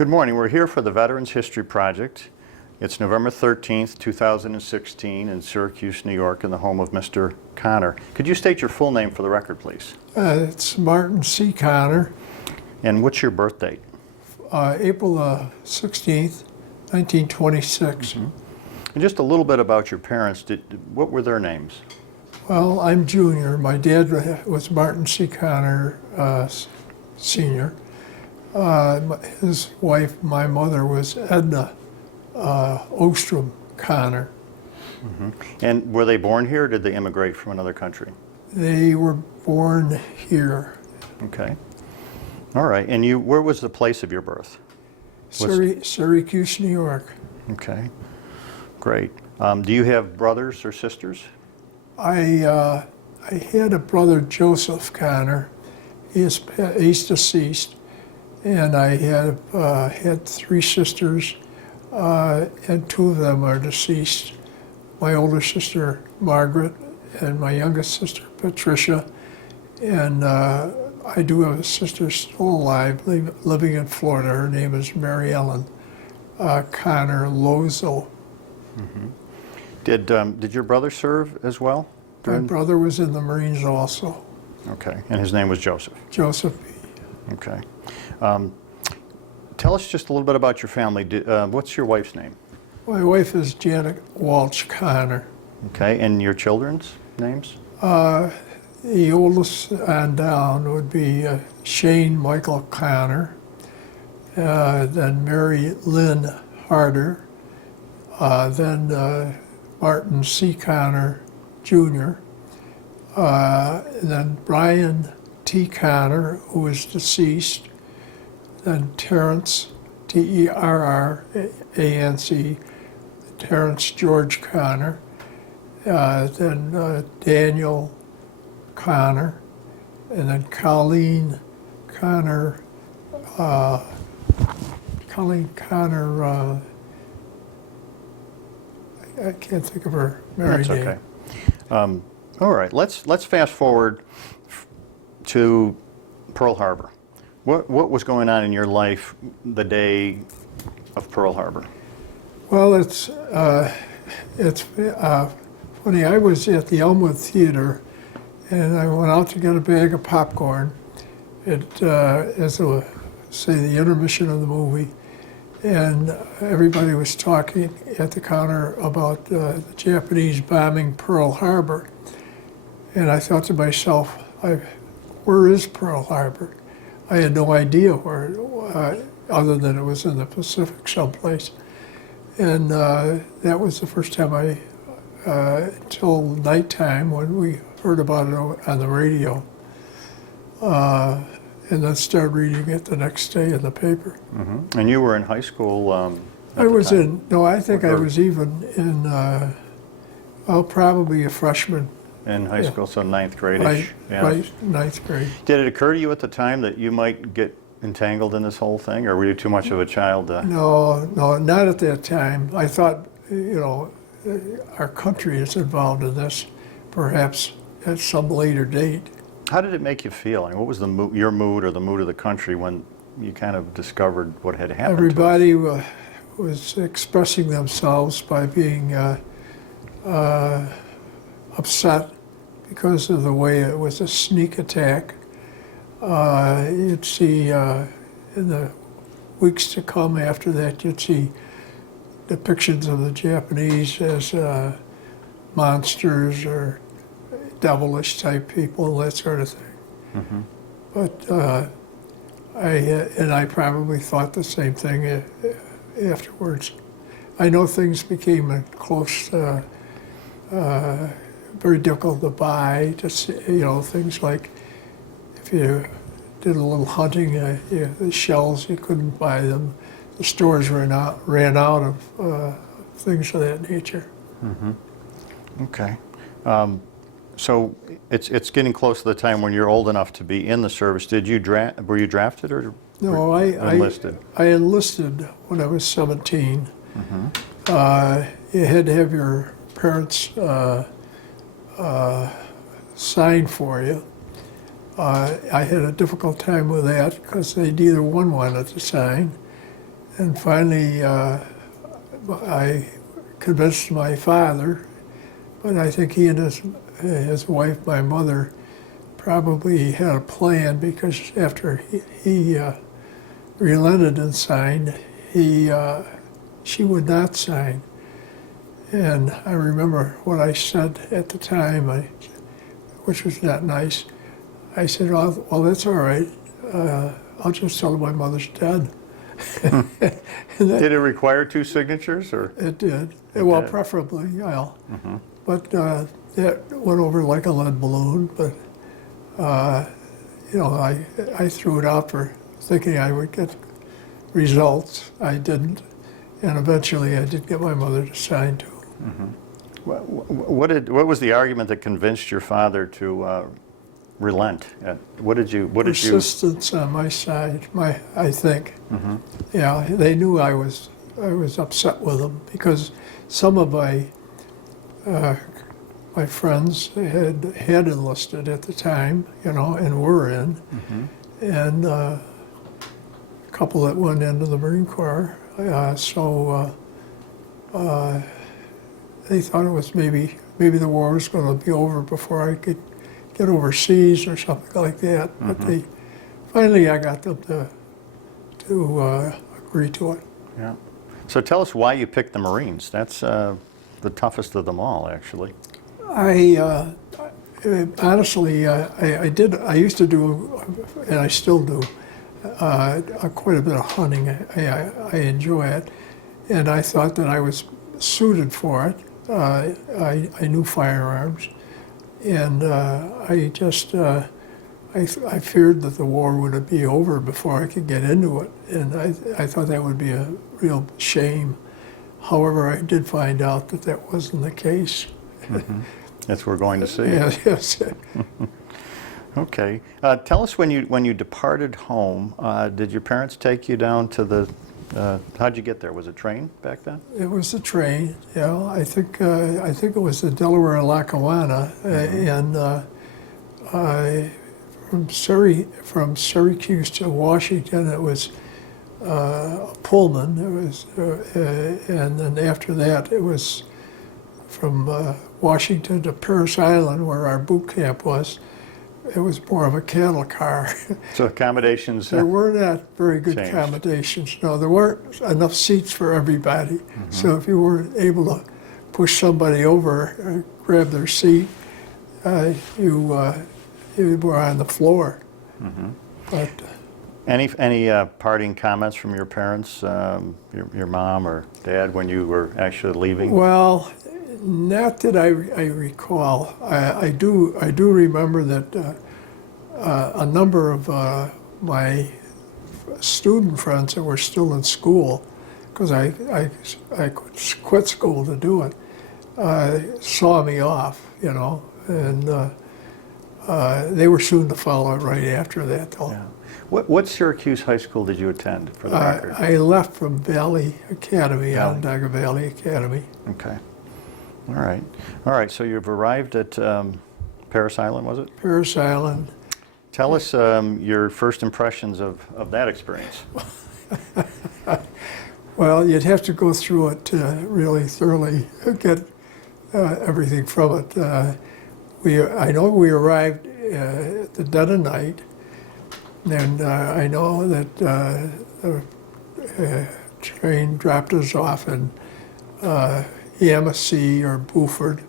Good morning. We're here for the Veterans History Project. It's November 13th, 2016 in Syracuse, New York, in the home of Mr. Connor. Could you state your full name for the record, please? It's Martin C. Connor. And what's your birth date? April 16th, 1926. And just a little bit about your parents. What were their names? Well, I'm junior. My dad was Martin C. Connor, senior. His wife, my mother, was Edna Ostrom Connor. And were they born here or did they immigrate from another country? They were born here. Okay. All right. And where was the place of your birth? Syracuse, New York. Okay. Great. Do you have brothers or sisters? I had a brother, Joseph Connor. He's deceased. And I had three sisters, and two of them are deceased. My older sister, Margaret, and my youngest sister, Patricia. And I do have a sister still alive, living in Florida. Her name is Mary Ellen Connor Lozo. Did your brother serve as well? My brother was in the Marines also. Okay. And his name was Joseph? Joseph. Okay. Tell us just a little bit about your family. What's your wife's name? My wife is Janet Walsh Connor. Okay, and your children's names? The oldest on down would be Shane Michael Connor, then Mary Lynn Harder, then Martin C. Connor Jr., then Brian T. Connor, who is deceased, then Terrence, Terrance, Terrence George Connor, then Daniel Connor, and then Colleen Connor, I can't think of her married name. That's okay. All right, let's fast forward to Pearl Harbor. What was going on in your life the day of Pearl Harbor? Well, it's funny. I was at the Elmwood Theater, and I went out to get a bag of popcorn. As the intermission of the movie, and everybody was talking at the counter about the Japanese bombing Pearl Harbor, and I thought to myself, where is Pearl Harbor? I had no idea where, other than it was in the Pacific someplace. And that was the first time until nighttime when we heard about it on the radio. And then started reading it the next day in the paper. And you were in high school I was in, no, I think I was even in, probably a freshman. in high school, so ninth grade-ish. Right, ninth grade. Did it occur to you at the time that you might get entangled in this whole thing, or were you too much of a child? No, not at that time. I thought, our country is involved in this, perhaps at some later date. How did it make you feel? I mean, what was your mood or the mood of the country when you kind of discovered what had happened? Everybody was expressing themselves by being upset because of the way it was a sneak attack. You'd see in the weeks to come after that, you'd see depictions of the Japanese as monsters or devilish type people, that sort of thing. But I probably thought the same thing afterwards. I know things became close, very difficult to buy, to see, things like if you did a little hunting, the shells, you couldn't buy them. The stores ran out of things of that nature. Okay. So it's getting close to the time when you're old enough to be in the service. Were you drafted or No, enlisted? I enlisted when I was 17. You had to have your parents sign for you. I had a difficult time with that because they neither one wanted to sign. And finally, I convinced my father, but I think he and his wife, my mother, probably had a plan, because after he relented and signed, she would not sign. And I remember what I said at the time, which was not nice. I said, well, that's all right. I'll just tell her my mother's dead. Did it require 2 signatures, or? It did. It Well, did. preferably, yeah. But that went over like a lead balloon. But, I threw it out for thinking I would get results. I didn't. And eventually I did get my mother to sign too. What was the argument that convinced your father to relent? What did you? Persistence on my side, I think. Yeah, they knew I was upset with them, because some of my friends had enlisted at the time, and were in, and a couple that went into the Marine Corps. So they thought it was maybe the war was going to be over before I could get overseas or something like that. But finally I got them to agree to it. Yeah. So tell us why you picked the Marines. That's the toughest of them all, actually. I honestly, I used to do, and I still do, quite a bit of hunting. I enjoy it, and I thought that I was suited for it. I knew firearms, and I feared that the war would be over before I could get into it, and I thought that would be a real shame. However, I did find out that that wasn't the case. That's what we're going to see. Yes. Okay. Tell us when you departed home. Did your parents take you down to the? How'd you get there? Was it train back then? It was the train. Yeah, I think it was the Delaware and Lackawanna, and from Syracuse to Washington, it was a Pullman. It was, and then after that, it was from Washington to Parris Island, where our boot camp was. It was more of a cattle car. So accommodations. There were not very good changed. accommodations. No, there weren't enough seats for everybody. So if you weren't able to push somebody over, grab their seat, you were on the floor. But Any parting comments from your parents, your mom or dad, when you were actually leaving? well, not that I recall. I do remember that a number of my student friends that were still in school, because I quit school to do it, saw me off, and they were soon to follow it right after that, though. Yeah. What Syracuse High School did you attend, for the record? I left from Valley Academy, Onondaga Valley Academy. Okay. All right. So you've arrived at Parris Island, was it? Parris Island. Tell us your first impressions of that experience. Well, you'd have to go through it to really thoroughly get everything from it. I know we arrived at the dead of night, and I know that the train dropped us off in Yamasee or Buford,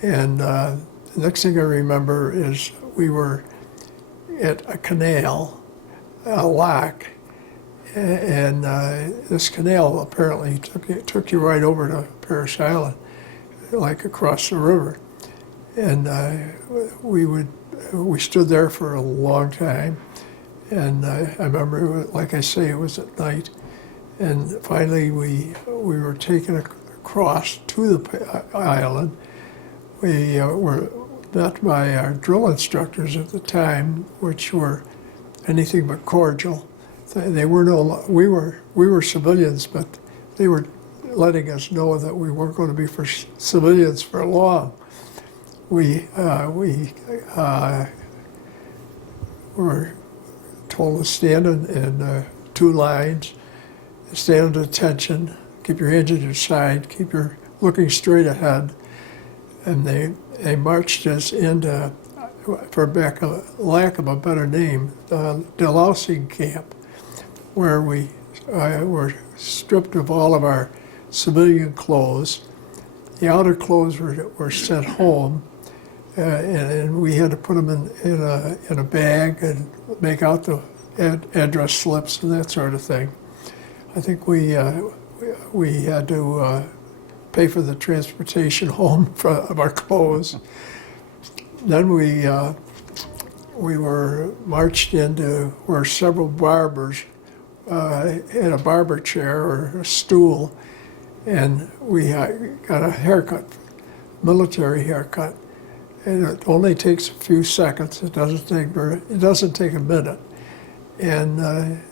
and the next thing I remember is we were at a canal, a lock, and this canal apparently took you right over to Parris Island, like across the river, and we stood there for a long time, and I remember, like I say, it was at night. And finally, we were taken across to the island. We were met by our drill instructors at the time, which were anything but cordial. They were we were civilians, but they were letting us know that we weren't going to be for civilians for long. We were told to stand in 2 lines. stay under attention, keep your hands at your side, keep your looking straight ahead. And they marched us into, for lack of a better name, the delousing camp, where we were stripped of all of our civilian clothes. The outer clothes were sent home, and we had to put them in a bag and make out the address slips and that sort of thing. I think we had to pay for the transportation home of our clothes. Then we were marched into where several barbers had a barber chair or a stool, and we got a haircut, military haircut, and it only takes a few seconds. It doesn't take a minute, and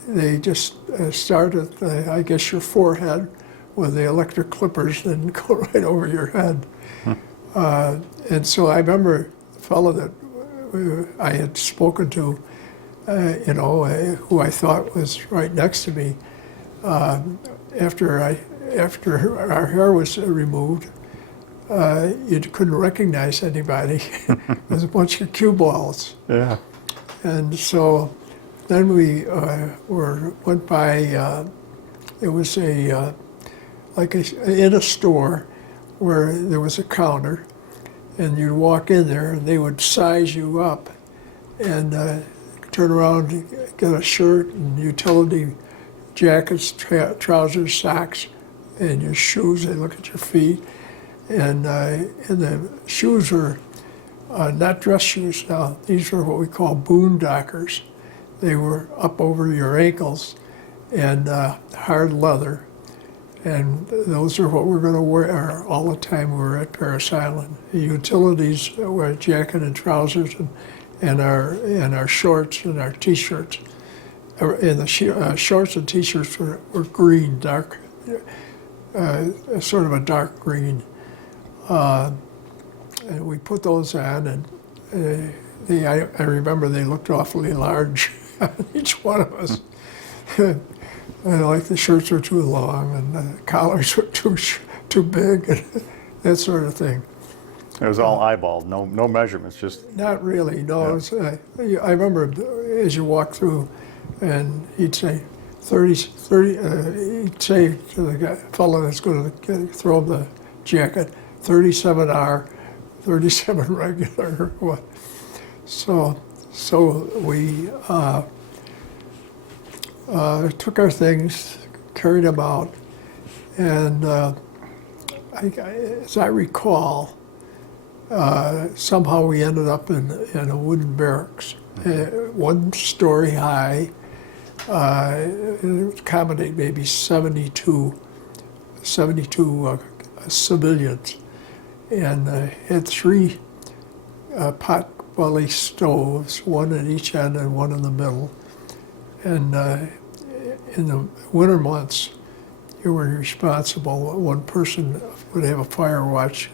they just started, I guess, your forehead with the electric clippers and go right over your head. And so I remember the fellow that I had spoken to, who I thought was right next to me. After our hair was removed, you couldn't recognize anybody. There's a bunch of cue balls. Yeah. And so then we went by. It was in a store where there was a counter, and you'd walk in there and they would size you up and turn around and get a shirt and utility jackets, trousers, socks, and your shoes. They look at your feet. And the shoes were not dress shoes now. These were what we call boondockers. They were up over your ankles and hard leather. And those are what we're going to wear all the time we were at Parris Island. The utilities were a jacket and trousers and our shorts and our T-shirts. And the shorts and T-shirts were green, dark, sort of a dark green. And we put those on, and I remember they looked awfully large on each one of us. Like the shirts were too long and the collars were too big and that sort of thing. It was all eyeballed, no measurements, just... Not really, no. Yeah. I remember as you walk through, and he'd say 30 he'd say to the fellow that's going to throw him the jacket, 37R, 37 regular, or what. So we took our things, carried them out, and as I recall, somehow we ended up in a wooden barracks, 1 story high. It would accommodate maybe 72 civilians, and had 3 pot-belly stoves, 1 at each end and 1 in the middle. And in the winter months, you were responsible. 1 person would have a fire watch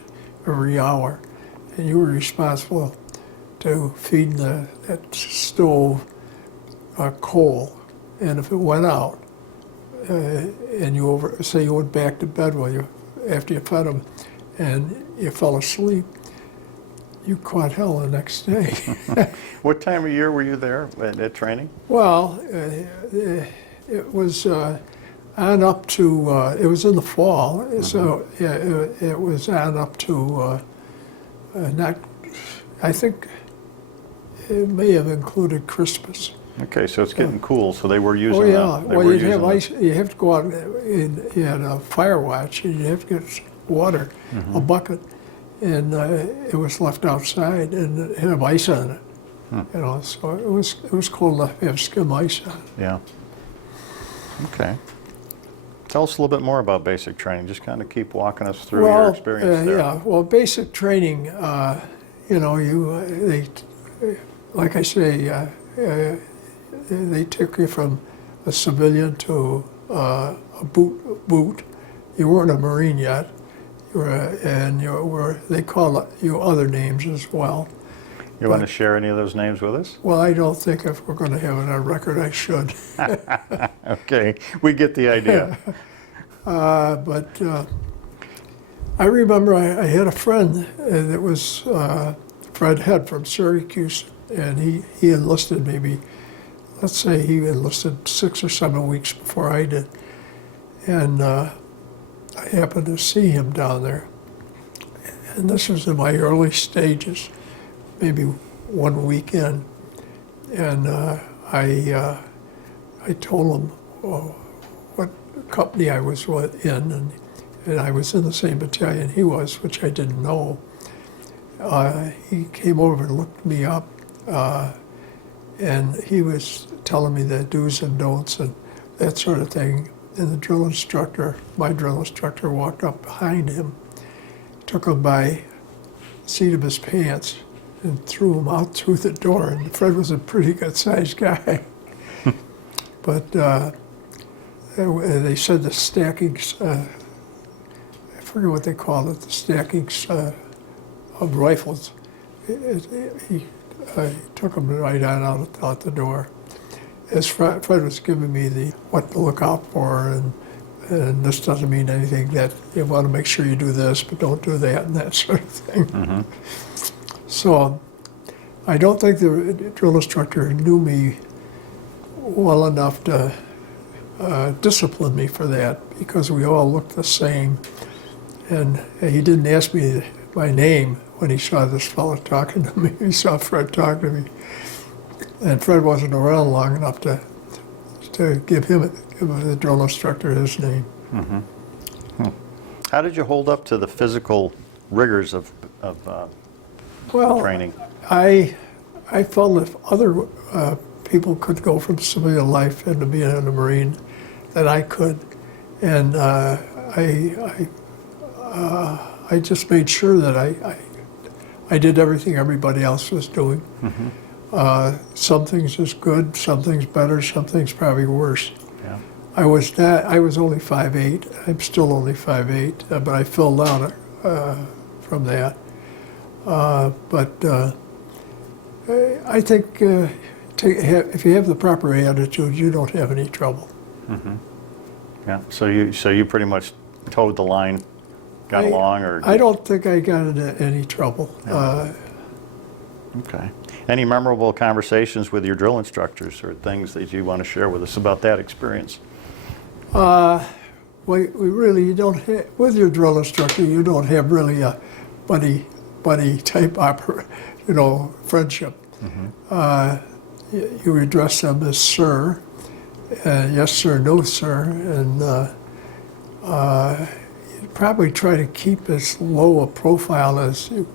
every hour, and you were responsible to feed that stove coal. And if it went out, and say you went back to bed after you fed them, and you fell asleep, you caught hell the next day. What time of year were you there at training? Well, it was on up to, it was in the fall, so yeah, it was on up to, I think it may have included Christmas. Okay, so it's getting cool, so they were using Oh yeah, well you'd have the... ice, you have to go out and you had a fire watch, and you have to get water, a bucket, and it was left outside, and it had ice on it. So it was cool enough to have skim ice on it. Yeah. Okay. Tell us a little bit more about basic training. Just kind of keep walking us through your experience there. Yeah, well, basic training, like I say, they took you from a civilian to a boot. You weren't a Marine yet, they call you other names as well. You want to share any of those names with us? Well, I don't think if we're going to have it on record, I should. Okay, we get the idea. But I remember I had a friend that was Fred Head from Syracuse, and he enlisted maybe, let's say he enlisted 6 or 7 weeks before I did. And I happened to see him down there. And this was in my early stages, maybe 1 weekend. And I told him what company I was in, and I was in the same battalion he was, which I didn't know. He came over and looked me up, and he was telling me the do's and don'ts and that sort of thing. And the drill instructor, my drill instructor, walked up behind him, took him by the seat of his pants, and threw him out through the door. And Fred was a pretty good-sized guy. But they said the stackings, I forget what they called it, the stackings of rifles. He took them right on out the door. As Fred was giving me what to look out for, and this doesn't mean anything, that you want to make sure you do this, but don't do that, and that sort of thing. Mm-hmm. So I don't think the drill instructor knew me well enough to discipline me for that, because we all looked the same. And he didn't ask me my name when he saw this fellow talking to me. He saw Fred talking to me. And Fred wasn't around long enough to give the drill instructor his name. Mm-hmm. How did you hold up to the physical rigors of training? I felt if other people could go from civilian life into being a Marine, that I could. And I just made sure that I did everything everybody else was doing. Mm-hmm. Some things is good, some things better, some things probably worse. Yeah. I was only 5'8". I'm still only 5'8", but I filled out from that. But I think if you have the proper attitude, you don't have any trouble. Mm-hmm. Yeah. So you pretty much towed the line, got along, or I don't think I got into any trouble. Yeah. Okay. Any memorable conversations with your drill instructors or things that you want to share with us about that experience? We really, you don't have, with your drill instructor, you don't have really a buddy type friendship. Mm-hmm. You address them as sir, yes sir, no sir, and you probably try to keep as low a profile as you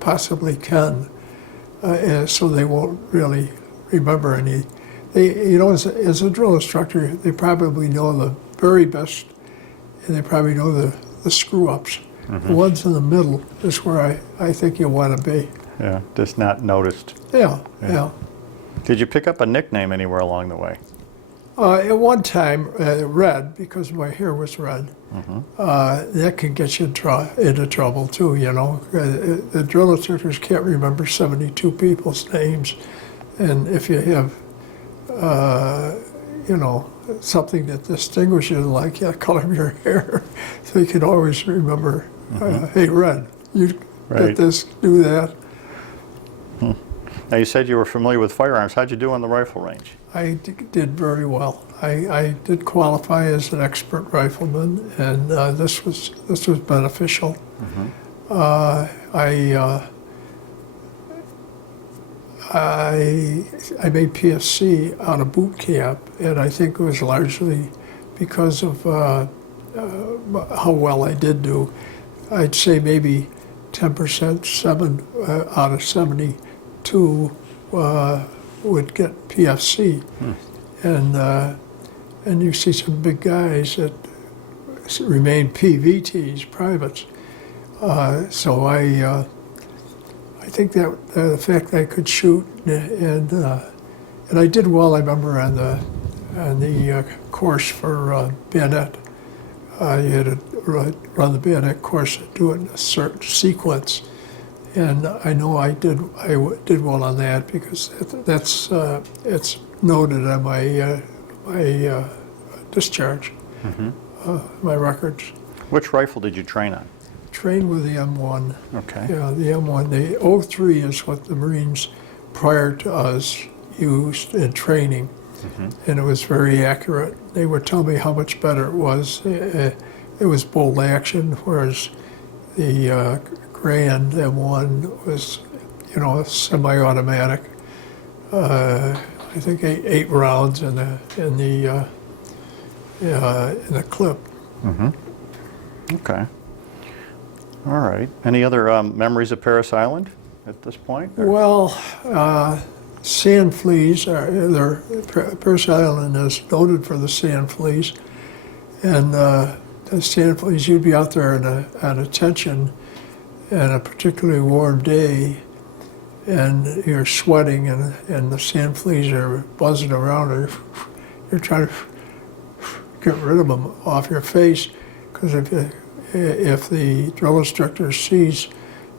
possibly can, so they won't really remember any. As a drill instructor, they probably know the very best, and they probably know the screw-ups. Mm-hmm. The ones in the middle is where I think you want to be. Yeah, just not noticed. Yeah. Did you pick up a nickname anywhere along the way? At one time, red, because my hair was red. Mm-hmm. That can get you into trouble too, The drill instructors can't remember 72 people's names. And if you have, something that distinguishes you, like the color of your hair, so you can always remember, hey, red, you get this, do that. Now, you said you were familiar with firearms. How'd you do on the rifle range? I did very well. I did qualify as an expert rifleman, and this was beneficial. Mm-hmm. I made PFC out of boot camp, and I think it was largely because of how well I did do. I'd say maybe 10%, 7 out of 72 would get PFC. And you see some big guys that remain PVTs, privates. So I think that the fact that I could shoot and I did well. I remember on the course for bayonet. You had to run the bayonet course and do it in a certain sequence. And I know I did well on that, because it's noted on my discharge, my records. Which rifle did you train on? Trained with the M1. Okay. Yeah, the M1. The O3 is what the Marines prior to us used in training, and it was very accurate. They would tell me how much better it was. It was bolt action, whereas the Grand M1 was, semi-automatic. I think eight rounds in the clip. Okay. All right. Any other memories of Parris Island at this point? or- Well, sand fleas Parris Island is noted for the sand fleas, and the sand fleas, you'd be out there on attention on a particularly warm day, and you're sweating, and the sand fleas are buzzing around, and you're trying to get rid of them off your face, because if the drill instructor sees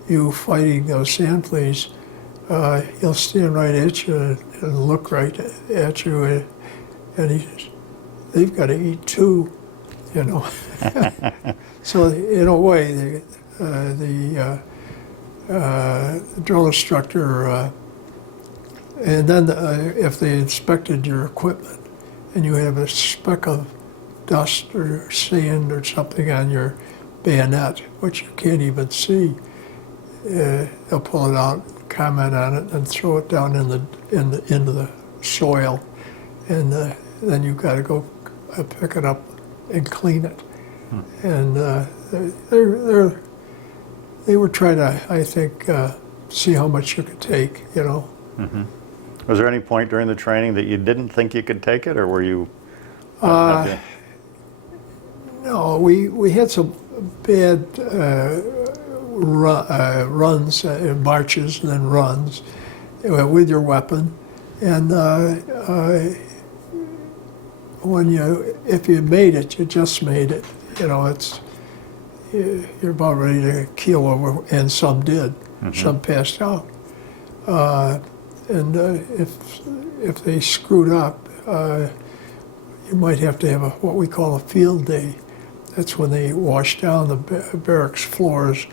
you fighting those sand fleas, he'll stand right at you and look right at you, and they've got to eat too, So in a way, the drill instructor, and then if they inspected your equipment and you have a speck of dust or sand or something on your bayonet, which you can't even see, they'll pull it out, comment on it, and throw it down into the soil, and then you've got to go pick it up and clean it. And they were trying to, I think, see how much you could take, Was there any point during the training that you didn't think you could take it, or were you? No, we had some bad runs, marches and then runs with your weapon, and if you made it, you just made it. You're about ready to keel over, and some did. Some passed out, and if they screwed up, you might have to have what we call a field day. That's when they wash down the barracks floors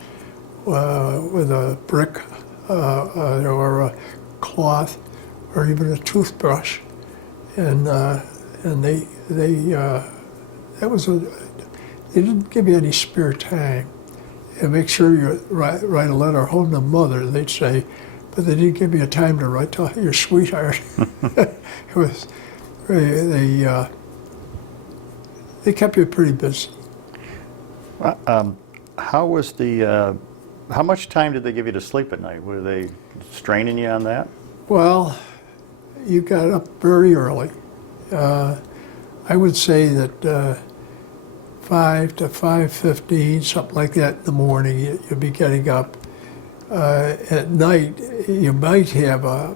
with a brick or a cloth or even a toothbrush, and they didn't give you any spare time. And make sure you write a letter home to mother, they'd say, but they didn't give you time to write to your sweetheart. It was they kept you pretty busy. How much time did they give you to sleep at night? Were they straining you on that? Well, you got up very early. I would say that 5 to 5:15, something like that in the morning, you'd be getting up. At night, you might have a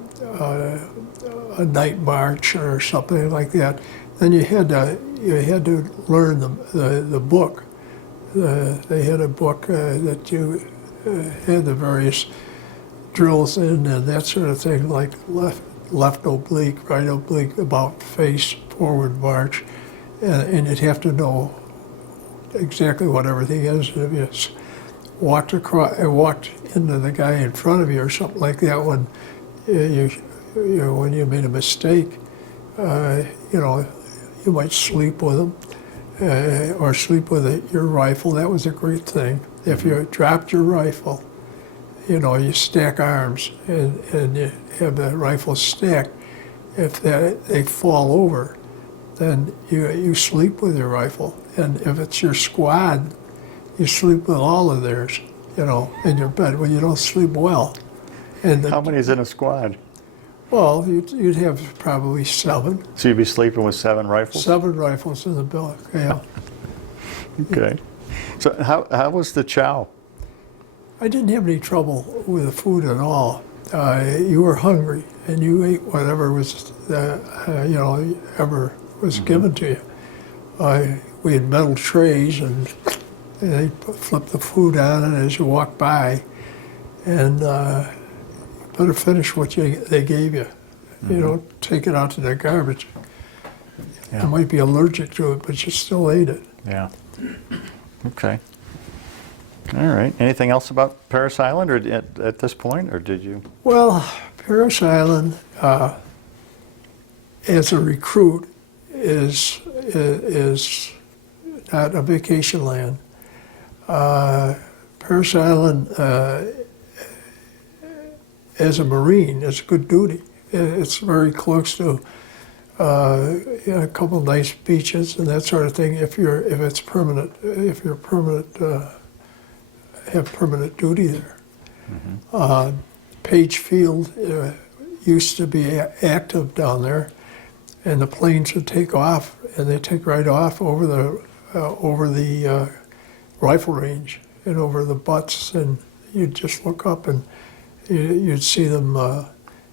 night march or something like that. Then you had to learn the book. They had a book that you had the various drills in and that sort of thing, like left oblique, right oblique, about face, forward march, and you'd have to know exactly what everything is. If you walked into the guy in front of you or something like that, when when you made a mistake, you might sleep with him. Or sleep with your rifle. That was a great thing. If you dropped your rifle, you stack arms and you have the rifle stacked. If they fall over, then you sleep with your rifle. And if it's your squad, you sleep with all of theirs, in your bed. Well, you don't sleep well. And How many is in a squad? Well, you'd have probably 7. So you'd be sleeping with 7 rifles? 7 rifles in the billet, yeah. Okay. So how was the chow? I didn't have any trouble with the food at all. You were hungry, and you ate whatever was, ever was given to you. We had metal trays, and they flipped the food on it as you walked by, and better finish what they gave you. You don't take it out to the garbage. Yeah. You might be allergic to it, but you still ate it. Yeah. Okay. All right. Anything else about Parris Island, or at this point, or did you? Well, Parris Island, as a recruit, is not a vacation land. Parris Island, as a Marine, is good duty. It's very close to a couple of nice beaches and that sort of thing. If it's permanent, have permanent duty there. Page Field used to be active down there, and the planes would take off, and they take right off over the rifle range and over the butts, and you'd just look up and you'd see them.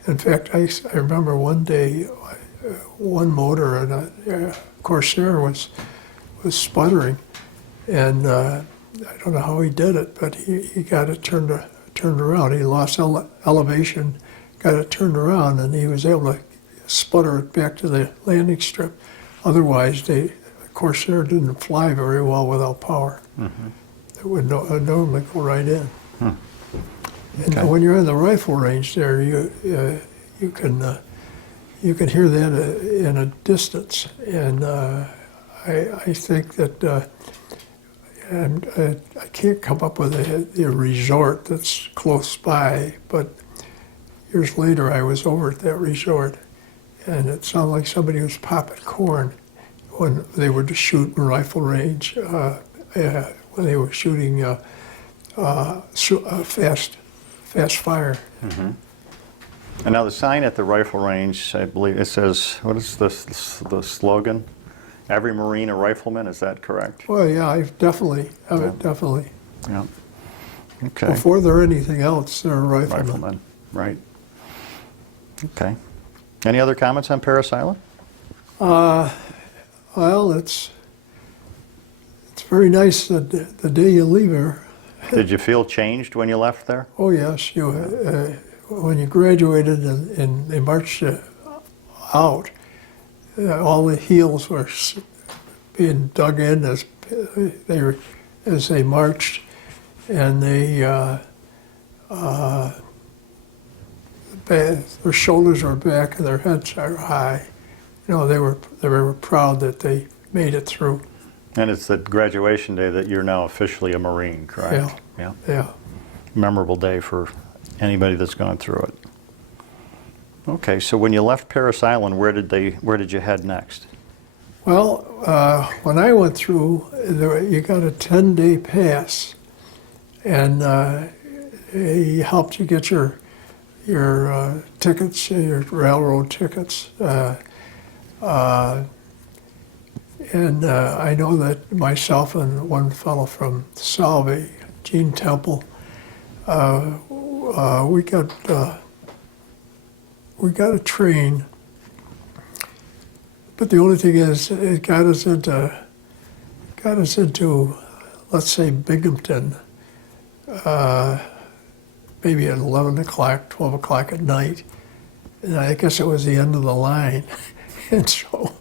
In fact, I remember one day, one motor and a Corsair was sputtering, and I don't know how he did it, but he got it turned around. He lost elevation, got it turned around, and he was able to sputter it back to the landing strip. Otherwise, Corsair didn't fly very well without power. It would normally go right in. Okay. And when you're on the rifle range there, you can hear that in a distance, and I think that. And I can't come up with a resort that's close by, but years later I was over at that resort, and it sounded like somebody was popping corn when they were to shoot in rifle range, when they were shooting fast fire. And now the sign at the rifle range, I believe it says, what is the slogan? Every Marine a rifleman, is that correct? Well, yeah, I've definitely. Yeah. Okay. Before they're anything else, they're a rifleman. Rifleman, right. Okay. Any other comments on Parris Island? Well, it's very nice that the day you leave here. Did you feel changed when you left there? Oh yes, when you graduated and they marched you out, all the heels were being dug in as they marched, and their shoulders were back and their heads are high. You know, they were proud that they made it through. And it's the graduation day that you're now officially a Marine, correct? Yeah. Memorable day for anybody that's gone through it. Okay, so when you left Parris Island, where did you head next? Well, when I went through, you got a 10-day pass, and he helped you get your tickets, your railroad tickets. And I know that myself and one fellow from Salve, Gene Temple, we got a train, but the only thing is, it got us into, let's say, Binghamton, maybe at 11 o'clock, 12 o'clock at night, and I guess it was the end of the line, and so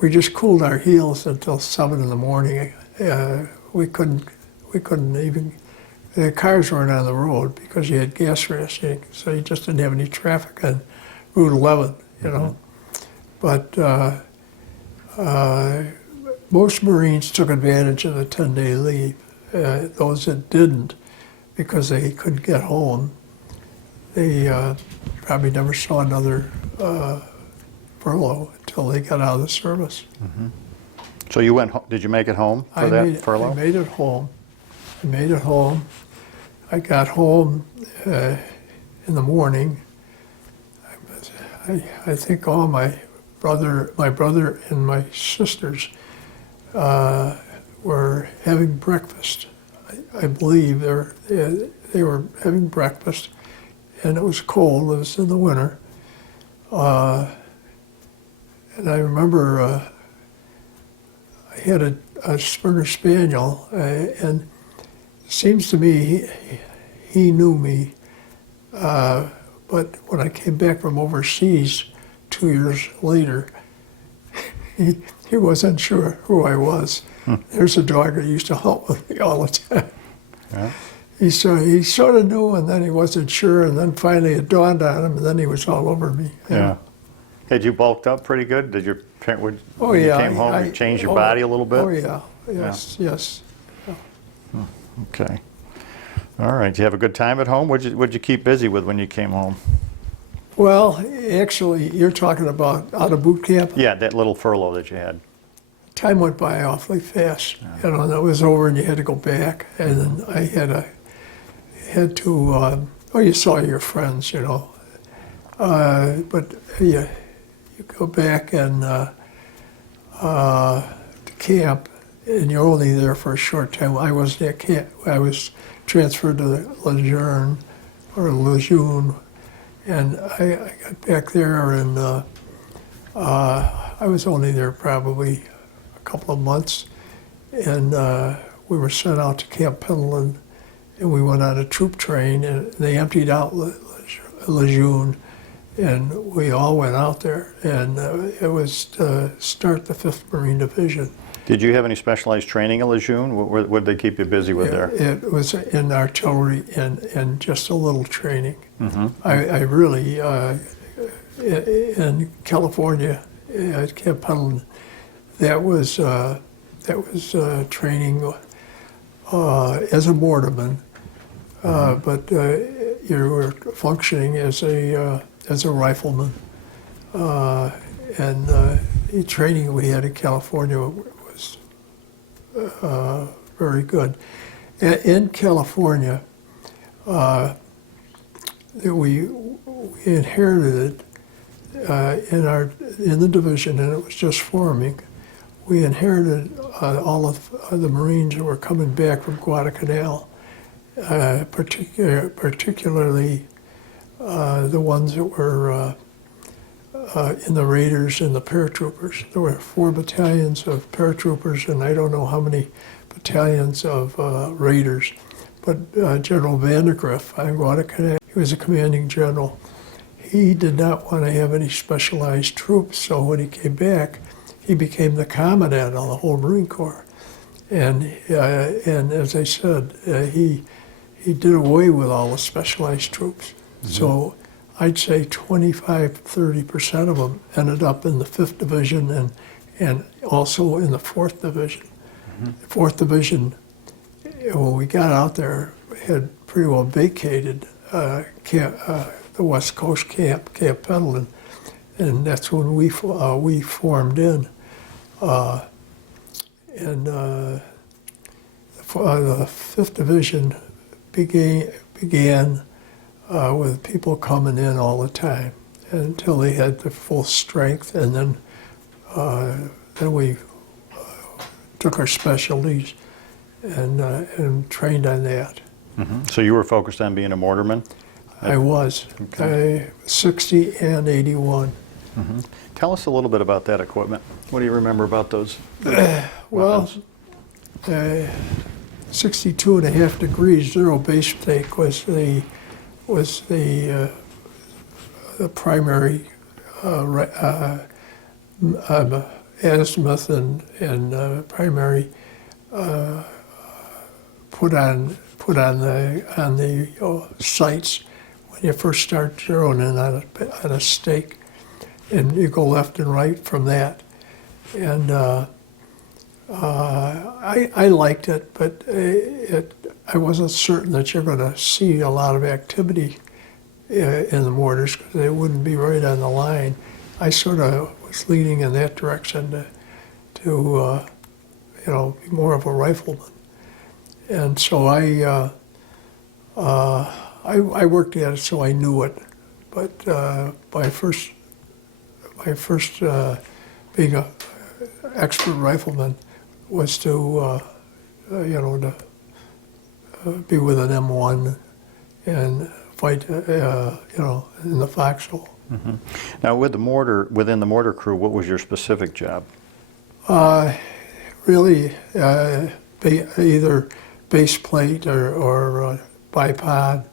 we just cooled our heels until 7 in the morning. We couldn't even. The cars weren't on the road because you had gas rationing, so you just didn't have any traffic on Route 11, you know. But most Marines took advantage of the 10-day leave. Those that didn't, because they couldn't get home, they probably never saw another furlough until they got out of the service. So you went. Did you make it home for that furlough? I made it home. I got home in the morning. I think all my brother and my sisters were having breakfast. I believe they were having breakfast, and it was cold. It was in the winter, and I remember I had a Springer Spaniel, and it seems to me he knew me, But when I came back from overseas 2 years later, he wasn't sure who I was. There's a dog that used to hunt with me all the time. Yeah. He sort of knew, and then he wasn't sure, and then finally it dawned on him, and then he was all over me. Yeah. Had you bulked up pretty good? Did your parent, when Oh, you yeah. came home, you changed your body a little bit? Oh, yeah. Yes, yes. Okay. All right. Did you have a good time at home? What'd you keep busy with when you came home? Well, actually, you're talking about out of boot camp. Yeah, that little furlough that you had. Time went by awfully fast. You know, and that was over, and you had to go back. And then I had to. You saw your friends, you know. But you go back and to camp, and you're only there for a short time. I wasn't at camp. I was transferred to Lejeune, and I got back there, and I was only there probably a couple of months, and we were sent out to Camp Pendleton, and we went on a troop train, and they emptied out Lejeune, and we all went out there, and it was to start the 5th Marine Division. Did you have any specialized training in Lejeune? What did they keep you busy with there? It was in artillery and just a little training. Mm-hmm. I really, in California, at Camp Pendleton, that was training as a mortarman, but you were functioning as a rifleman. And the training we had in California was very good. In California, we inherited in the division, and it was just forming. We inherited all of the Marines that were coming back from Guadalcanal, particularly the ones that were in the Raiders and the paratroopers. There were 4 battalions of paratroopers, and I don't know how many battalions of Raiders. But General Vandergriff on Guadalcanal, he was a commanding general. He did not want to have any specialized troops, so when he came back, he became the commandant of the whole Marine Corps. And as I said, he did away with all the specialized troops. Mm-hmm. So I'd say 25-30% of them ended up in the 5th Division and also in the 4th Division. Mm-hmm. The 4th Division, when we got out there, had pretty well vacated the West Coast Camp Pendleton, and that's when we formed in. And the 5th Division began with people coming in all the time until they had the full strength, and then we took our specialties and trained on that. Mm-hmm. So you were focused on being a mortarman? I was. Okay. 60 and 81. Mm-hmm. Tell us a little bit about that equipment. What do you remember about those? Well, 62.5 degrees zero base take was the primary azimuth and primary put on the sights when you first start zeroing in on a stake, and you go left and right from that. And I liked it, but I wasn't certain that you're going to see a lot of activity in the mortars because they wouldn't be right on the line. I sort of was leaning in that direction to be more of a rifleman. And so I worked at it, so I knew it. But my first being an expert rifleman was to be with an M1 and fight, in the foxhole. Mm-hmm. Now, within the mortar crew, what was your specific job? Really, either base plate or bipod,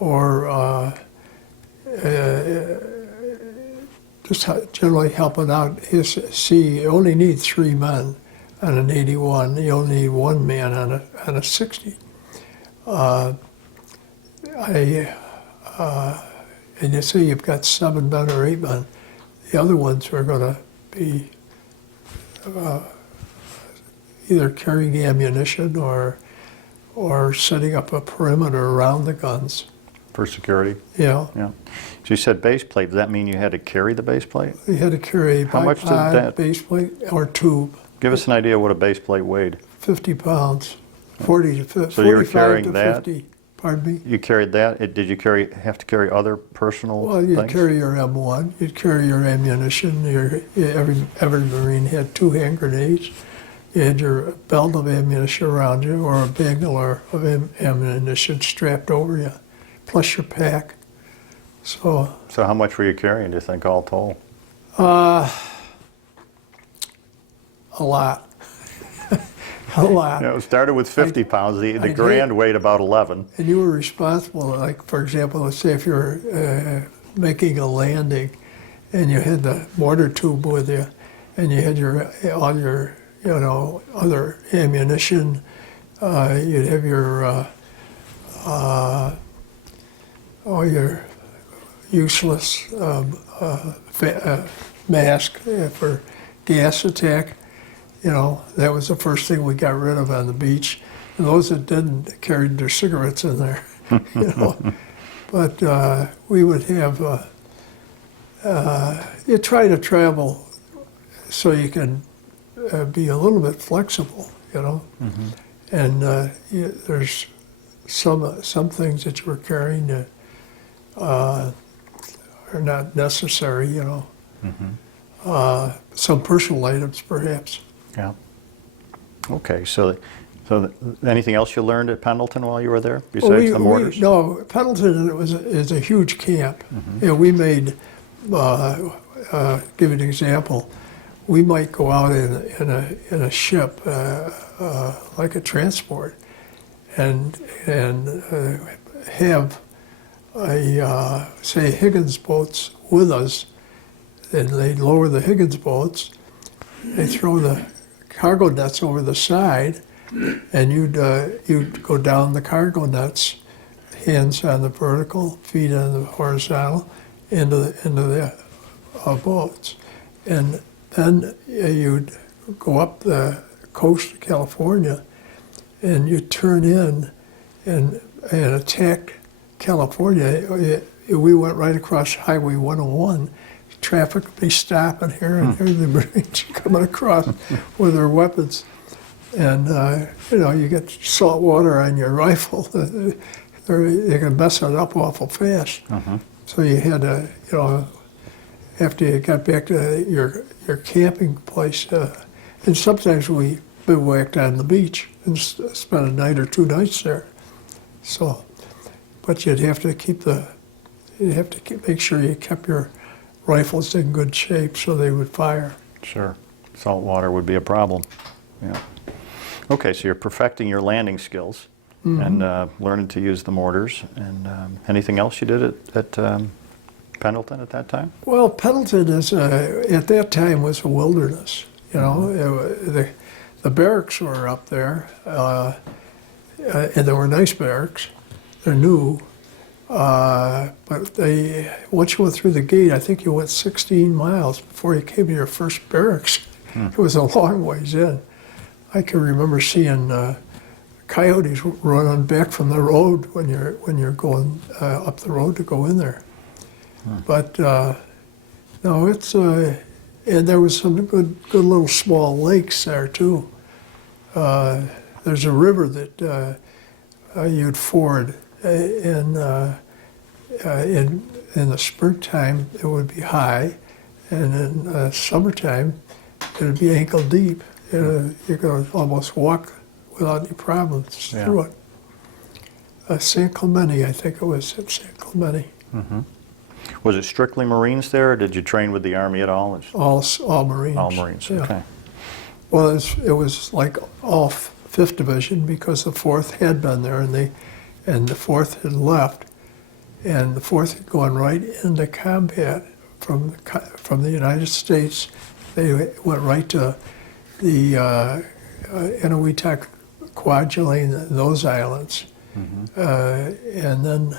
or just generally helping out. See, you only need 3 men on an 81. You only need 1 man on a 60. And you say you've got 7 men or 8 men. The other ones are going to be either carrying ammunition or setting up a perimeter around the guns. For security? Yeah. Yeah. So you said base plate. Does that mean you had to carry the base plate? You had to carry a How much did bipod, that- base plate or tube, Give us an idea what a base plate weighed. 50 pounds, 40 to 50, So you were 45 carrying to that? 50. Pardon me? You carried that? Did you have to carry other personal Well, you'd things? carry your M1, you'd carry your ammunition. Every Marine had 2 hand grenades. You had your belt of ammunition around you, or a bangular of ammunition strapped over you, plus your pack. So, So how much were you carrying, do you think, all told? a lot. A lot. You know, it started with 50 pounds. The I'd Grand weighed about 11. And you were responsible, like, for example, let's say if you're making a landing and you had the mortar tube with you and you had all your, other ammunition, you'd have all your useless mask for gas attack. That was the first thing we got rid of on the beach. And those that didn't carried their cigarettes in there, But we would have, you try to travel so you can be a little bit flexible, Mm-hmm. And there's some things that you were carrying that are not necessary, Mm-hmm. some personal items perhaps. Yeah. Okay, so anything else you learned at Pendleton while you were there, besides the mortars? No, Pendleton is a huge camp. Mm-hmm. We made, give an example, we might go out in a ship, like a transport, and have say Higgins boats with us, and they'd lower the Higgins boats, they throw the cargo nets over the side, and you'd go down the cargo nets, hands on the vertical, feet on the horizontal, into the boats, and then you'd go up the coast of California, and you'd turn in and attack California. We went right across Highway 101. Traffic would be stopping here, and here the Marines coming across with their weapons. And, you get salt water on your rifle. They can mess it up awful fast. So you had to, after you got back to your camping place, and sometimes we bivouacked on the beach and spent a night or 2 nights there. So, but you'd have to make sure you kept your rifles in good shape so they would fire. Sure. Salt water would be a problem. Yeah. Okay, so you're perfecting your landing skills and learning to use the mortars. And anything else you did at Pendleton at that time? Well, Pendleton at that time was a wilderness. The barracks were up there, and they were nice barracks. They're new. But once you went through the gate, I think you went 16 miles before you came to your first barracks. It was a long ways in. I can remember seeing coyotes running back from the road when you're going up the road to go in there. But no, it's and there was some good little small lakes there too. There's a river that you'd ford. In the springtime, it would be high, and in summertime, it would be ankle deep. You could almost walk without any problems through it. San Clemente, I think it was at San Clemente. Was it strictly Marines there, or did you train with the Army at all? All Marines. All Marines, yeah. okay. Well, it was like all 5th Division because the 4th had been there, and the 4th had left, and the 4th had gone right into combat from the United States. They went right to the Inuiatak, Kwajalein, those islands. And then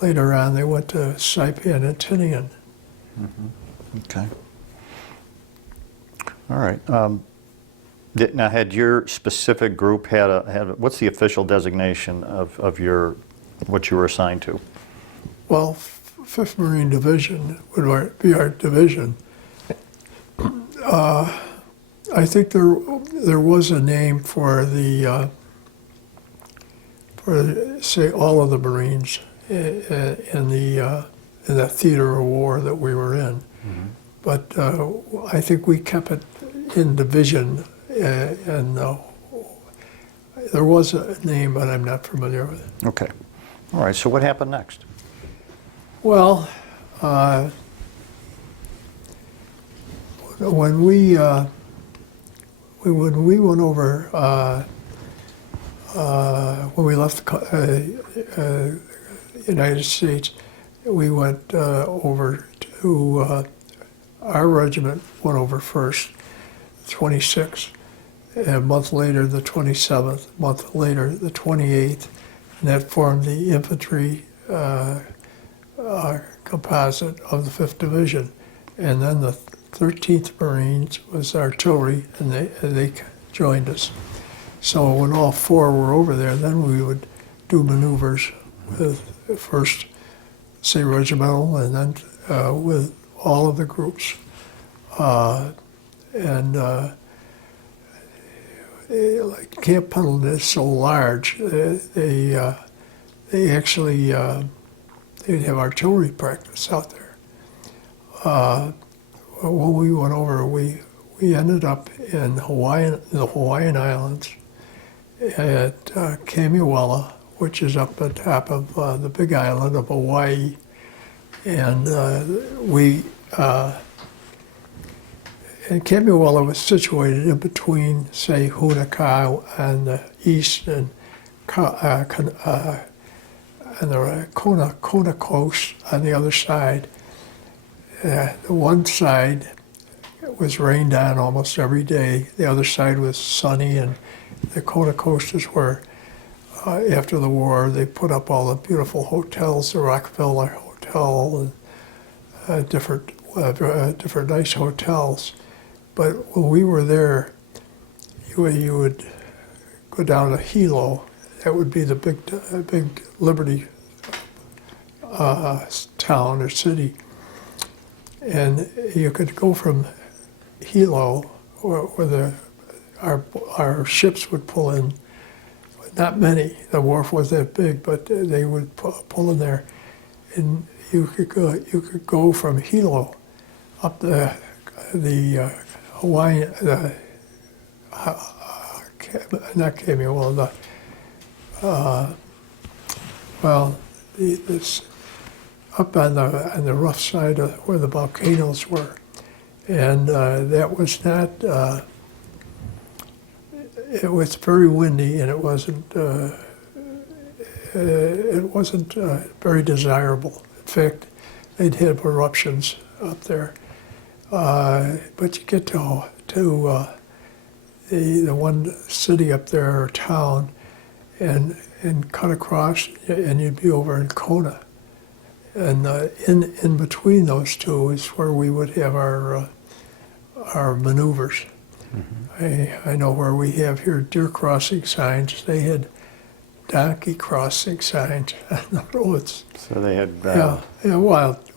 later on, they went to Saipan and Tinian. Okay. All right. Now, had your specific group had what's the official designation of your what you were assigned to? Well, 5th Marine Division would be our division. I think there was a name for the say all of the Marines in the theater of war that we were in, but I think we kept it in division, and there was a name, but I'm not familiar with it. Okay. All right. So what happened next? Well, when we went over, when we left the United States, we went over to our regiment. Went over first, 26th, and a month later the 27th, a month later the 28th, and that formed the infantry composite of the 5th Division. And then the 13th Marines was artillery, and they joined us. So when all 4 were over there, then we would do maneuvers with first, say, regimental, and then with all of the groups. Like Camp Pendleton is so large, they actually they'd have artillery practice out there. When we went over, we ended up in the Hawaiian Islands at Kamuela, which is up on top of the big island of Hawaii, and and Kamuela was situated in between, say, Hunaka on the east and the Kona coast on the other side. The one side was rained on almost every day. The other side was sunny, and the Kona coast is where, after the war, they put up all the beautiful hotels, the Rockefeller Hotel, and different nice hotels. But when we were there, you would go down to Hilo. That would be the big Liberty town or city. And you could go from Hilo, where our ships would pull in. Not many. The wharf wasn't that big, but they would pull in there, and you could go from Hilo up the Hawaiian, not Kamuela, this up on the rough side of where the volcanoes were, and that was not. It was very windy, and it wasn't very desirable. In fact, they'd have eruptions up there. But you get to the one city up there, or town, and cut across, and you'd be over in Kona. And in between those two is where we would have our maneuvers. I know where we have here deer crossing signs. They had donkey crossing signs. No, it's So they had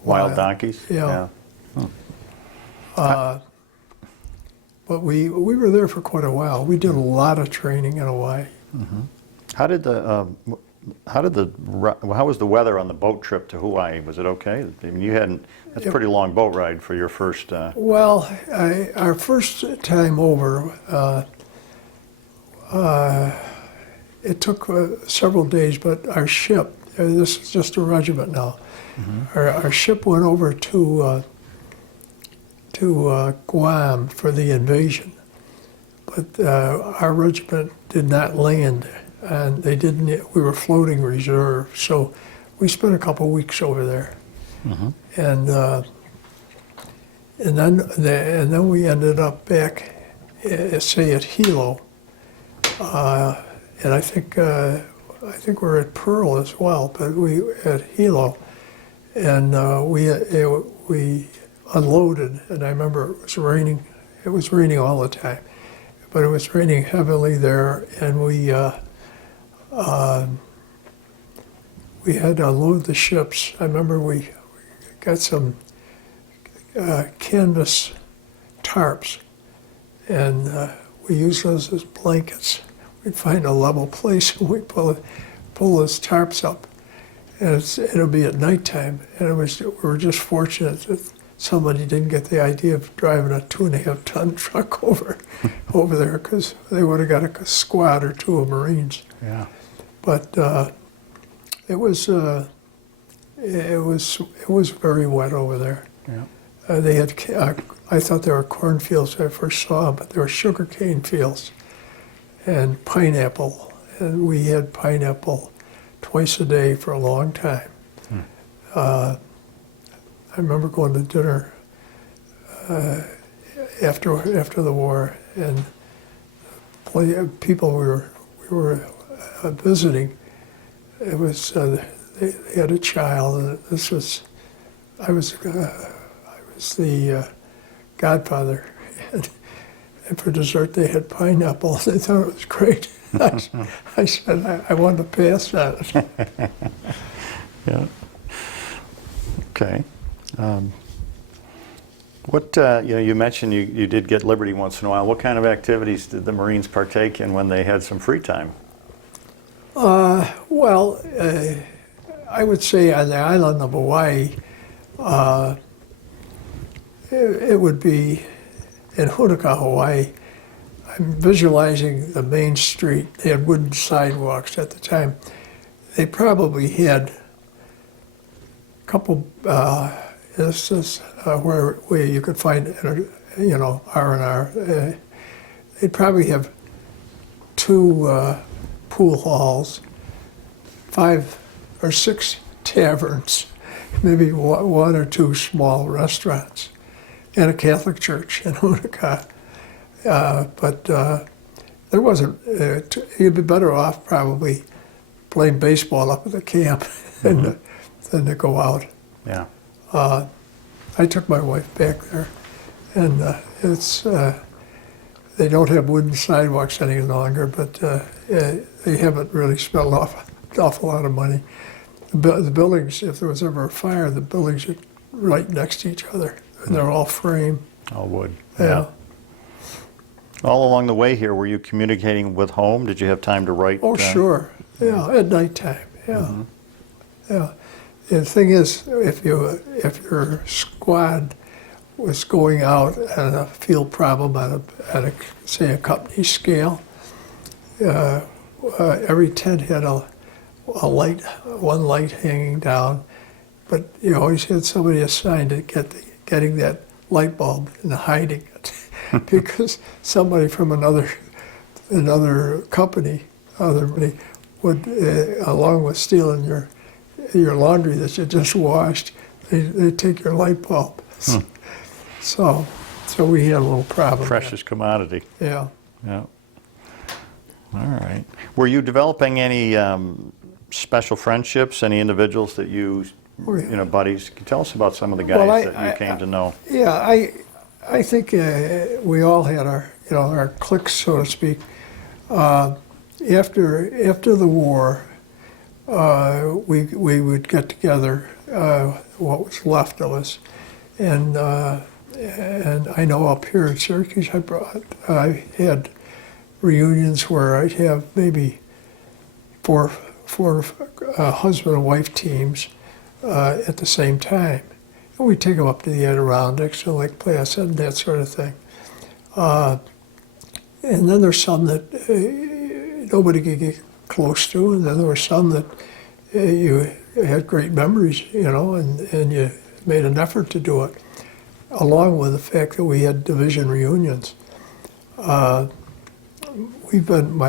wild donkeys. Yeah. But we were there for quite a while. We did a lot of training in Hawaii. How was the weather on the boat trip to Hawaii? Was it okay? I mean, that's a pretty long boat ride for your first. Well, our first time over, it took several days, but our ship, this is just a regiment now, our ship went over to Guam for the invasion, but our regiment did not land, and they didn't. We were floating reserve, so we spent a couple weeks over there, Mm-hmm. and then we ended up back, say at Hilo, and I think we're at Pearl as well, but we at Hilo, and we unloaded, and I remember it was raining. It was raining all the time, but it was raining heavily there, and we had to unload the ships. I remember we got some canvas tarps, and we used those as blankets. We'd find a level place and we'd pull those tarps up, and it'll be at nighttime. And we were just fortunate that somebody didn't get the idea of driving a 2.5-ton truck over there, because they would have got a squad or two of Marines. Yeah. But it was very wet over there. Yeah. They had I thought there were cornfields when I first saw them, but there were sugarcane fields and pineapple, and we had pineapple twice a day for a long time. I remember going to dinner after the war, and people we were visiting. It was they had a child, and I was the godfather, and for dessert they had pineapple. They thought it was great. I said I wanted to pass on it. Yeah. Okay. You mentioned you did get liberty once in a while. What kind of activities did the Marines partake in when they had some free time? Well, I would say on the island of Hawaii, it would be in Hunaka, Hawaii. I'm visualizing the main street. They had wooden sidewalks at the time. They probably had a couple instances where you could find, R&R. They'd probably have 2 pool halls, 5 or 6 taverns, maybe 1 or 2 small restaurants, and a Catholic church in Hunaka. But there wasn't, you'd be better off probably playing baseball up at the camp than to go out. Yeah. I took my wife back there, and they don't have wooden sidewalks any longer, but they haven't really spent an awful lot of money. The buildings, if there was ever a fire, the buildings are right next to each other, and they're all frame. All wood. Yeah. All along the way here, were you communicating with home? Did you have time to write? Oh, sure. Yeah, at nighttime. Yeah. Mm-hmm. Yeah. The thing is, if your squad was going out at a field problem at a say a company scale, every tent had a light, one light hanging down, but you always had somebody assigned to getting that light bulb and hiding it, because somebody from another company would, along with stealing your laundry that you just washed, they'd take your light bulb. So we had a little problem. Precious commodity. Yeah. Yeah. All right. Were you developing any special friendships? Any individuals that you buddies? Can you tell us about some of the guys that you came to know? Yeah, I think we all had our cliques, so to speak. After the war, we would get together, what was left of us, and I know up here in Syracuse, I had reunions where I'd have maybe four husband and wife teams at the same time. And we'd take them up to the Adirondacks to Lake Placid and that sort of thing. And then there's some that nobody could get close to, and then there were some that you had great memories, and you made an effort to do it, along with the fact that we had division reunions. My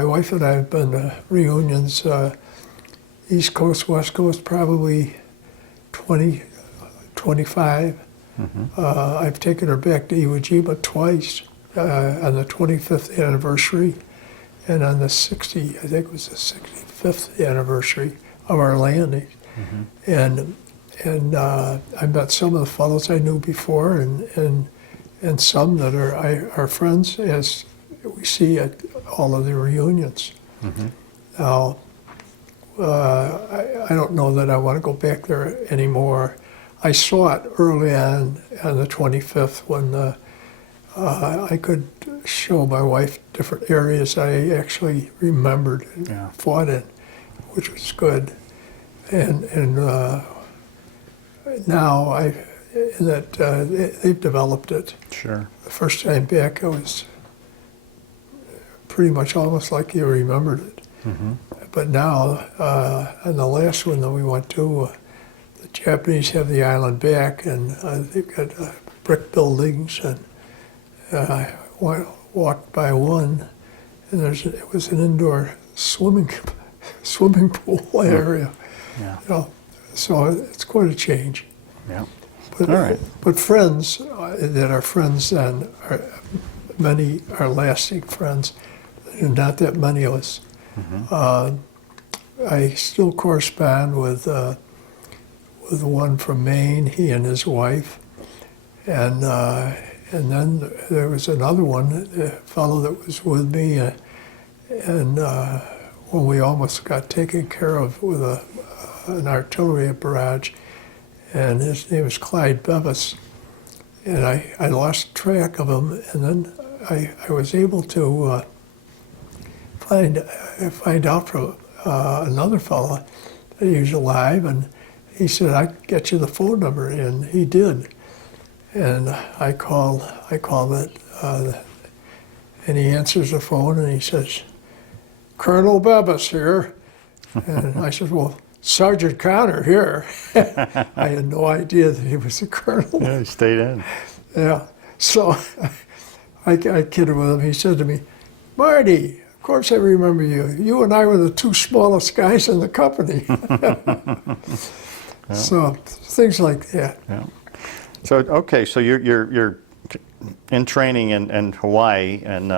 wife and I have been to reunions East Coast, West Coast, probably 20, 25. I've taken her back to Iwo Jima twice on the 25th anniversary and on the 60, I think it was the 65th anniversary of our landing. And I met some of the fellows I knew before and some that are our friends as we see at all of the reunions. Now, I don't know that I want to go back there anymore. I saw it early on the 25th when I could show my wife different areas I actually remembered and fought in, which was good. And now they've developed it. Sure. The first time back, it was pretty much almost like you remembered it. But now, on the last one that we went to, the Japanese have the island back, and they've got brick buildings, and I walked by one, and it was an indoor swimming pool area. Yeah. You know, so it's quite a change. Yeah. But, All right. But friends that are friends then, many are lasting friends, and not that many of us. I still correspond with one from Maine, he and his wife, and then there was another one, a fellow that was with me, and when we almost got taken care of with an artillery barrage, and his name was Clyde Bevis, and I lost track of him, and then I was able to find out from another fellow that he was alive, and he said, "I could get you the phone number," and he did. And I called it, and he answers the phone, and he says, "Colonel Bevis here." And I said, "Well, Sergeant Connor here." I had no idea that he was a colonel. Yeah, he stayed in. Yeah. So I kidded with him. He said to me, "Marty, of course I remember you. You and I were the two smallest guys in the company." So things like that. Yeah. So okay, so you're in training in Hawaii, and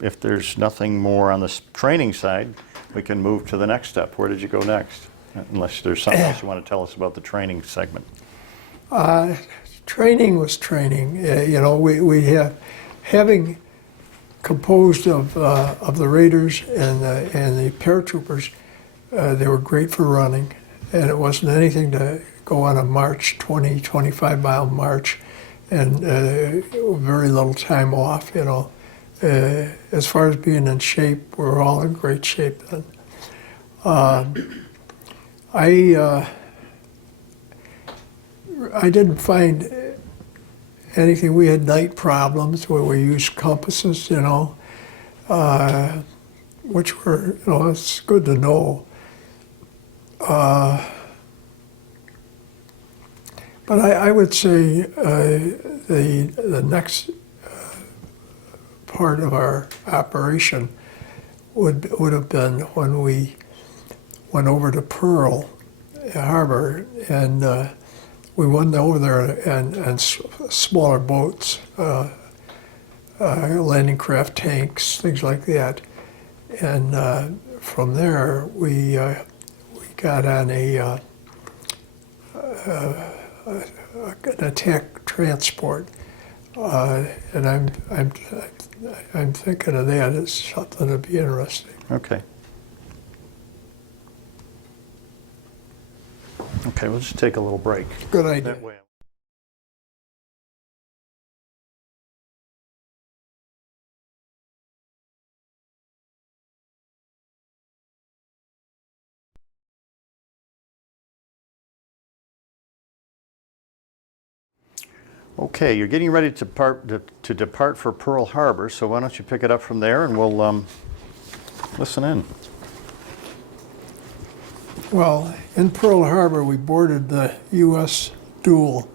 if there's nothing more on the training side, we can move to the next step. Where did you go next? Unless there's something else you want to tell us about the training segment. Training was training. You know, we have having composed of the Raiders and the paratroopers. They were great for running, and it wasn't anything to go on a march, 20, 25-mile march, and very little time off, you know. As far as being in shape, we were all in great shape then. I didn't find anything. We had night problems where we used compasses, you know, which were, you know, it's good to know. But I would say the next part of our operation would have been when we went over to Pearl Harbor, and we went over there and smaller boats, landing craft tanks, things like that. And from there, we got on an attack transport, and I'm thinking of that as something to be interesting. Okay. Okay, we'll just take a little break. Good idea. That way. Okay, you're getting ready to depart for Pearl Harbor, so why don't you pick it up from there, and we'll listen in. Well, in Pearl Harbor, we boarded the U.S. Duel,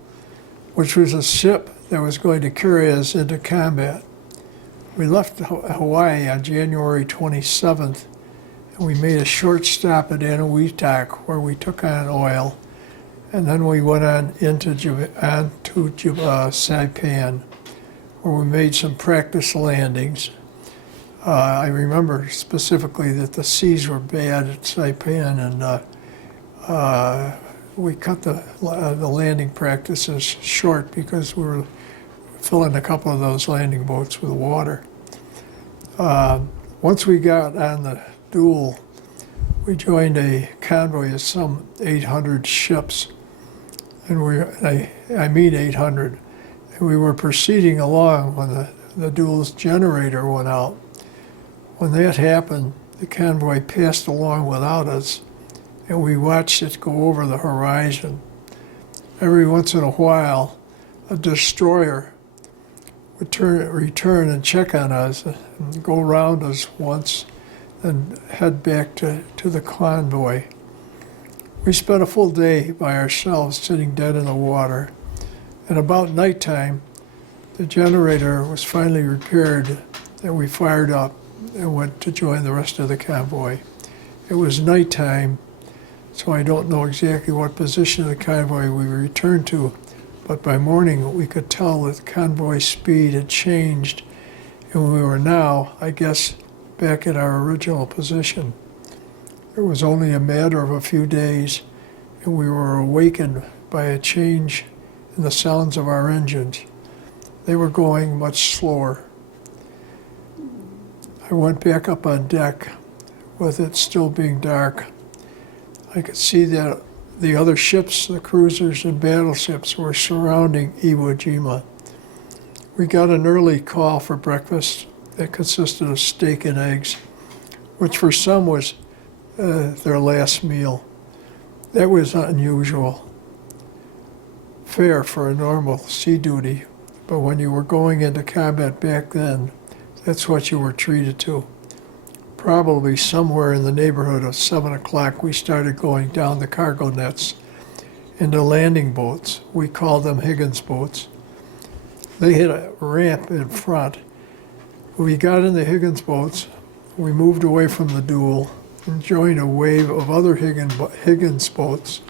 which was a ship that was going to carry us into combat. We left Hawaii on January 27th, And we made a short stop at Eniwetok where we took on oil, and then we went on into Saipan, where we made some practice landings. I remember specifically that the seas were bad at Saipan, and we cut the landing practices short because we were filling a couple of those landing boats with water. Once we got on the Duel, we joined a convoy of some 800 ships, and I mean 800. And we were proceeding along when the Duel's generator went out. When that happened, the convoy passed along without us, and we watched it go over the horizon. Every once in a while, a destroyer would return and check on us and go around us once and head back to the convoy. We spent a full day by ourselves sitting dead in the water, and about nighttime, the generator was finally repaired and we fired up and went to join the rest of the convoy. It was nighttime, so I don't know exactly what position of the convoy we returned to, but by morning we could tell that the convoy speed had changed, and we were now, I guess, back at our original position. It was only a matter of a few days, and we were awakened by a change in the sounds of our engines. They were going much slower. I went back up on deck with it still being dark. I could see that the other ships, the cruisers and battleships, were surrounding Iwo Jima. We got an early call for breakfast that consisted of steak and eggs, which for some was their last meal. That was unusual fare for a normal sea duty, but when you were going into combat back then, that's what you were treated to. Probably somewhere in the neighborhood of 7 o'clock, we started going down the cargo nets into landing boats. We called them Higgins boats. They had a ramp in front. We got in the Higgins boats, we moved away from the Duel and joined a wave of other Higgins boats.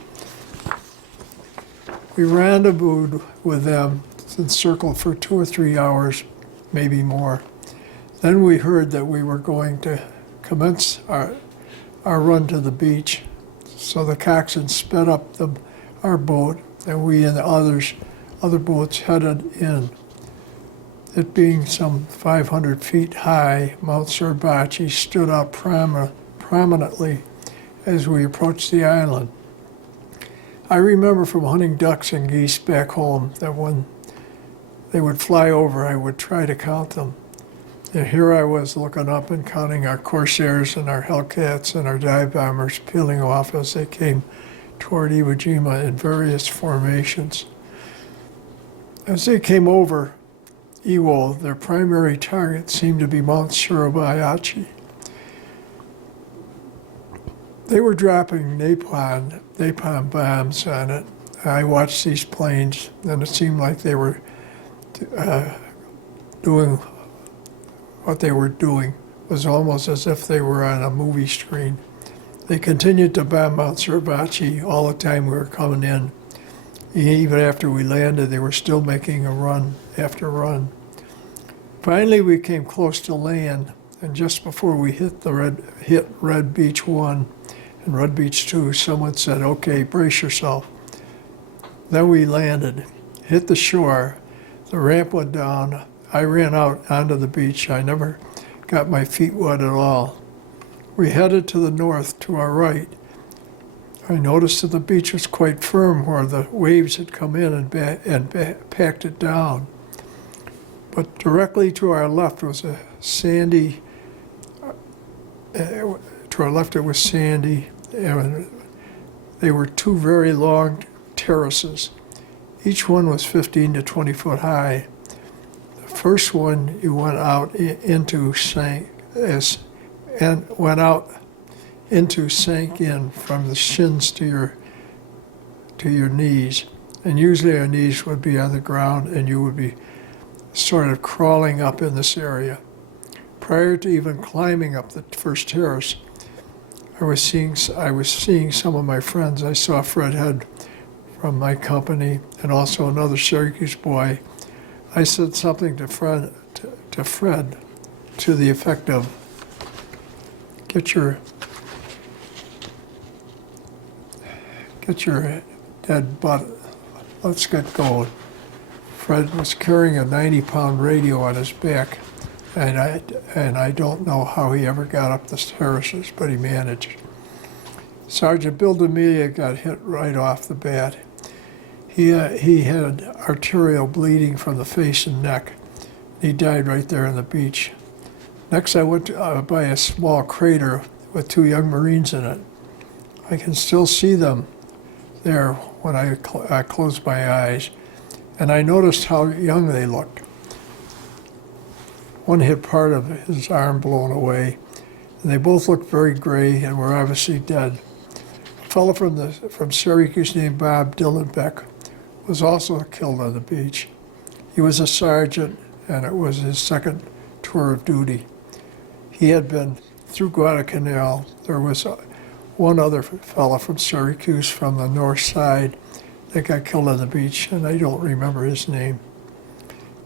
We rendezvoused with them and circled for 2 or 3 hours, maybe more. Then we heard that we were going to commence our run to the beach. So the coxswain sped up our boat, and we and the other boats headed in. It being some 500 feet high, Mount Suribachi stood out prominently as we approached the island. I remember from hunting ducks and geese back home that when they would fly over, I would try to count them. And here I was looking up and counting our Corsairs and our Hellcats and our dive bombers peeling off as they came toward Iwo Jima in various formations. As they came over Iwo, their primary target seemed to be Mount Suribachi. They were dropping napalm bombs on it. I watched these planes, and it seemed like they were doing what they were doing. It was almost as if they were on a movie screen. They continued to bomb Mount Suribachi all the time we were coming in. Even after we landed, they were still making a run after run. Finally, we came close to land, and just before we hit Red Beach 1 and Red Beach 2, someone said, "Okay, brace yourself." Then we landed, hit the shore, the ramp went down. I ran out onto the beach. I never got my feet wet at all. We headed to the north to our right. I noticed that the beach was quite firm where the waves had come in and packed it down. But directly to our left was a sandy, to our left it was sandy, and they were 2 very long terraces. Each one was 15 to 20 foot high. The first one you went out into sank in from the shins to your knees, and usually your knees would be on the ground and you would be sort of crawling up in this area. Prior to even climbing up the first terrace, I was seeing some of my friends. I saw Fred Head from my company and also another Syracuse boy. I said something to Fred to the effect of, get your dead butt, let's get going. Fred was carrying a 90-pound radio on his back, and I don't know how he ever got up the terraces, but he managed. Sergeant Bill D'Amelia got hit right off the bat. He had arterial bleeding from the face and neck. He died right there on the beach. Next, I went by a small crater with 2 young Marines in it. I can still see them there when I close my eyes, and I noticed how young they looked. One had part of his arm blown away, and they both looked very gray and were obviously dead. A fellow from Syracuse named Bob Dillenbeck was also killed on the beach. He was a sergeant, and it was his second tour of duty. He had been through Guadalcanal. There was one other fellow from Syracuse from the north side that got killed on the beach, and I don't remember his name.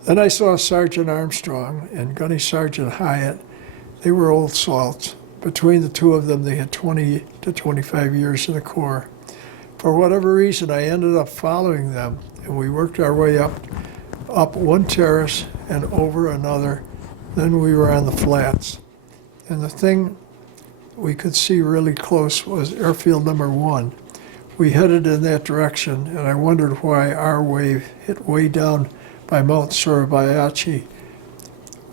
Then I saw Sergeant Armstrong and Gunny Sergeant Hyatt. They were old salts. Between the two of them, they had 20 to 25 years in the Corps. For whatever reason, I ended up following them, and we worked our way up one terrace and over another. Then we were on the flats. And the thing we could see really close was airfield number 1. We headed in that direction, and I wondered why our wave hit way down by Mount Suribayachi.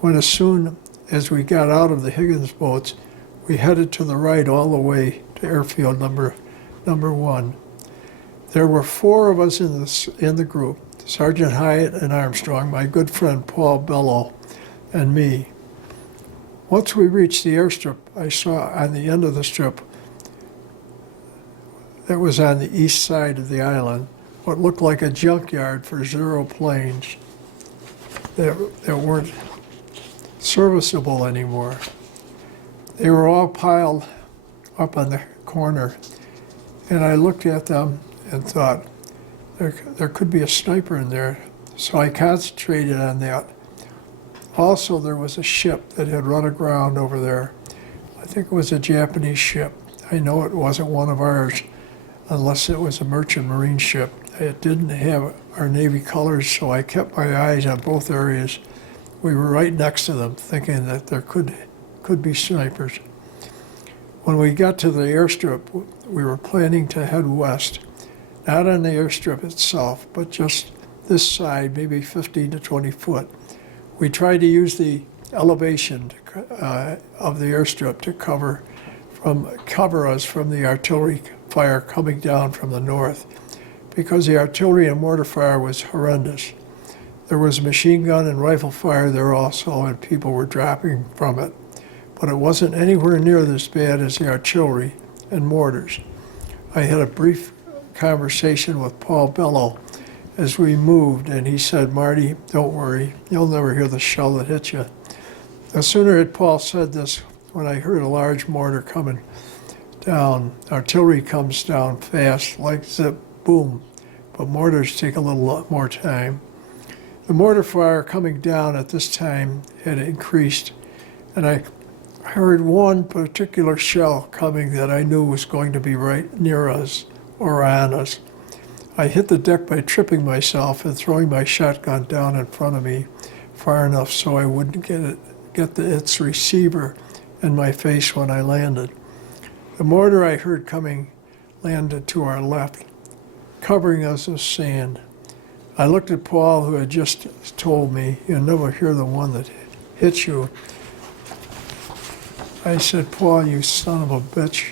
When as soon as we got out of the Higgins boats, we headed to the right all the way to airfield number 1. There were 4 of us in the group, Sergeant Hyatt and Armstrong, my good friend Paul Bellow, and me. Once we reached the airstrip, I saw on the end of the strip that was on the east side of the island what looked like a junkyard for Zero planes that weren't serviceable anymore. They were all piled up on the corner, and I looked at them and thought, there could be a sniper in there, so I concentrated on that. Also, there was a ship that had run aground over there. I think it was a Japanese ship. I know it wasn't one of ours, unless it was a merchant marine ship. It didn't have our Navy colors, so I kept my eyes on both areas. We were right next to them, thinking that there could be snipers. When we got to the airstrip, we were planning to head west, not on the airstrip itself, but just this side, maybe 15 to 20 foot. We tried to use the elevation of the airstrip to cover us from the artillery fire coming down from the north, because the artillery and mortar fire was horrendous. There was machine gun and rifle fire there also, and people were dropping from it. But it wasn't anywhere near as bad as the artillery and mortars. I had a brief conversation with Paul Bellow as we moved, and he said, "Marty, don't worry, you'll never hear the shell that hit you." No sooner had Paul said this when I heard a large mortar coming down. Artillery comes down fast, like zip, boom, but mortars take a little more time. The mortar fire coming down at this time had increased, and I heard one particular shell coming that I knew was going to be right near us or on us. I hit the deck by tripping myself and throwing my shotgun down in front of me far enough so I wouldn't get its receiver in my face when I landed. The mortar I heard coming landed to our left, covering us with sand. I looked at Paul, who had just told me, "You'll never hear the one that hits you." I said, "Paul, you son of a bitch,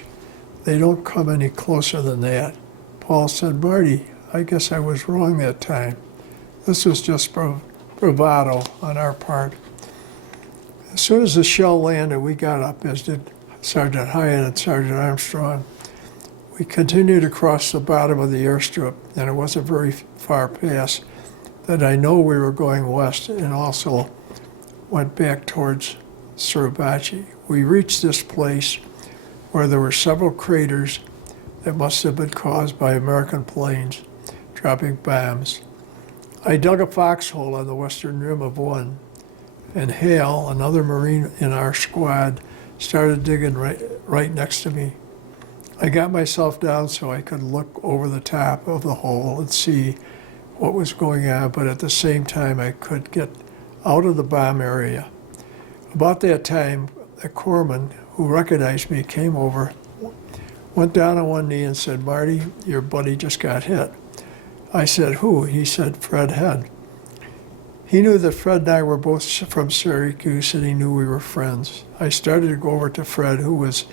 they don't come any closer than that." Paul said, "Marty, I guess I was wrong that time. This was just bravado on our part." As soon as the shell landed, we got up, as did Sergeant Hyatt and Sergeant Armstrong. We continued across the bottom of the airstrip, and it wasn't very far past that I know we were going west, and also went back towards Suribachi. We reached this place where there were several craters that must have been caused by American planes dropping bombs. I dug a foxhole on the western rim of one, and Hale, another Marine in our squad, started digging right next to me. I got myself down so I could look over the top of the hole and see what was going on, but at the same time I could get out of the bomb area. About that time, a corpsman who recognized me came over, went down on one knee and said, "Marty, your buddy just got hit." I said, "Who?" He said, "Fred Head." He knew that Fred and I were both from Syracuse, and he knew we were friends. I started to go over to Fred, who was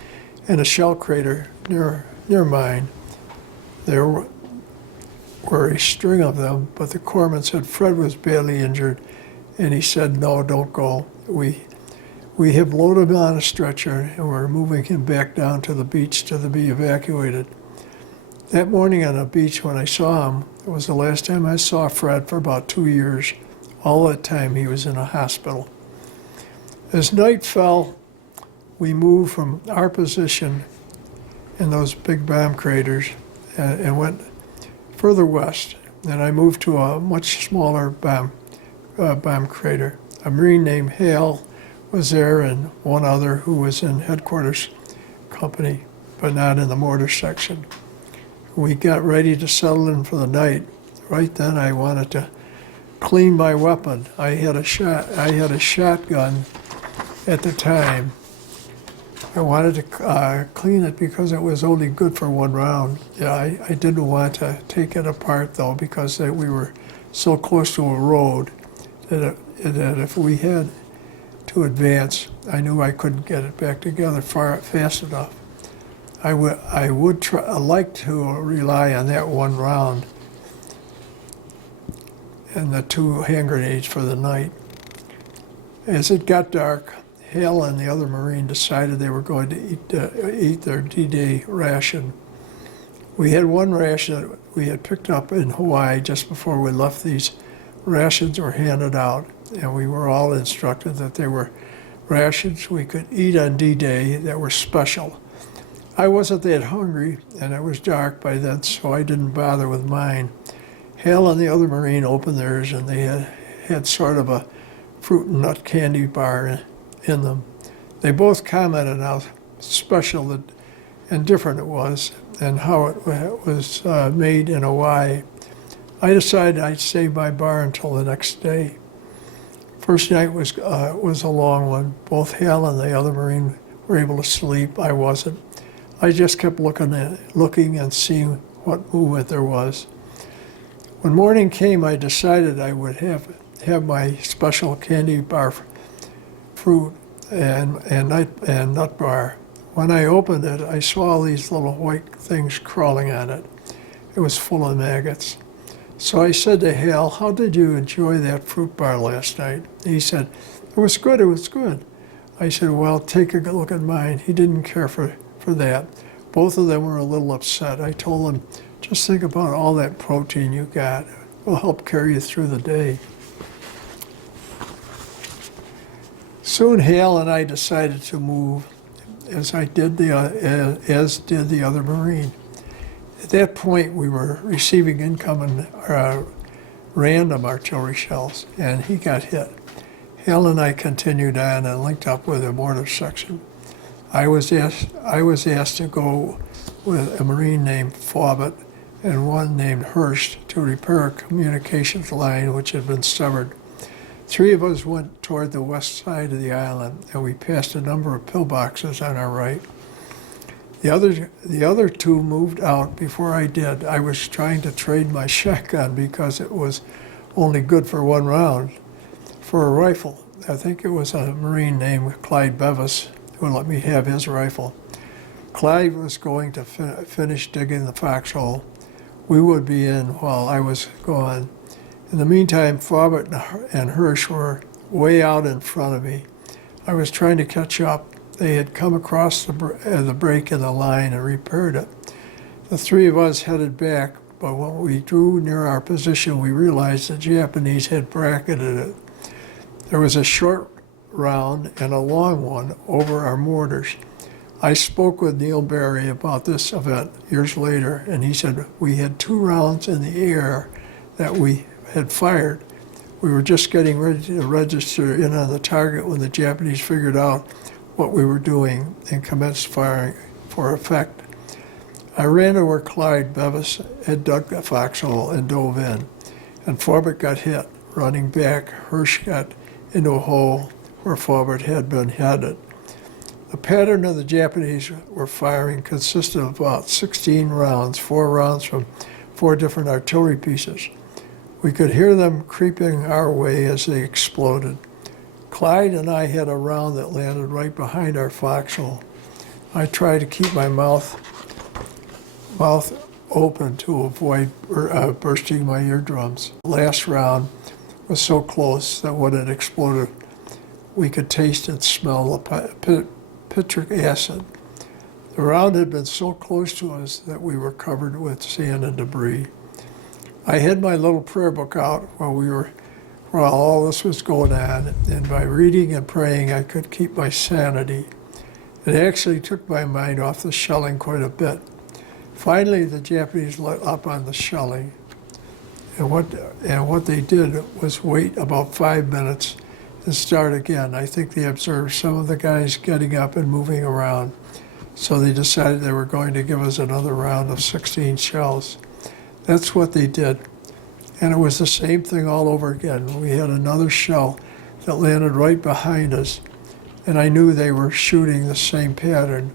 in a shell crater near mine. There were a string of them, but the corpsman said Fred was badly injured, and he said, "No, don't go. We have loaded him on a stretcher, and we're moving him back down to the beach to be evacuated." That morning on the beach when I saw him, it was the last time I saw Fred for about 2 years. All that time he was in a hospital. As night fell, we moved from our position in those big bomb craters and went further west. And I moved to a much smaller bomb crater. A Marine named Hale was there, and one other who was in headquarters company, but not in the mortar section. We got ready to settle in for the night. Right then I wanted to clean my weapon. I had a shotgun at the time. I wanted to clean it because it was only good for one round. Yeah, I didn't want to take it apart though, because we were so close to a road that if we had to advance, I knew I couldn't get it back together fast enough. I would like to rely on that one round and the 2 hand grenades for the night. As it got dark, Hale and the other Marine decided they were going to eat their D-Day ration. We had one ration that we had picked up in Hawaii just before we left. These rations were handed out, and we were all instructed that they were rations we could eat on D-Day that were special. I wasn't that hungry, and it was dark by then, so I didn't bother with mine. Hale and the other Marine opened theirs, and they had sort of a fruit and nut candy bar in them. They both commented how special and different it was, and how it was made in Hawaii. I decided I'd save my bar until the next day. First night was a long one. Both Hale and the other Marine were able to sleep. I wasn't. I just kept looking and seeing what movement there was. When morning came, I decided I would have my special candy bar fruit and nut bar. When I opened it, I saw all these little white things crawling on it. It was full of maggots. So I said to Hale, "How did you enjoy that fruit bar last night?" He said, "It was good, it was good." I said, "Well, take a good look at mine." He didn't care for that. Both of them were a little upset. I told them, "Just think about all that protein you got. It will help carry you through the day." Soon Hale and I decided to move, as did the other Marine. At that point, we were receiving incoming random artillery shells, and he got hit. Hale and I continued on and linked up with the mortar section. I was asked to go with a Marine named Fobbit and one named Hurst to repair a communications line which had been severed. 3 of us went toward the west side of the island, and we passed a number of pillboxes on our right. The other 2 moved out before I did. I was trying to trade my shotgun because it was only good for one round for a rifle. I think it was a Marine named Clyde Bevis who let me have his rifle. Clyde was going to finish digging the foxhole. We would be in while I was gone. In the meantime, Fobbit and Hirsch were way out in front of me. I was trying to catch up. They had come across the break in the line and repaired it. The 3 of us headed back, but when we drew near our position, we realized the Japanese had bracketed it. There was a short round and a long one over our mortars. I spoke with Neil Barry about this event years later, and he said we had 2 rounds in the air that we had fired. We were just getting ready to register in on the target when the Japanese figured out what we were doing and commenced firing for effect. I ran to where Clyde Bevis had dug the foxhole and dove in, and Forbett got hit. Running back, Hirsch got into a hole where Forbett had been headed. The pattern of the Japanese were firing consisted of about 16 rounds, 4 rounds from 4 different artillery pieces. We could hear them creeping our way as they exploded. Clyde and I had a round that landed right behind our foxhole. I tried to keep my mouth open to avoid bursting my eardrums. The last round was so close that when it exploded, we could taste and smell the citric acid. The round had been so close to us that we were covered with sand and debris. I had my little prayer book out while all this was going on, and by reading and praying, I could keep my sanity. It actually took my mind off the shelling quite a bit. Finally, the Japanese let up on the shelling, and what they did was wait about 5 minutes and start again. I think they observed some of the guys getting up and moving around, so they decided they were going to give us another round of 16 shells. That's what they did, and it was the same thing all over again. We had another shell that landed right behind us, and I knew they were shooting the same pattern.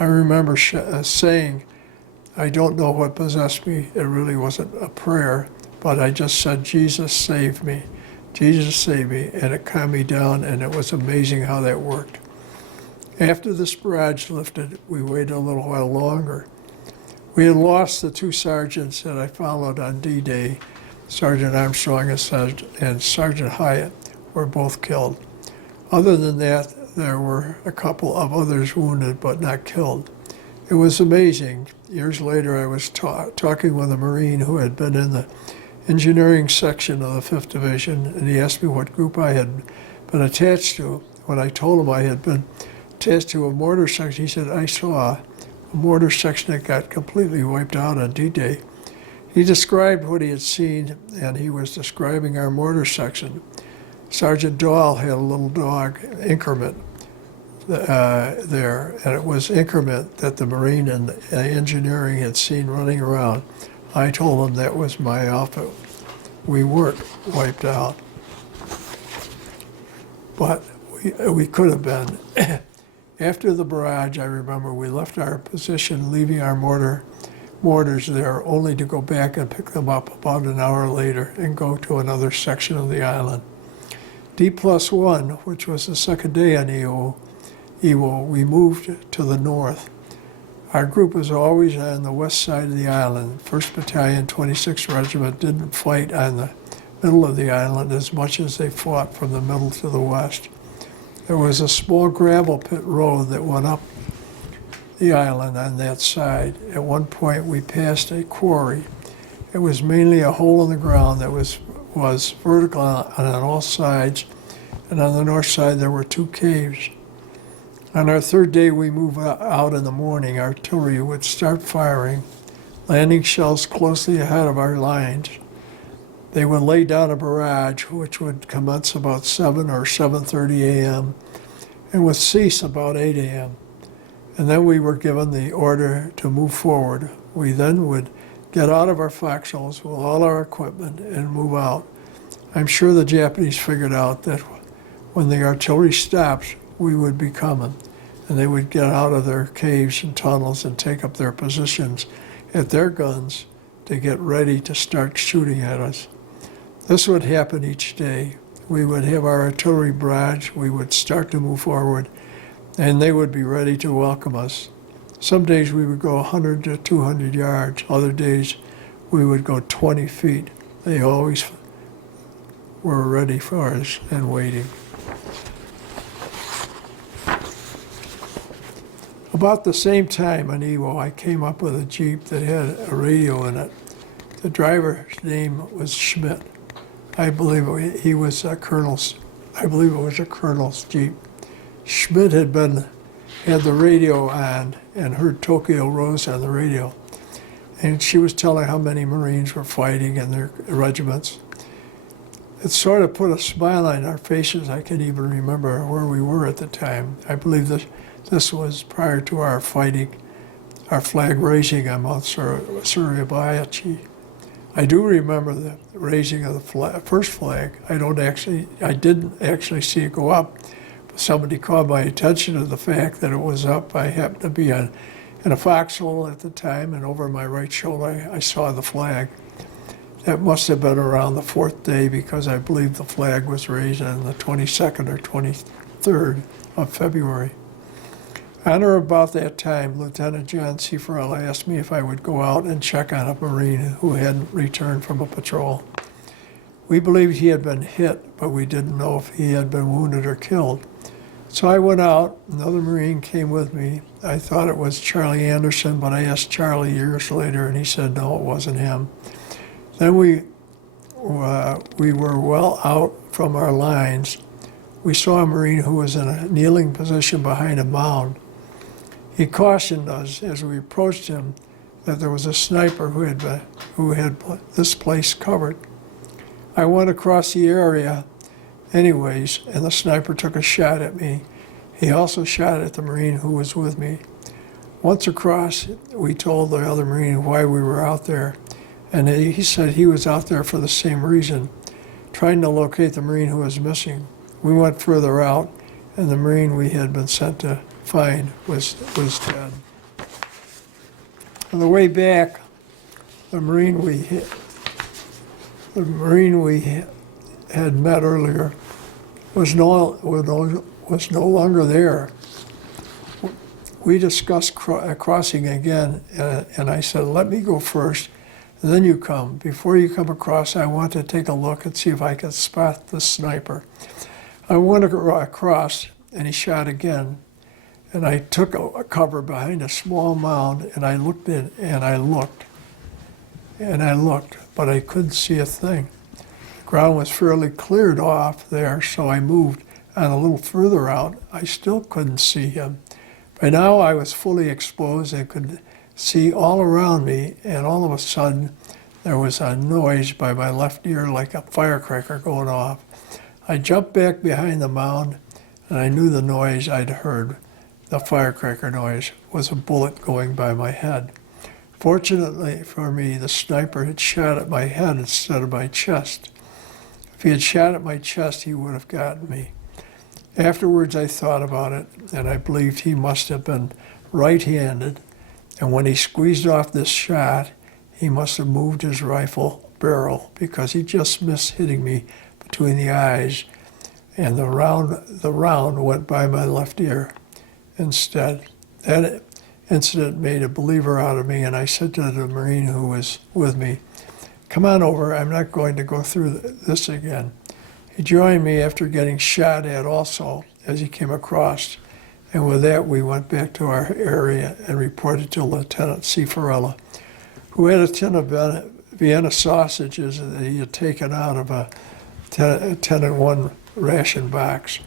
I remember saying, I don't know what possessed me. It really wasn't a prayer, but I just said, Jesus, save me. Jesus, save me. And it calmed me down, and it was amazing how that worked. After this barrage lifted, we waited a little while longer. We had lost the 2 sergeants that I followed on D-Day. Sergeant Armstrong and Sergeant Hyatt were both killed. Other than that, there were a couple of others wounded but not killed. It was amazing. Years later, I was talking with a Marine who had been in the engineering section of the 5th Division, and he asked me what group I had been attached to. When I told him I had been attached to a mortar section, he said, I saw a mortar section that got completely wiped out on D-Day. He described what he had seen, and he was describing our mortar section. Sergeant Dahl had a little dog, Increment, there, and it was Increment that the Marine and engineering had seen running around. I told him that was my outfit. We weren't wiped out, but we could have been. After the barrage, I remember we left our position, leaving our mortars there, only to go back and pick them up about an hour later and go to another section of the island. D+1, which was the second day on Iwo, we moved to the north. Our group was always on the west side of the island. 1st Battalion, 26th Regiment didn't fight on the middle of the island as much as they fought from the middle to the west. There was a small gravel pit road that went up the island on that side. At one point, we passed a quarry. It was mainly a hole in the ground that was vertical on all sides, and on the north side there were 2 caves. On our 3rd day, we moved out in the morning. Artillery would start firing, landing shells closely ahead of our lines. They would lay down a barrage, which would commence about 7 or 7:30 a.m. and would cease about 8 a.m. And then we were given the order to move forward. We then would get out of our foxholes with all our equipment and move out. I'm sure the Japanese figured out that when the artillery stopped, we would be coming, and they would get out of their caves and tunnels and take up their positions at their guns to get ready to start shooting at us. This would happen each day. We would have our artillery barrage, we would start to move forward, and they would be ready to welcome us. Some days we would go 100 to 200 yards. Other days we would go 20 feet. They always were ready for us and waiting. About the same time on Iwo, I came up with a Jeep that had a radio in it. The driver's name was Schmidt. I believe it was a colonel's Jeep. Schmidt had been had the radio on and heard Tokyo Rose on the radio. And she was telling how many Marines were fighting in their regiments. It sort of put a smile on our faces. I can even remember where we were at the time. I believe this was prior to our fighting, our flag raising on Mount Suribachi. I do remember the raising of the first flag. I didn't actually see it go up, but somebody called my attention to the fact that it was up. I happened to be in a foxhole at the time, and over my right shoulder I saw the flag. That must have been around the 4th day, because I believe the flag was raised on the 22nd or 23rd of February. On or about that time, Lieutenant John Cifarella asked me if I would go out and check on a Marine who hadn't returned from a patrol. We believed he had been hit, but we didn't know if he had been wounded or killed. So I went out. Another Marine came with me. I thought it was Charlie Anderson, but I asked Charlie years later, and he said no, it wasn't him. Then we were well out from our lines. We saw a Marine who was in a kneeling position behind a mound. He cautioned us as we approached him that there was a sniper who had this place covered. I went across the area anyways, and the sniper took a shot at me. He also shot at the Marine who was with me. Once across, we told the other Marine why we were out there, and he said he was out there for the same reason, trying to locate the Marine who was missing. We went further out, and the Marine we had been sent to find was dead. On the way back, the Marine we had met earlier was no longer there. We discussed crossing again, and I said, let me go first, and then you come. Before you come across, I want to take a look and see if I can spot the sniper. I went across, and he shot again, and I took a cover behind a small mound, and I looked in, and I looked, but I couldn't see a thing. The ground was fairly cleared off there, so I moved on a little further out. I still couldn't see him. By now I was fully exposed and could see all around me, and all of a sudden there was a noise by my left ear like a firecracker going off. I jumped back behind the mound, and I knew the noise I'd heard, the firecracker noise, was a bullet going by my head. Fortunately for me, the sniper had shot at my head instead of my chest. If he had shot at my chest, he would have gotten me. Afterwards, I thought about it, and I believed he must have been right-handed, and when he squeezed off this shot, he must have moved his rifle barrel, because he just missed hitting me between the eyes, and the round went by my left ear instead. That incident made a believer out of me, and I said to the Marine who was with me, come on over, I'm not going to go through this again. He joined me after getting shot at also as he came across, and with that we went back to our area and reported to Lieutenant Cifarella, who had a tin of Vienna sausages that he had taken out of a 10-in-1 ration box.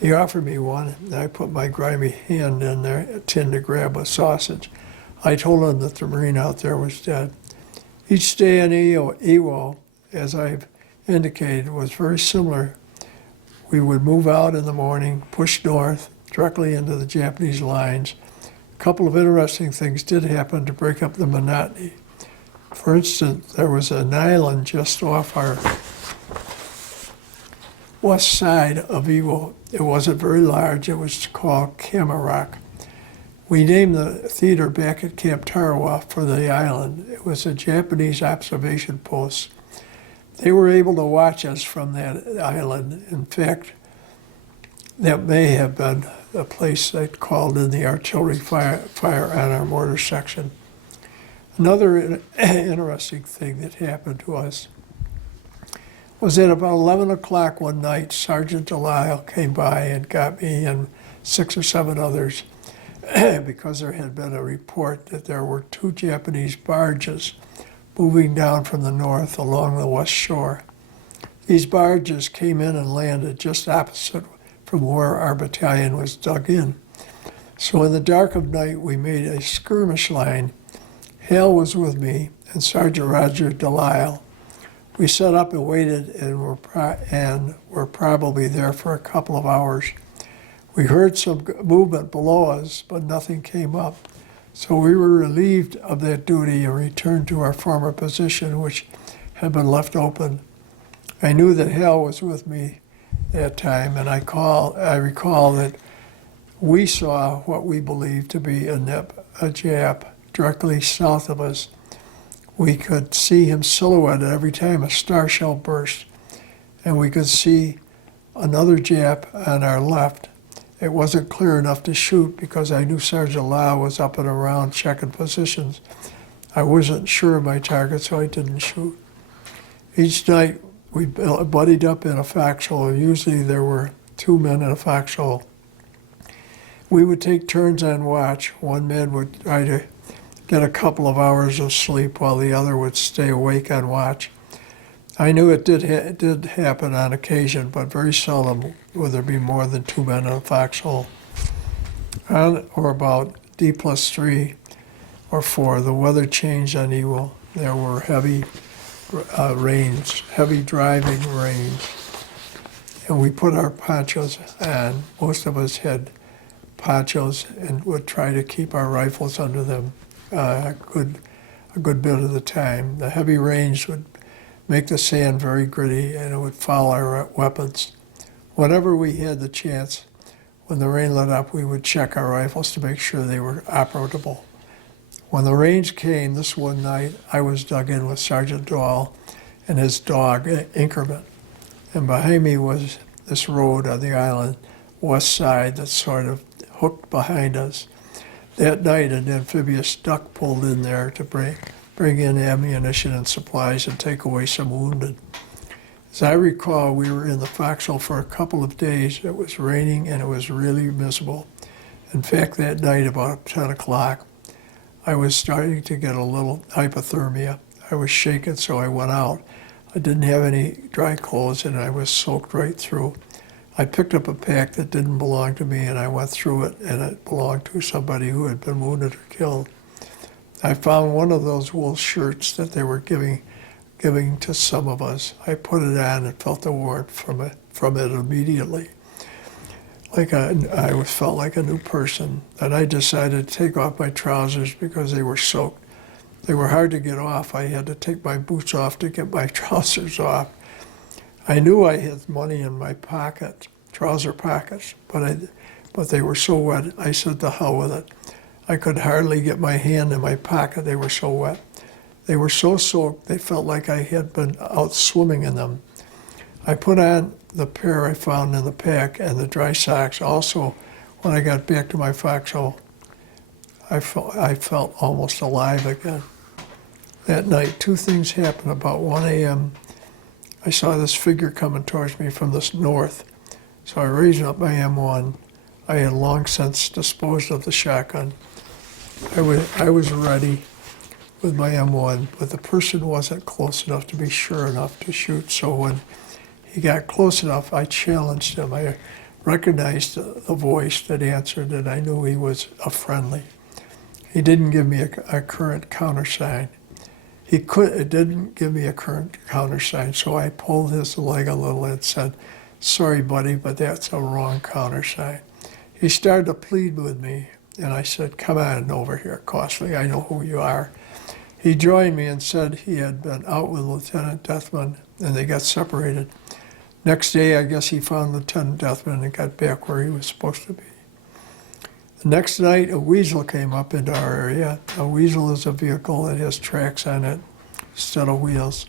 He offered me one, and I put my grimy hand in there, a tin to grab a sausage. I told him that the Marine out there was dead. Each day in Iwo, as I've indicated, was very similar. We would move out in the morning, push north, directly into the Japanese lines. A couple of interesting things did happen to break up the monotony. For instance, there was an island just off our west side of Iwo. It wasn't very large. It was called Kamarok. We named the theater back at Camp Tarawa for the island. It was a Japanese observation post. They were able to watch us from that island. In fact, that may have been the place they called in the artillery fire on our mortar section. Another interesting thing that happened to us was at about 11 o'clock one night, Sergeant Delisle came by and got me and 6 or 7 others because there had been a report that there were 2 Japanese barges moving down from the north along the west shore. These barges came in and landed just opposite from where our battalion was dug in. So in the dark of night, we made a skirmish line. Hale was with me and Sergeant Roger Delisle. We set up and waited and were probably there for a couple of hours. We heard some movement below us, but nothing came up. So we were relieved of that duty and returned to our former position, which had been left open. I knew that Hale was with me that time, and I recall that we saw what we believed to be a Jap directly south of us. We could see him silhouetted every time a star shell burst, and we could see another Jap on our left. It wasn't clear enough to shoot because I knew Sergeant Lau was up and around checking positions. I wasn't sure of my target, so I didn't shoot. Each night, we buddied up in a foxhole. Usually there were 2 men in a foxhole. We would take turns on watch. One man would try to get a couple of hours of sleep while the other would stay awake on watch. I knew it did happen on occasion, but very seldom would there be more than 2 men in a foxhole. On or about D+3 or 4, the weather changed on Iwo. There were heavy rains, heavy driving rains, and we put our ponchos on. Most of us had ponchos and would try to keep our rifles under them a good bit of the time. The heavy rains would make the sand very gritty, and it would foul our weapons. Whenever we had the chance, when the rain let up, we would check our rifles to make sure they were operable. When the rains came this one night, I was dug in with Sergeant Doyle and his dog, Increment. And behind me was this road on the island, west side, that sort of hooked behind us. That night, an amphibious duck pulled in there to bring in ammunition and supplies and take away some wounded. As I recall, we were in the foxhole for a couple of days. It was raining and it was really miserable. In fact, that night about 10 o'clock, I was starting to get a little hypothermia. I was shaken, so I went out. I didn't have any dry clothes and I was soaked right through. I picked up a pack that didn't belong to me and I went through it, and it belonged to somebody who had been wounded or killed. I found one of those wool shirts that they were giving to some of us. I put it on and felt the warmth from it immediately. I felt like a new person. And I decided to take off my trousers because they were soaked. They were hard to get off. I had to take my boots off to get my trousers off. I knew I had money in my pocket, trouser pockets, but they were so wet, I said to hell with it. I could hardly get my hand in my pocket, they were so wet. They were so soaked, they felt like I had been out swimming in them. I put on the pair I found in the pack and the dry socks. Also, when I got back to my foxhole, I felt almost alive again. That night, 2 things happened. About 1 a.m., I saw this figure coming towards me from the north. So I raised up my M1. I had long since disposed of the shotgun. I was ready with my M1, but the person wasn't close enough to be sure enough to shoot. So when he got close enough, I challenged him. I recognized the voice that answered, and I knew he was a friendly. He didn't give me a current countersign. It didn't give me a current countersign, so I pulled his leg a little and said, "Sorry, buddy, but that's a wrong countersign." He started to plead with me, and I said, "Come on over here, Costley, I know who you are." He joined me and said he had been out with Lieutenant Deathman, and they got separated. Next day, I guess he found Lieutenant Deathman and got back where he was supposed to be. The next night, a weasel came up into our area. A weasel is a vehicle that has tracks on it instead of wheels.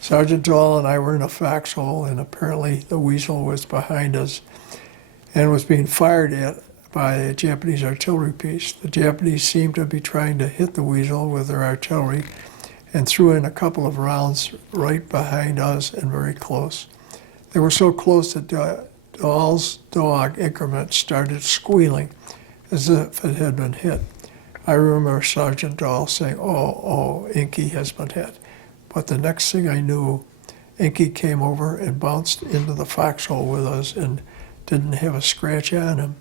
Sergeant Doyle and I were in a foxhole, and apparently the weasel was behind us and was being fired at by a Japanese artillery piece. The Japanese seemed to be trying to hit the weasel with their artillery and threw in a couple of rounds right behind us and very close. They were so close that Doyle's dog, Increment, started squealing as if it had been hit. I remember Sergeant Doyle saying, oh, Inky has been hit. But the next thing I knew, Inky came over and bounced into the foxhole with us and didn't have a scratch on him.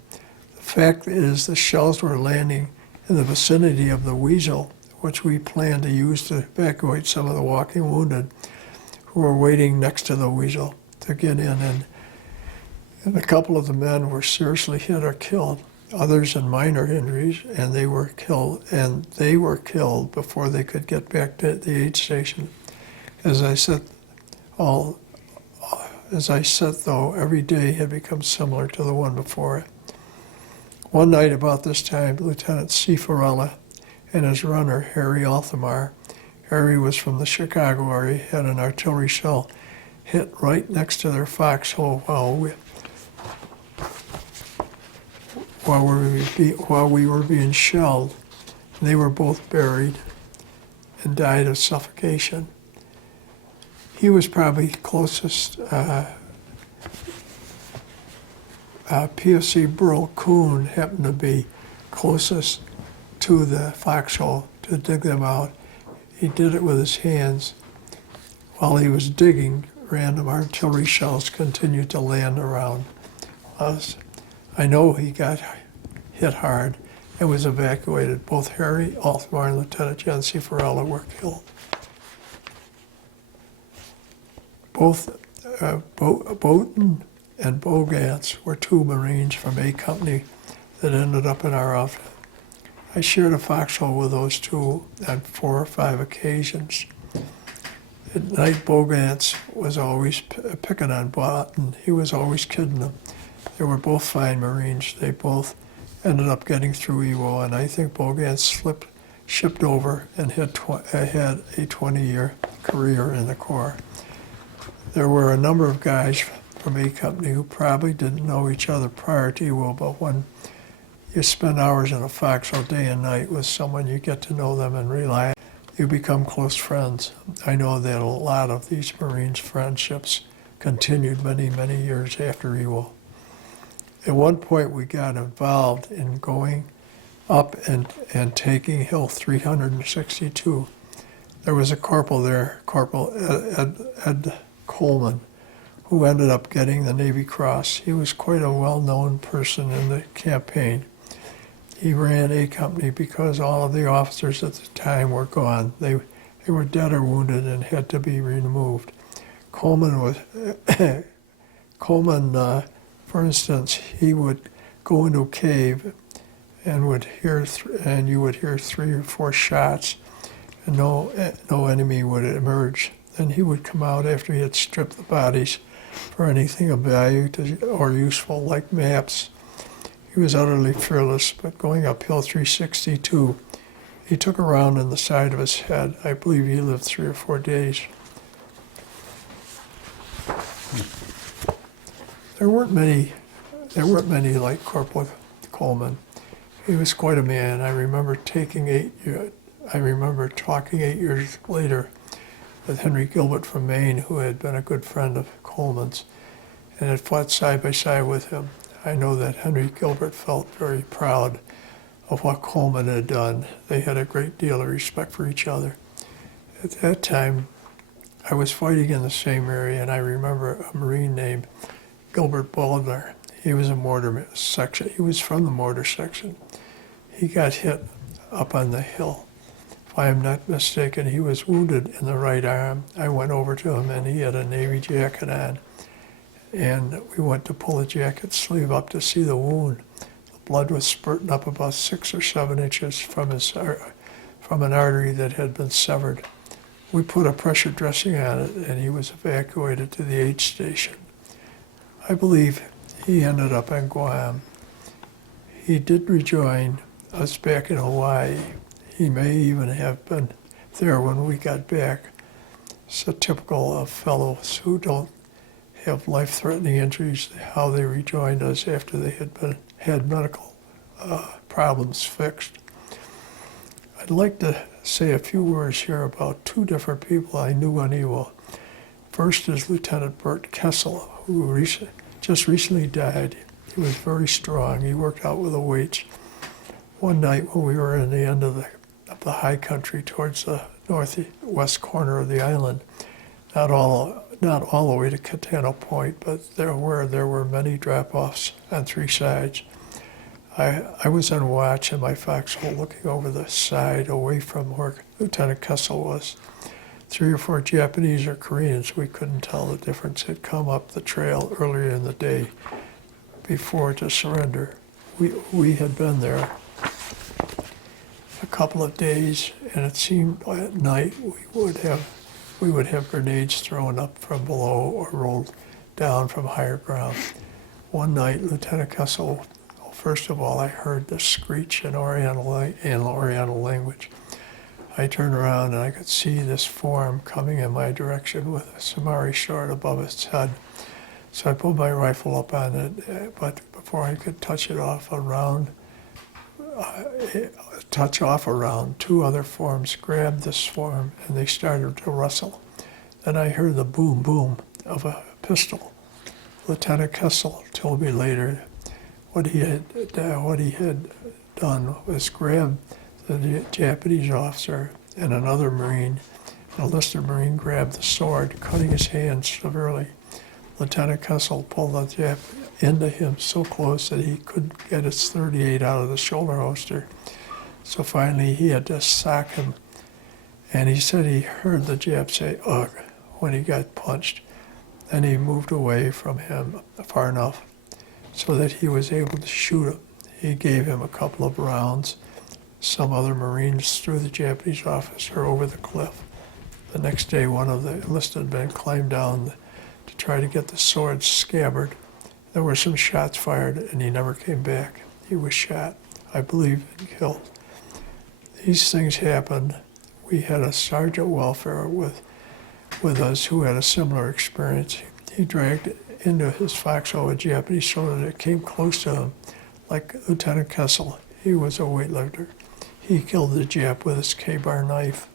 The fact is, the shells were landing in the vicinity of the Weasel, which we planned to use to evacuate some of the walking wounded who were waiting next to the Weasel to get in. And a couple of the men were seriously hit or killed, others in minor injuries, and they were killed. And they were killed before they could get back to the aid station. As I said, though, every day had become similar to the one before it. One night about this time, Lieutenant Cifarella and his runner, Harry Altamar, Harry was from the Chicago area, had an artillery shell hit right next to their foxhole while we were being shelled. They were both buried and died of suffocation. He was probably closest. PFC Burl Kuhn happened to be closest to the foxhole to dig them out. He did it with his hands. While he was digging, random artillery shells continued to land around us. I know he got hit hard and was evacuated. Both Harry Altamar and Lieutenant John Cifarella were killed. Both Boughton and Bogance were two Marines from A Company that ended up in our outfit. I shared a foxhole with those two on 4 or 5 occasions. At night, Bogance was always picking on Boughton. He was always kidding them. They were both fine Marines. They both ended up getting through Iwo, and I think Bogance shipped over and had a 20-year career in the Corps. There were a number of guys from A Company who probably didn't know each other prior to Iwo, but when you spend hours in a foxhole day and night with someone, you get to know them and realize you become close friends. I know that a lot of these Marines' friendships continued many, many years after Iwo. At one point, we got involved in going up and taking Hill 362. There was a corporal there, Corporal Ed Coleman, who ended up getting the Navy Cross. He was quite a well-known person in the campaign. He ran A Company because all of the officers at the time were gone. They were dead or wounded and had to be removed. Coleman, for instance, he would go into a cave and you would hear 3 or 4 shots, and no enemy would emerge. Then he would come out after he had stripped the bodies for anything of value or useful, like maps. He was utterly fearless, but going up Hill 362, he took a round in the side of his head. I believe he lived 3 or 4 days. There weren't many like Corporal Coleman. He was quite a man. I remember talking 8 years later with Henry Gilbert from Maine, who had been a good friend of Coleman's and had fought side by side with him. I know that Henry Gilbert felt very proud of what Coleman had done. They had a great deal of respect for each other. At that time, I was fighting in the same area, and I remember a Marine named Gilbert Baldner. He was a mortar section. He was from the mortar section. He got hit up on the hill. If I am not mistaken, he was wounded in the right arm. I went over to him, and he had a Navy jacket on. And we went to pull the jacket sleeve up to see the wound. The blood was spurting up about 6 or 7 inches from an artery that had been severed. We put a pressure dressing on it, and he was evacuated to the aid station. I believe he ended up on Guam. He did rejoin us back in Hawaii. He may even have been there when we got back. So typical of fellows who don't have life-threatening injuries, how they rejoined us after they had medical problems fixed. I'd like to say a few words here about 2 different people I knew on Iwo. First is Lieutenant Bert Kessel, who just recently died. He was very strong. He worked out with the weights. One night when we were in the end of the high country towards the northwest corner of the island, not all the way to Catano Point, but there were many drop-offs on 3 sides. I was on watch in my foxhole looking over the side away from where Lieutenant Kessel was. 3 or 4 Japanese or Koreans, we couldn't tell the difference, had come up the trail earlier in the day before to surrender. We had been there a couple of days, and it seemed at night we would have grenades thrown up from below or rolled down from higher ground. One night, Lieutenant Kessel, first of all, I heard the screech in Oriental language. I turned around and I could see this form coming in my direction with a Samari short above its head. So I pulled my rifle up on it, but before I could touch off a round, 2 other forms grabbed this form and they started to wrestle. Then I heard the boom boom of a pistol. Lieutenant Kessel told me later what he had done was grab the Japanese officer and another Marine, an enlisted Marine, grabbed the sword, cutting his hand severely. Lieutenant Kessel pulled the Jap into him so close that he couldn't get his .38 out of the shoulder holster. So finally he had to sock him, and he said he heard the Jap say, "Ugh," when he got punched. Then he moved away from him far enough so that he was able to shoot him. He gave him a couple of rounds. Some other Marines threw the Japanese officer over the cliff. The next day, one of the enlisted men climbed down to try to get the sword scabbard. There were some shots fired, and he never came back. He was shot, I believe, and killed. These things happened. We had a sergeant welfare with us who had a similar experience. He dragged into his foxhole a Japanese soldier that came close to him, like Lieutenant Kessel. He was a weightlifter. He killed the Jap with his K-bar knife.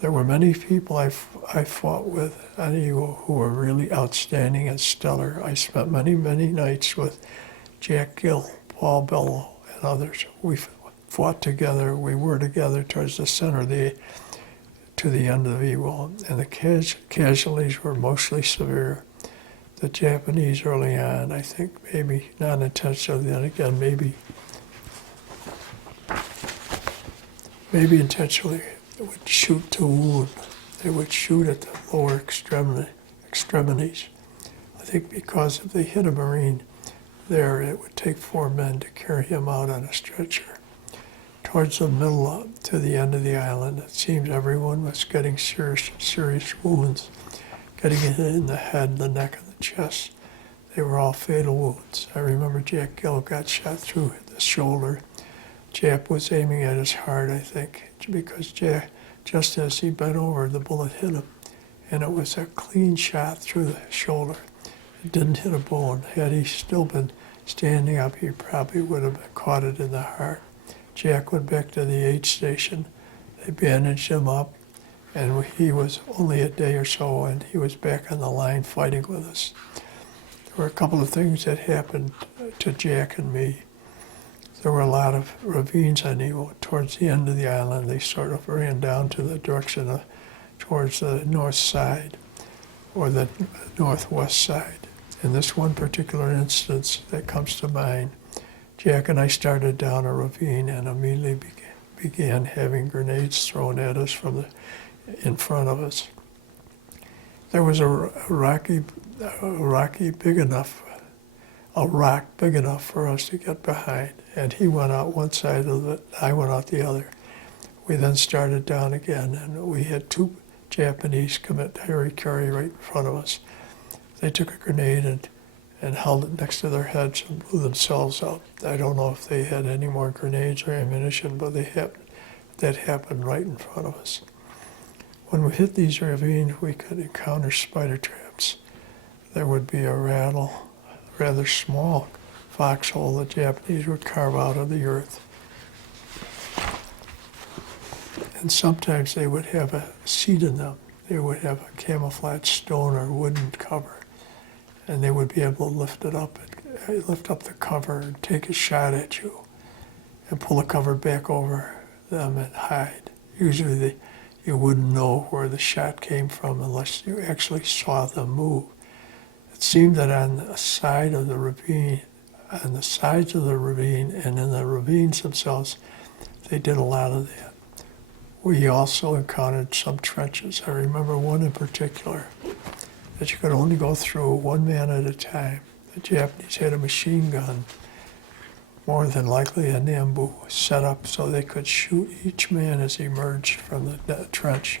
There were many people I fought with on Iwo who were really outstanding and stellar. I spent many, many nights with Jack Gill, Paul Bellow, and others. We fought together. We were together towards the center to the end of Iwo, and the casualties were mostly severe. The Japanese early on, I think maybe not intentionally, then again maybe intentionally, would shoot to wound. They would shoot at the lower extremities. I think because if they hit a Marine there, it would take 4 men to carry him out on a stretcher. Towards the middle to the end of the island, it seemed everyone was getting serious wounds, getting it in the head, the neck, and the chest. They were all fatal wounds. I remember Jack Gill got shot through the shoulder. Jap was aiming at his heart, I think, because just as he bent over, the bullet hit him, and it was a clean shot through the shoulder. It didn't hit a bone. Had he still been standing up, he probably would have caught it in the heart. Jack went back to the aid station. They bandaged him up, and he was only a day or so, and he was back on the line fighting with us. There were a couple of things that happened to Jack and me. There were a lot of ravines on Iwo. Towards the end of the island, they sort of ran down to the direction towards the north side or the northwest side. In this one particular instance that comes to mind, Jack and I started down a ravine and immediately began having grenades thrown at us from in front of us. There was a rock big enough for us to get behind, and he went out one side of it, I went out the other. We then started down again, and we had 2 Japanese commit hara-kiri right in front of us. They took a grenade and held it next to their heads and blew themselves up. I don't know if they had any more grenades or ammunition, but that happened right in front of us. When we hit these ravines, we could encounter spider traps. There would be a rather small foxhole the Japanese would carve out of the earth. And sometimes they would have a seat in them. They would have a camouflage stone or wooden cover, and they would be able to lift up the cover and take a shot at you and pull the cover back over them and hide. Usually you wouldn't know where the shot came from unless you actually saw them move. It seemed that on the side of the ravine, on the sides of the ravine, and in the ravines themselves, they did a lot of that. We also encountered some trenches. I remember one in particular that you could only go through one man at a time. The Japanese had a machine gun, more than likely a Nambu, set up so they could shoot each man as he emerged from the trench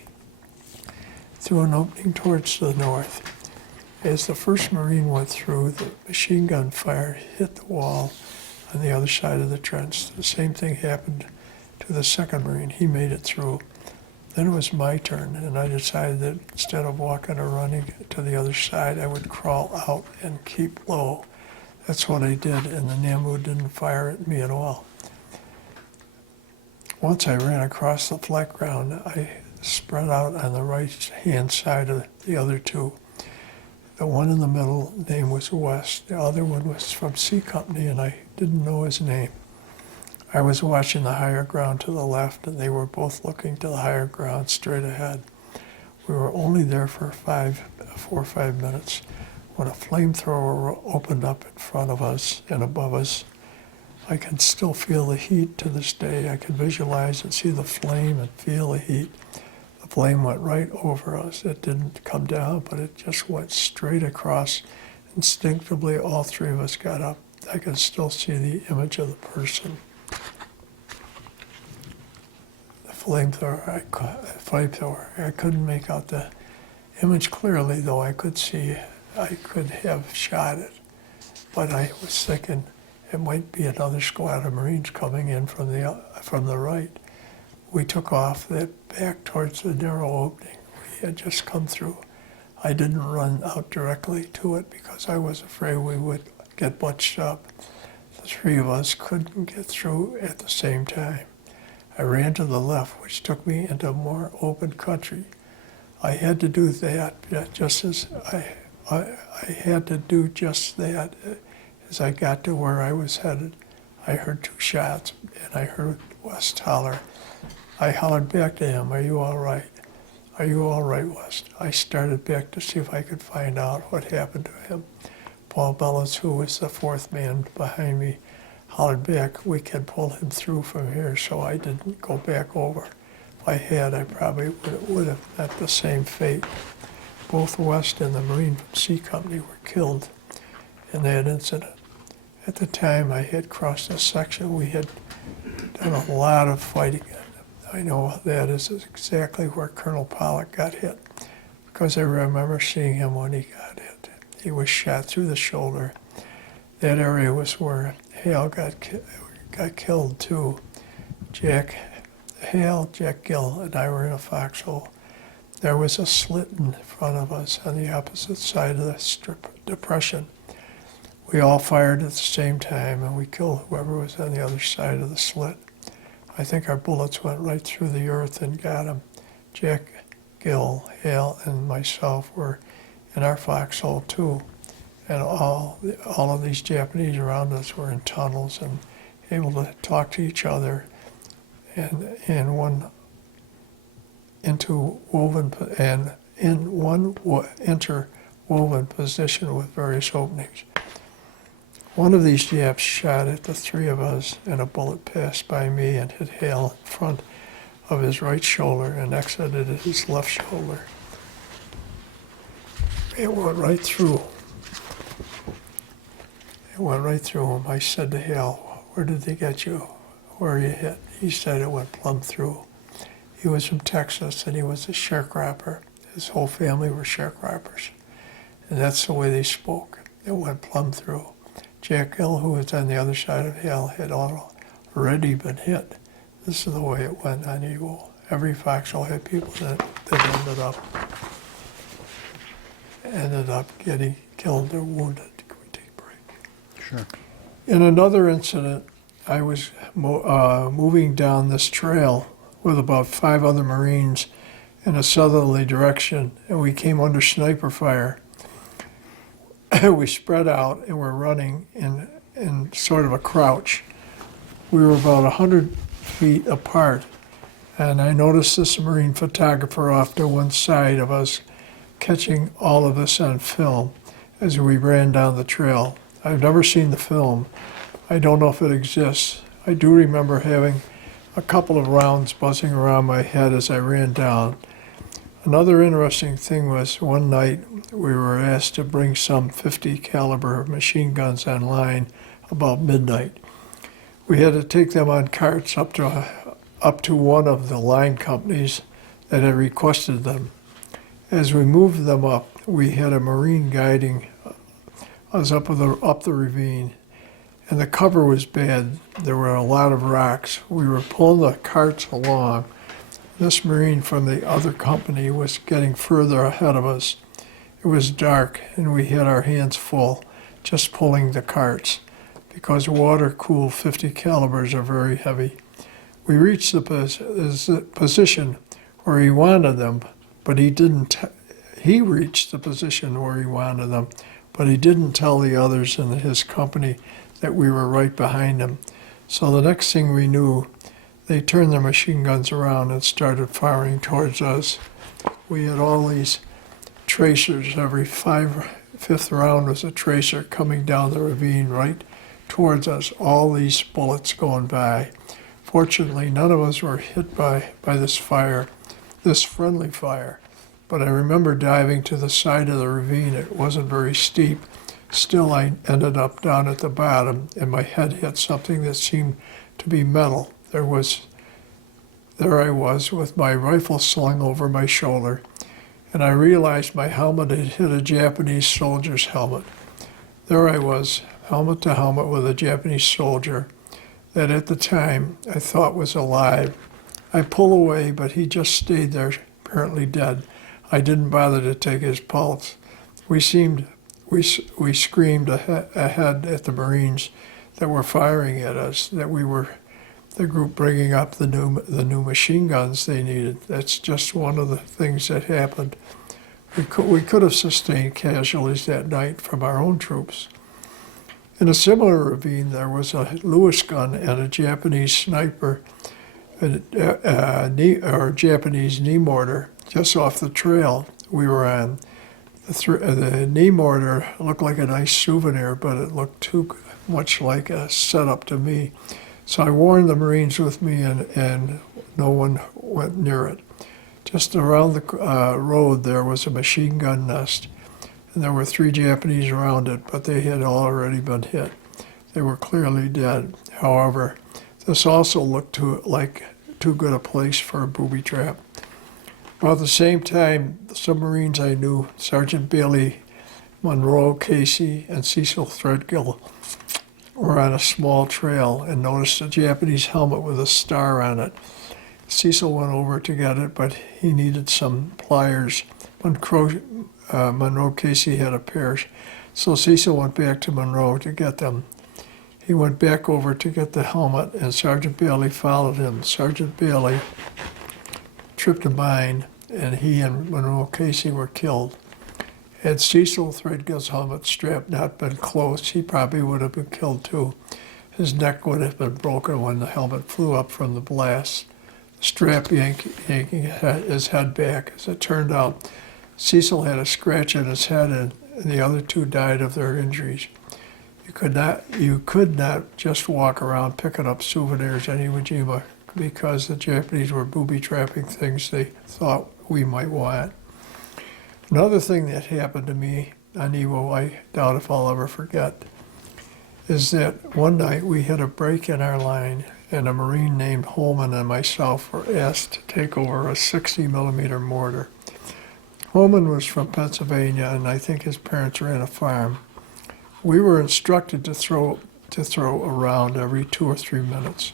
through an opening towards the north. As the first Marine went through, the machine gun fire hit the wall on the other side of the trench. The same thing happened to the second Marine. He made it through. Then it was my turn, and I decided that instead of walking or running to the other side, I would crawl out and keep low. That's what I did, and the Nambu didn't fire at me at all. Once I ran across the flat ground, I spread out on the right-hand side of the other two. The one in the middle name was West. The other one was from C Company, and I didn't know his name. I was watching the higher ground to the left, and they were both looking to the higher ground straight ahead. We were only there for 4 or 5 minutes when a flamethrower opened up in front of us and above us. I can still feel the heat to this day. I can visualize and see the flame and feel the heat. The flame went right over us. It didn't come down, but it just went straight across. Instinctively, all three of us got up. I can still see the image of the person. The flamethrower, I couldn't make out the image clearly, though I could see I could have shot it. But I was thinking it might be another squad of Marines coming in from the right. We took off back towards the narrow opening we had just come through. I didn't run out directly to it because I was afraid we would get bunched up. The three of us couldn't get through at the same time. I ran to the left, which took me into more open country. I had to do that just as I had to do just that. As I got to where I was headed, I heard 2 shots, and I heard West holler. I hollered back to him, "Are you all right? Are you all right, West?" I started back to see if I could find out what happened to him. Paul Bellows, who was the 4th man behind me, hollered back, "We can pull him through from here," so I didn't go back over. If I had, I probably would have met the same fate. Both West and the Marine from C Company were killed in that incident. At the time I had crossed a section, we had done a lot of fighting. I know that is exactly where Colonel Pollock got hit, because I remember seeing him when he got hit. He was shot through the shoulder. That area was where Hale got killed too. Jack Gill, and I were in a foxhole. There was a slit in front of us on the opposite side of the strip depression. We all fired at the same time, and we killed whoever was on the other side of the slit. I think our bullets went right through the earth and got him. Jack, Gill, Hale, and myself were in our foxhole too. And all of these Japanese around us were in tunnels and able to talk to each other and in one interwoven position with various openings. One of these Japs shot at the 3 of us, and a bullet passed by me and hit Hale in front of his right shoulder and exited at his left shoulder. It went right through. It went right through him. I said to Hale, "Where did they get you? Where are you hit?" He said it went plumb through. He was from Texas, and he was a sharecropper. His whole family were sharecroppers, and that's the way they spoke. It went plumb through. Jack Hill, who was on the other side of Hale, had already been hit. This is the way it went on Iwo. Every foxhole had people that ended up getting killed or wounded. Can we take a break? Sure. In another incident, I was moving down this trail with about 5 other Marines in a southerly direction, and we came under sniper fire. We spread out and were running in sort of a crouch. We were about 100 feet apart, and I noticed this Marine photographer off to one side of us catching all of us on film as we ran down the trail. I've never seen the film. I don't know if it exists. I do remember having a couple of rounds buzzing around my head as I ran down. Another interesting thing was one night we were asked to bring some 50 caliber machine guns online about midnight. We had to take them on carts up to one of the line companies that had requested them. As we moved them up, we had a Marine guiding us up the ravine, and the cover was bad. There were a lot of rocks. We were pulling the carts along. This Marine from the other company was getting further ahead of us. It was dark, and we had our hands full just pulling the carts because water-cooled 50 calibers are very heavy. We reached the position where he wanted them, but he didn't. He reached the position where he wanted them, but he didn't tell the others in his company that we were right behind him. So the next thing we knew, they turned their machine guns around and started firing towards us. We had all these tracers. Every fifth round was a tracer coming down the ravine right towards us, all these bullets going by. Fortunately, none of us were hit by this fire, this friendly fire. But I remember diving to the side of the ravine. It wasn't very steep. Still, I ended up down at the bottom, and my head hit something that seemed to be metal. There I was with my rifle slung over my shoulder, and I realized my helmet had hit a Japanese soldier's helmet. There I was, helmet to helmet with a Japanese soldier that at the time I thought was alive. I pulled away, but he just stayed there, apparently dead. I didn't bother to take his pulse. We screamed ahead at the Marines that were firing at us, that we were the group bringing up the new machine guns they needed. That's just one of the things that happened. We could have sustained casualties that night from our own troops. In a similar ravine, there was a Lewis gun and a Japanese sniper, or Japanese knee mortar, just off the trail we were on. The knee mortar looked like a nice souvenir, but it looked too much like a setup to me. So I warned the Marines with me, and no one went near it. Just around the road, there was a machine gun nest, and there were 3 Japanese around it, but they had already been hit. They were clearly dead. However, this also looked like too good a place for a booby trap. About the same time, some Marines I knew, Sergeant Bailey, Monroe Casey, and Cecil Threadgill, were on a small trail and noticed a Japanese helmet with a star on it. Cecil went over to get it, but he needed some pliers. Monroe Casey had a pair, so Cecil went back to Monroe to get them. He went back over to get the helmet, and Sergeant Bailey followed him. Sergeant Bailey tripped a mine, and he and Monroe Casey were killed. Had Cecil Threadgill's helmet strap not been close, he probably would have been killed too. His neck would have been broken when the helmet flew up from the blast. The strap yanking his head back. As it turned out, Cecil had a scratch on his head, and the other 2 died of their injuries. You could not just walk around picking up souvenirs in Iwo Jima because the Japanese were booby trapping things they thought we might want. Another thing that happened to me on Iwo, I doubt if I'll ever forget, is that one night we had a break in our line, and a Marine named Holman and myself were asked to take over a 60-millimeter mortar. Holman was from Pennsylvania, and I think his parents ran a farm. We were instructed to throw a round every 2 or 3 minutes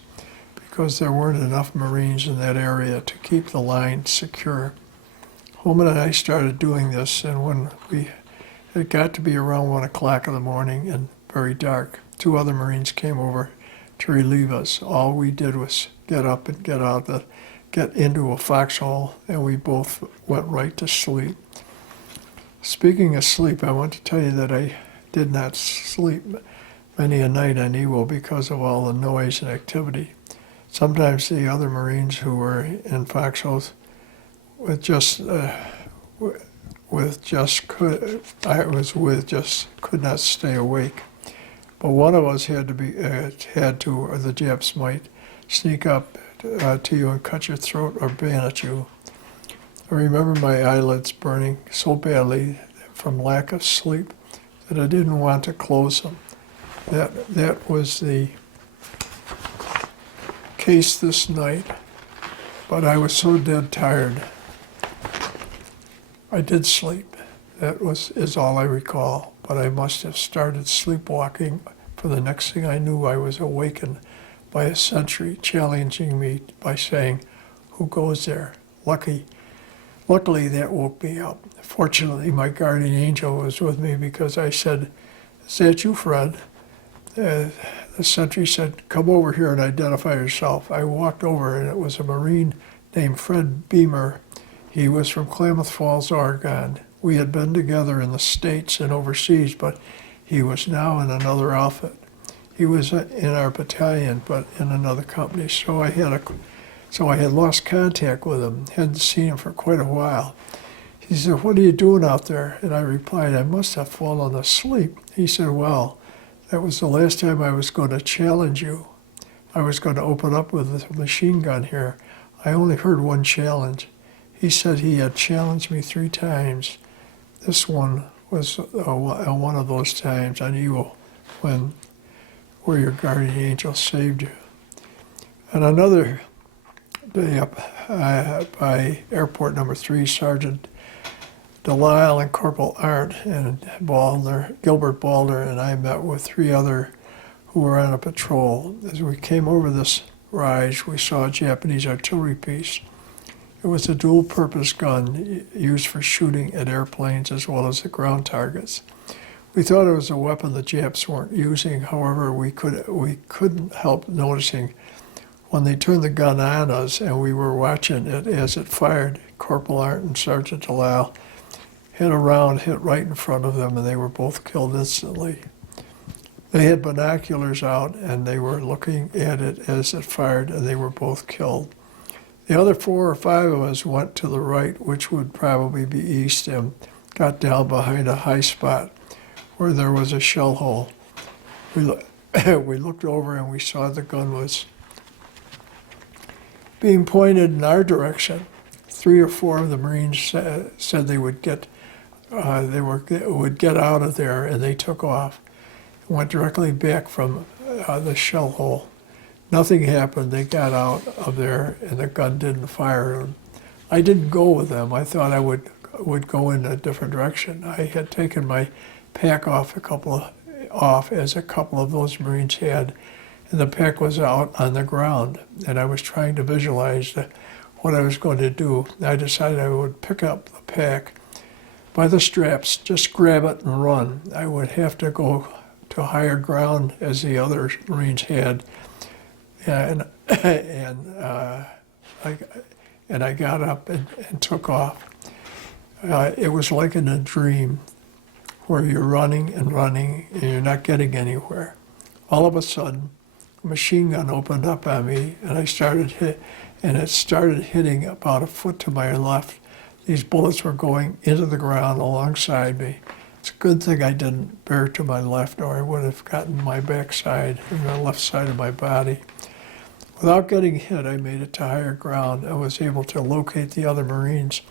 because there weren't enough Marines in that area to keep the line secure. Holman and I started doing this, and when it got to be around 1 o'clock in the morning and very dark, 2 other Marines came over to relieve us. All we did was get up and get into a foxhole, and we both went right to sleep. Speaking of sleep, I want to tell you that I did not sleep many a night on Iwo because of all the noise and activity. Sometimes the other Marines who were in foxholes just could not stay awake. But one of us or the Japs might sneak up to you and cut your throat or bayonet you. I remember my eyelids burning so badly from lack of sleep that I didn't want to close them. That was the case this night, but I was so dead tired. I did sleep. That is all I recall, but I must have started sleepwalking, for the next thing I knew I was awakened by a sentry challenging me by saying, "Who goes there?" Luckily that woke me up. Fortunately, my guardian angel was with me because I said, "Is that you, Fred?" The sentry said, "Come over here and identify yourself." I walked over and it was a Marine named Fred Beamer. He was from Klamath Falls, Oregon. We had been together in the States and overseas, but he was now in another outfit. He was in our battalion, but in another company. So I had lost contact with him, hadn't seen him for quite a while. He said, "What are you doing out there?" And I replied, "I must have fallen asleep." He said, "Well, that was the last time I was going to challenge you. I was going to open up with a machine gun here. I only heard one challenge." He said he had challenged me 3 times. This one was one of those times on Iwo where your guardian angel saved you. And another day up by airport number 3, Sergeant Delisle and Corporal Art and Gilbert Balder and I met with 3 other who were on a patrol. As we came over this rise, we saw a Japanese artillery piece. It was a dual-purpose gun used for shooting at airplanes as well as at ground targets. We thought it was a weapon the Japs weren't using. However, we couldn't help noticing when they turned the gun on us and we were watching it as it fired. Corporal Art and Sergeant Delisle hit a round, hit right in front of them, and they were both killed instantly. They had binoculars out and they were looking at it as it fired, and they were both killed. The other 4 or 5 of us went to the right, which would probably be east, and got down behind a high spot where there was a shell hole. We looked over and we saw the gun was being pointed in our direction. 3 or 4 of the Marines said they would get out of there, and they took off. Went directly back from the shell hole. Nothing happened. They got out of there, and the gun didn't fire. I didn't go with them. I thought I would go in a different direction. I had taken my pack off as a couple of those Marines had, and the pack was out on the ground, and I was trying to visualize what I was going to do. I decided I would pick up the pack by the straps, just grab it and run. I would have to go to higher ground as the other Marines had. And I got up and took off. It was like in a dream where you're running and running and you're not getting anywhere. All of a sudden, a machine gun opened up on me, and it started hitting about a foot to my left. These bullets were going into the ground alongside me. It's a good thing I didn't bear to my left, or I would have gotten my backside and the left side of my body. Without getting hit, I made it to higher ground and was able to locate the other Marines.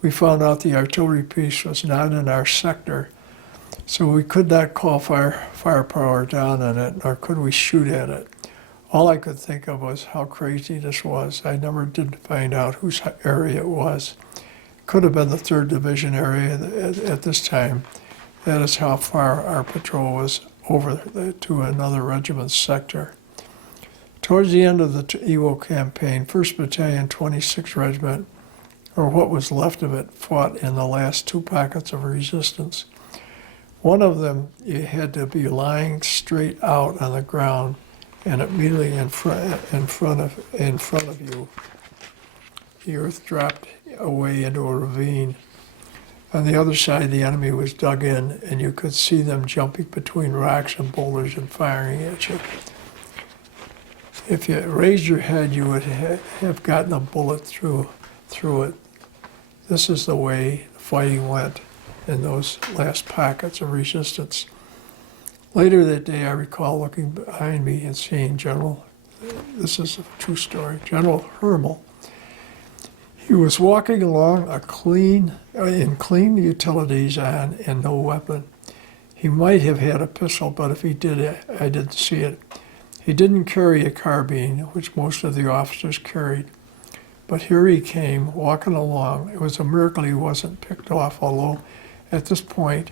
We found out the artillery piece was not in our sector, so we could not call firepower down on it, nor could we shoot at it. All I could think of was how crazy this was. I never did find out whose area it was. It could have been the 3rd Division area at this time. That is how far our patrol was over to another regiment's sector. Towards the end of the Iwo campaign, 1st Battalion, 26th Regiment, or what was left of it, fought in the last 2 pockets of resistance. One of them, you had to be lying straight out on the ground, and immediately in front of you, the earth dropped away into a ravine. On the other side, the enemy was dug in, and you could see them jumping between rocks and boulders and firing at you. If you raised your head, you would have gotten a bullet through it. This is the way the fighting went in those last pockets of resistance. Later that day, I recall looking behind me and seeing this is a true story, General Hermel. He was walking along in clean utilities on and no weapon. He might have had a pistol, but if he did, I didn't see it. He didn't carry a carbine, which most of the officers carried. But here he came, walking along. It was a miracle he wasn't picked off, although at this point,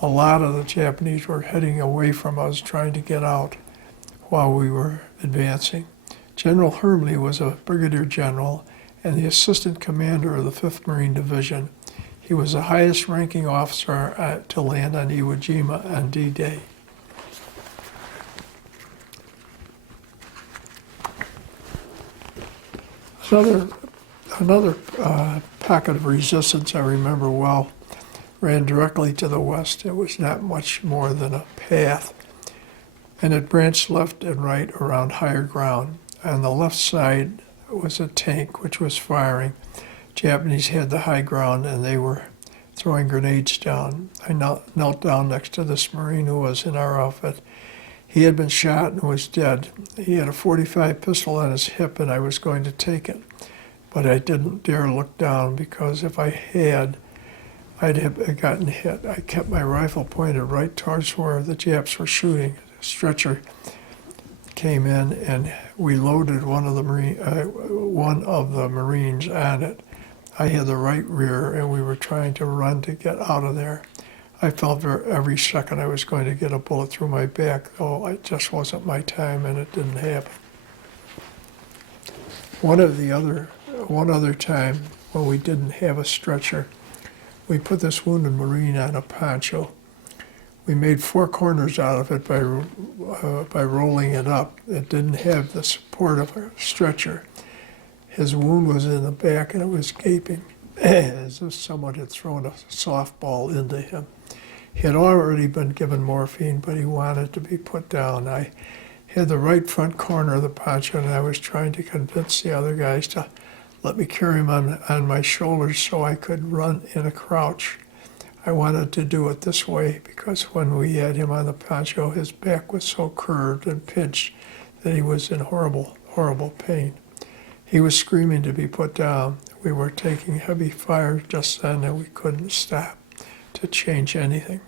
a lot of the Japanese were heading away from us, trying to get out while we were advancing. General Hermel was a brigadier general and the assistant commander of the 5th Marine Division. He was the highest ranking officer to land on Iwo Jima on D-Day. Another pocket of resistance I remember well ran directly to the west. It was not much more than a path, and it branched left and right around higher ground. On the left side was a tank which was firing. Japanese had the high ground and they were throwing grenades down. I knelt down next to this Marine who was in our outfit. He had been shot and was dead. He had a .45 pistol on his hip and I was going to take it. But I didn't dare look down because if I had, I'd have gotten hit. I kept my rifle pointed right towards where the Japs were shooting. A stretcher came in and we loaded one of the Marines on it. I had the right rear and we were trying to run to get out of there. I felt every second I was going to get a bullet through my back, though it just wasn't my time and it didn't happen. One other time when we didn't have a stretcher, we put this wounded Marine on a poncho. We made 4 corners out of it by rolling it up. It didn't have the support of a stretcher. His wound was in the back and it was gaping, as if someone had thrown a softball into him. He had already been given morphine, but he wanted to be put down. I had the right front corner of the poncho and I was trying to convince the other guys to let me carry him on my shoulders so I could run in a crouch. I wanted to do it this way because when we had him on the poncho, his back was so curved and pinched that he was in horrible, horrible pain. He was screaming to be put down. We were taking heavy fire just then and we couldn't stop to change anything.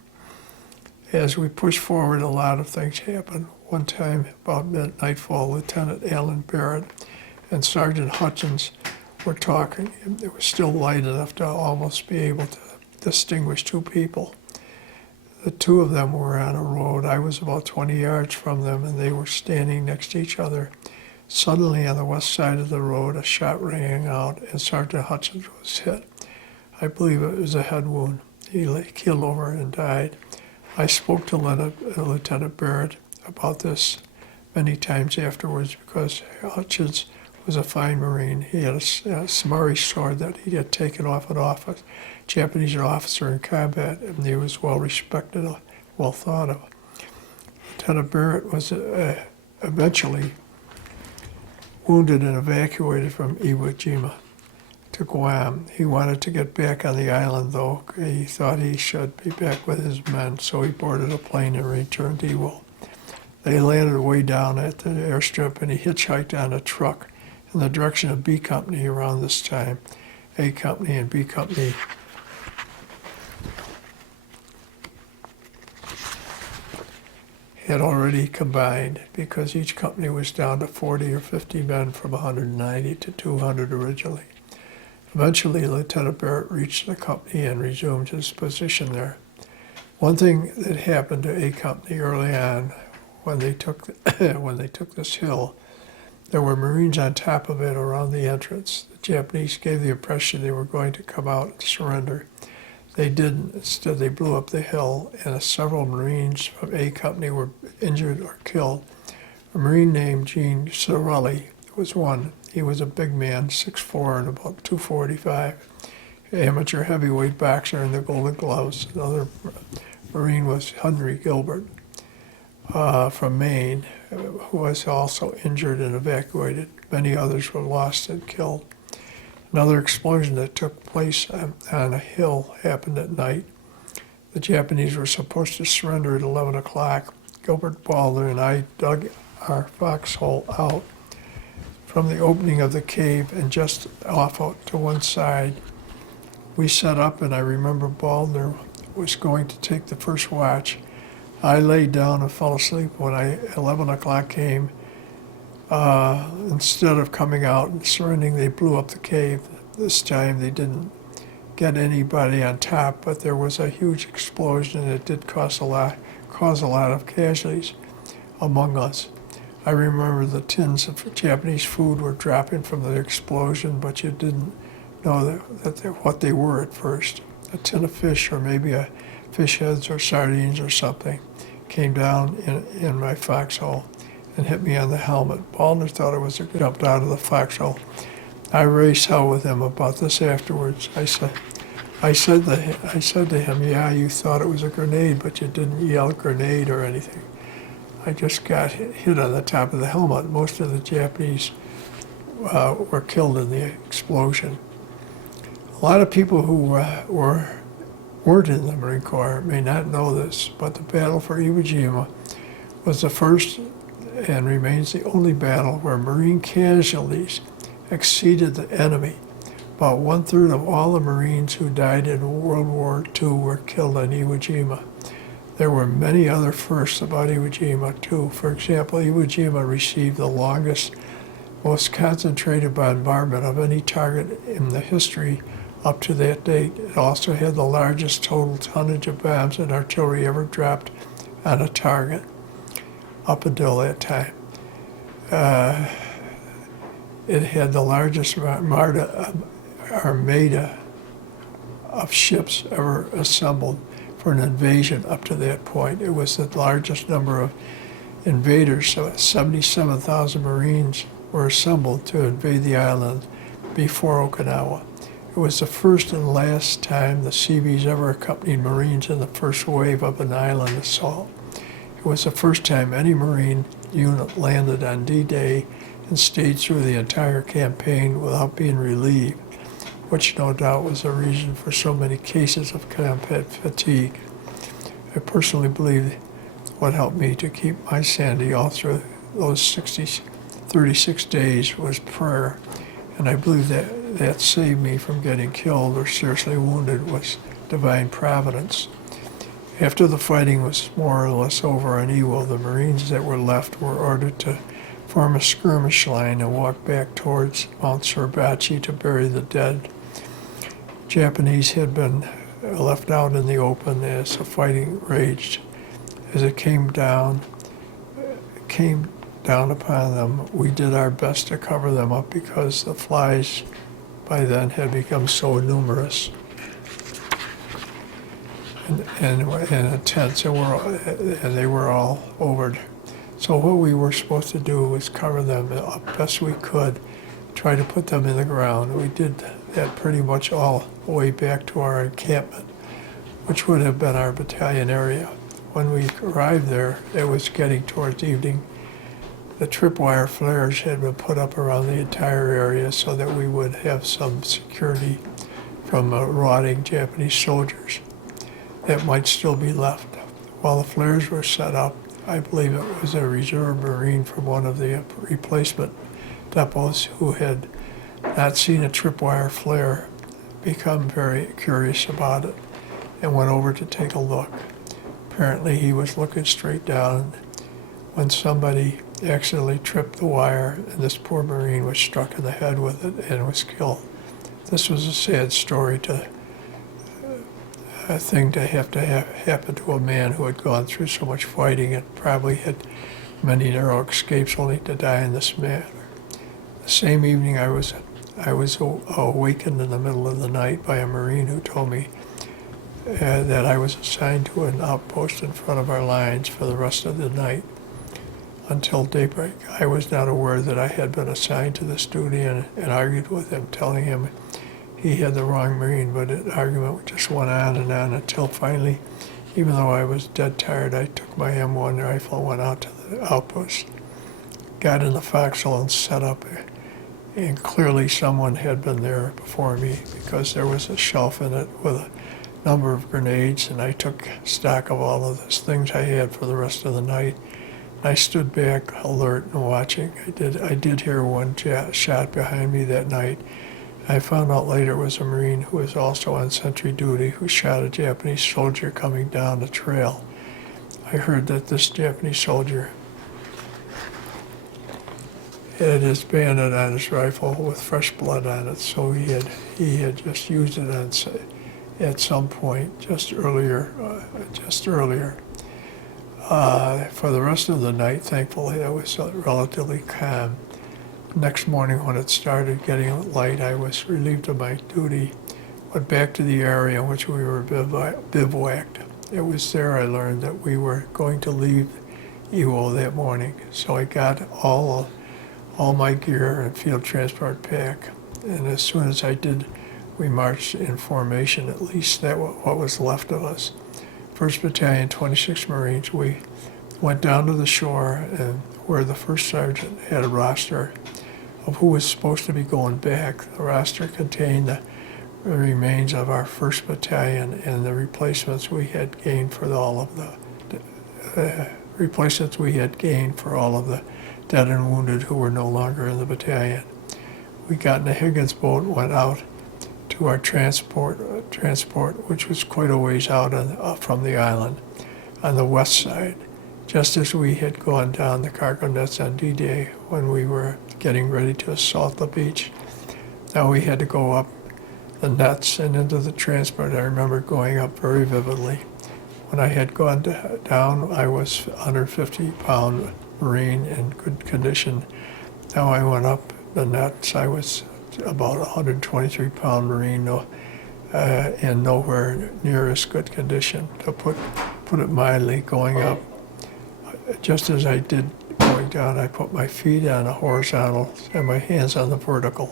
As we pushed forward, a lot of things happened. One time, about nightfall, Lieutenant Alan Barrett and Sergeant Hutchins were talking. It was still light enough to almost be able to distinguish 2 people. The 2 of them were on a road. I was about 20 yards from them and they were standing next to each other. Suddenly on the west side of the road, a shot rang out and Sergeant Hutchins was hit. I believe it was a head wound. He lay keeled over and died. I spoke to Lieutenant Barrett about this many times afterwards because Hutchins was a fine Marine. He had a Samari sword that he had taken off a Japanese officer in combat, and he was well respected, well thought of. Lieutenant Barrett was eventually wounded and evacuated from Iwo Jima to Guam. He wanted to get back on the island, though. He thought he should be back with his men, so he boarded a plane and returned to Iwo. They landed way down at the airstrip, and he hitchhiked on a truck in the direction of B Company around this time. A Company and B Company had already combined because each company was down to 40 or 50 men from 190 to 200 originally. Eventually, Lieutenant Barrett reached the company and resumed his position there. One thing that happened to A Company early on when they took this hill, there were Marines on top of it around the entrance. The Japanese gave the impression they were going to come out and surrender. They didn't. Instead, they blew up the hill, and several Marines from A Company were injured or killed. A Marine named Gene Sorelli was one. He was a big man, 6'4" and about 245. Amateur heavyweight boxer in the Golden Gloves. Another Marine was Henry Gilbert from Maine, who was also injured and evacuated. Many others were lost and killed. Another explosion that took place on a hill happened at night. The Japanese were supposed to surrender at 11 o'clock. Gilbert Balder and I dug our foxhole out from the opening of the cave and just off out to one side. We set up, and I remember Balder was going to take the first watch. I laid down and fell asleep. When 11 o'clock came, instead of coming out and surrendering, they blew up the cave. This time they didn't get anybody on top, but there was a huge explosion, and it did cause a lot of casualties among us. I remember the tins of Japanese food were dropping from the explosion, but you didn't know what they were at first. A tin of fish, or maybe a fish heads or sardines or something, came down in my foxhole and hit me on the helmet. Balder thought it was jumped out of the foxhole. I raised hell with him about this afterwards. I said to him, yeah, you thought it was a grenade, but you didn't yell grenade or anything. I just got hit on the top of the helmet. Most of the Japanese were killed in the explosion. A lot of people who weren't in the Marine Corps may not know this, but the battle for Iwo Jima was the first and remains the only battle where Marine casualties exceeded the enemy. About 1/3 of all the Marines who died in World War II were killed on Iwo Jima. There were many other firsts about Iwo Jima too. For example, Iwo Jima received the longest, most concentrated bombardment of any target in the history up to that date. It also had the largest total tonnage of bombs and artillery ever dropped on a target up until that time. It had the largest armada of ships ever assembled for an invasion up to that point. It was the largest number of invaders, so 77,000 Marines were assembled to invade the island before Okinawa. It was the first and last time the Seabees ever accompanied Marines in the first wave of an island assault. It was the first time any Marine unit landed on D-Day and stayed through the entire campaign without being relieved, which no doubt was the reason for so many cases of combat fatigue. I personally believe what helped me to keep my sanity all through those 36 days was prayer, and I believe that saved me from getting killed or seriously wounded was divine providence. After the fighting was more or less over on Iwo, the Marines that were left were ordered to form a skirmish line and walk back towards Mount Suribachi to bury the dead. Japanese had been left out in the open as the fighting raged. As it came down upon them, we did our best to cover them up because the flies by then had become so numerous and intense, and they were all over. So what we were supposed to do was cover them up best we could, try to put them in the ground. We did that pretty much all the way back to our encampment, which would have been our battalion area. When we arrived there, it was getting towards evening. The tripwire flares had been put up around the entire area so that we would have some security from marauding Japanese soldiers that might still be left. While the flares were set up, I believe it was a reserve Marine from one of the replacement depots who had not seen a tripwire flare become very curious about it and went over to take a look. Apparently he was looking straight down when somebody accidentally tripped the wire, and this poor Marine was struck in the head with it and was killed. This was a sad story, a thing to have happen to a man who had gone through so much fighting and probably had many narrow escapes only to die in this manner. The same evening I was awakened in the middle of the night by a Marine who told me that I was assigned to an outpost in front of our lines for the rest of the night until daybreak. I was not aware that I had been assigned to this duty and argued with him, telling him he had the wrong Marine, but the argument just went on until finally, even though I was dead tired, I took my M1 rifle and went out to the outpost, got in the foxhole and set up, and clearly someone had been there before me because there was a shelf in it with a number of grenades, and I took stock of all of those things I had for the rest of the night. I stood back alert and watching. I did hear one shot behind me that night. I found out later it was a Marine who was also on sentry duty who shot a Japanese soldier coming down the trail. I heard that this Japanese soldier had his bayonet on his rifle with fresh blood on it, so he had just used it at some point just earlier. For the rest of the night, thankfully, it was relatively calm. Next morning, when it started getting light, I was relieved of my duty, went back to the area in which we were bivouacked. It was there I learned that we were going to leave Iwo that morning, so I got all my gear and field transport pack, and as soon as I did, we marched in formation, at least that what was left of us. 1st Battalion, 26 Marines, we went down to the shore and where the first sergeant had a roster of who was supposed to be going back. The roster contained the remains of our 1st Battalion and the replacements we had gained for all of the dead and wounded who were no longer in the battalion. We got in a Higgins boat and went out to our transport, which was quite a ways out from the island on the west side, just as we had gone down the cargo nets on D-Day when we were getting ready to assault the beach. Now we had to go up the nets and into the transport. I remember going up very vividly. When I had gone down, I was 150-pound Marine in good condition. Now I went up the nets, I was about 123-pound Marine, and nowhere near as good condition. To put it mildly, going up, just as I did going down, I put my feet on the horizontal and my hands on the vertical.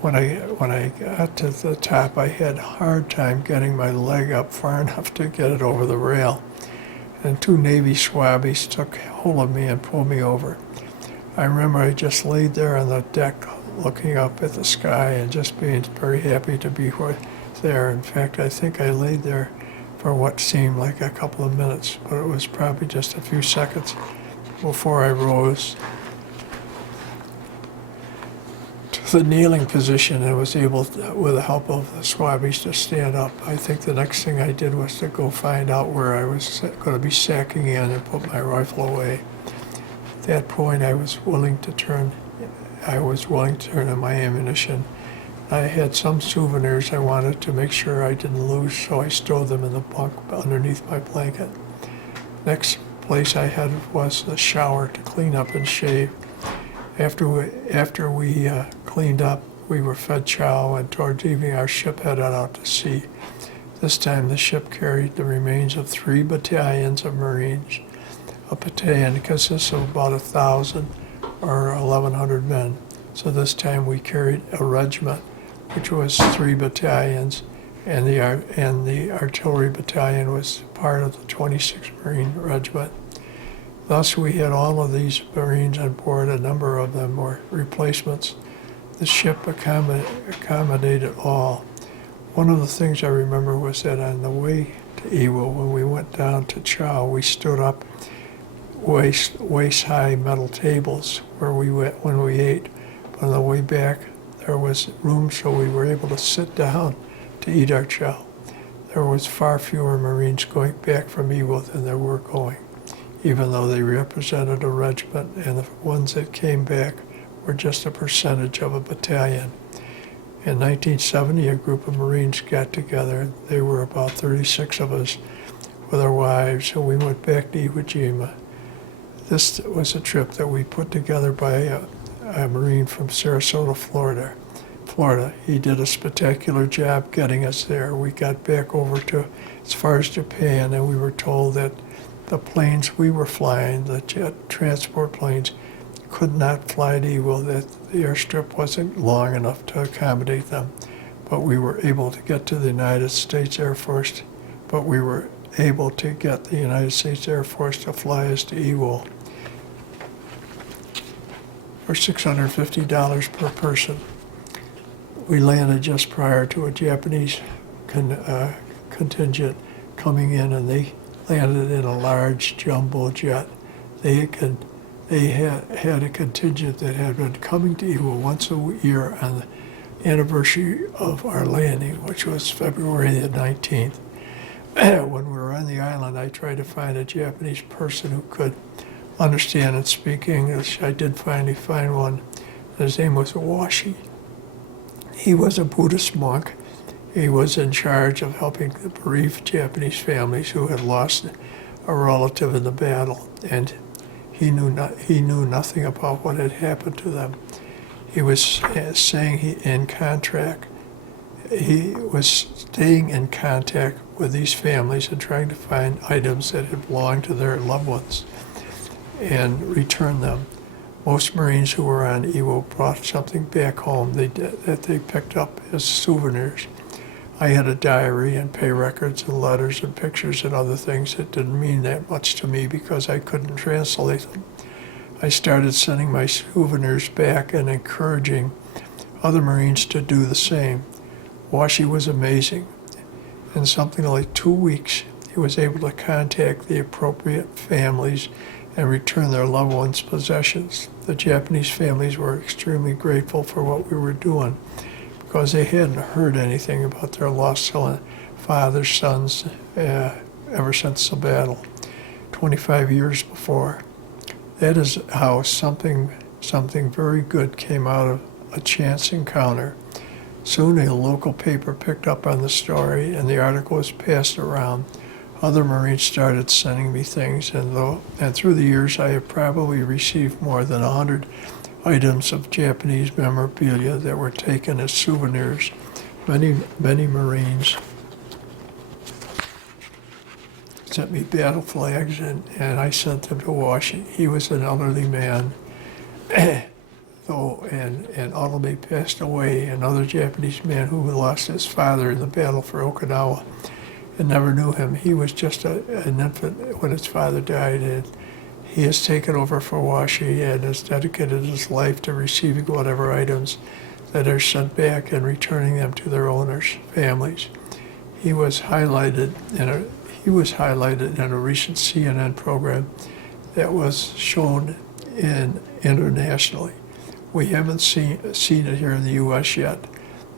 When I got to the top, I had a hard time getting my leg up far enough to get it over the rail. And 2 Navy swabbies took hold of me and pulled me over. I remember I just laid there on the deck looking up at the sky and just being very happy to be there. In fact, I think I laid there for what seemed like a couple of minutes, but it was probably just a few seconds before I rose to the kneeling position and was able, with the help of the swabbies, to stand up. I think the next thing I did was to go find out where I was going to be sacking in and put my rifle away. At that point, I was willing to turn in my ammunition. I had some souvenirs I wanted to make sure I didn't lose, so I stowed them in the bunk underneath my blanket. Next place I had was the shower to clean up and shave. After we cleaned up, we were fed chow, and towards evening our ship headed out to sea. This time the ship carried the remains of 3 battalions of Marines. A battalion consists of about 1,000 or 1,100 men. So this time we carried a regiment, which was 3 battalions, and the artillery battalion was part of the 26th Marine Regiment. Thus we had all of these Marines on board. A number of them were replacements. The ship accommodated all. One of the things I remember was that on the way to Iwo, when we went down to chow, we stood up waist-high metal tables where we went when we ate. But on the way back, there was room so we were able to sit down to eat our chow. There was far fewer Marines going back from Iwo than there were going, even though they represented a regiment, and the ones that came back were just a percentage of a battalion. In 1970, a group of Marines got together. They were about 36 of us with our wives, and we went back to Iwo Jima. This was a trip that we put together by a Marine from Sarasota, Florida. He did a spectacular job getting us there. We got back over to as far as Japan, and we were told that the planes we were flying, the jet transport planes, could not fly to Iwo, that the airstrip wasn't long enough to accommodate them. But we were able to get to the United States Air Force, to fly us to Iwo for $650 per person. We landed just prior to a Japanese contingent coming in, and they landed in a large jumbo jet. They had a contingent that had been coming to Iwo once a year on the anniversary of our landing, which was February the 19th. When we were on the island, I tried to find a Japanese person who could understand and speak English. I did finally find one. His name was Washi. He was a Buddhist monk. He was in charge of helping the bereaved Japanese families who had lost a relative in the battle, and he knew nothing about what had happened to them. He was staying in contact with these families and trying to find items that had belonged to their loved ones and return them. Most Marines who were on Iwo brought something back home that they picked up as souvenirs. I had a diary and pay records and letters and pictures and other things that didn't mean that much to me because I couldn't translate them. I started sending my souvenirs back and encouraging other Marines to do the same. Washi was amazing. In something like 2 weeks, he was able to contact the appropriate families and return their loved ones' possessions. The Japanese families were extremely grateful for what we were doing because they hadn't heard anything about their lost fathers, sons, ever since the battle, 25 years before. That is how something very good came out of a chance encounter. Soon a local paper picked up on the story and the article was passed around. Other Marines started sending me things, and through the years I have probably received more than 100 items of Japanese memorabilia that were taken as souvenirs. Many Marines sent me battle flags, and I sent them to Washi. He was an elderly man, though, and ultimately passed away. Another Japanese man who lost his father in the battle for Okinawa and never knew him. He was just an infant when his father died, and he has taken over for Washi and has dedicated his life to receiving whatever items that are sent back and returning them to their owners' families. He was highlighted in a recent CNN program that was shown internationally. We haven't seen it here in the U.S. yet.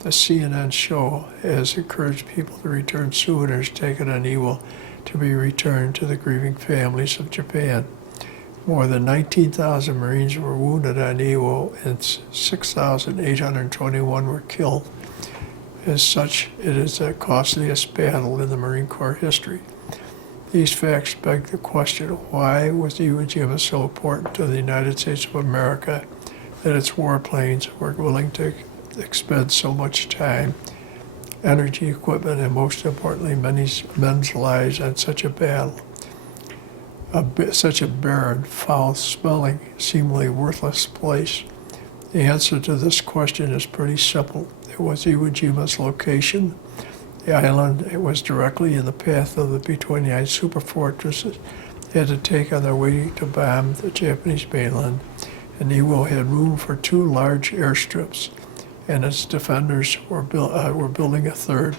The CNN show has encouraged people to return souvenirs taken on Iwo to be returned to the grieving families of Japan. More than 19,000 Marines were wounded on Iwo and 6,821 were killed. As such, it is the costliest battle in the Marine Corps history. These facts beg the question, why was Iwo Jima so important to the United States of America that its warplanes were willing to expend so much time, energy, equipment, and most importantly, men's lives on such a battle? Such a barren, foul-smelling, seemingly worthless place? The answer to this question is pretty simple. It was Iwo Jima's location. The island was directly in the path of the B-29 superfortresses they had to take on their way to bomb the Japanese mainland, and Iwo had room for 2 large airstrips, and its defenders were building a third.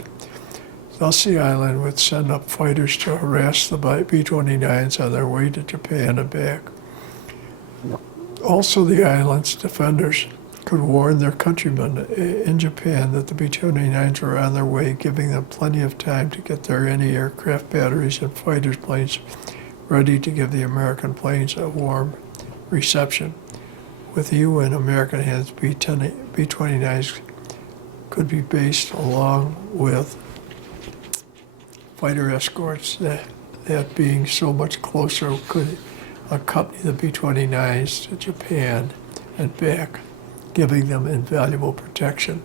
Thus, the island would send up fighters to harass the B-29s on their way to Japan and back. Also, the island's defenders could warn their countrymen in Japan that the B-29s were on their way, giving them plenty of time to get their anti-aircraft batteries and fighter planes ready to give the American planes a warm reception. With Iwo in American hands, B-29s could be based along with fighter escorts that being so much closer could accompany the B-29s to Japan and back, giving them invaluable protection.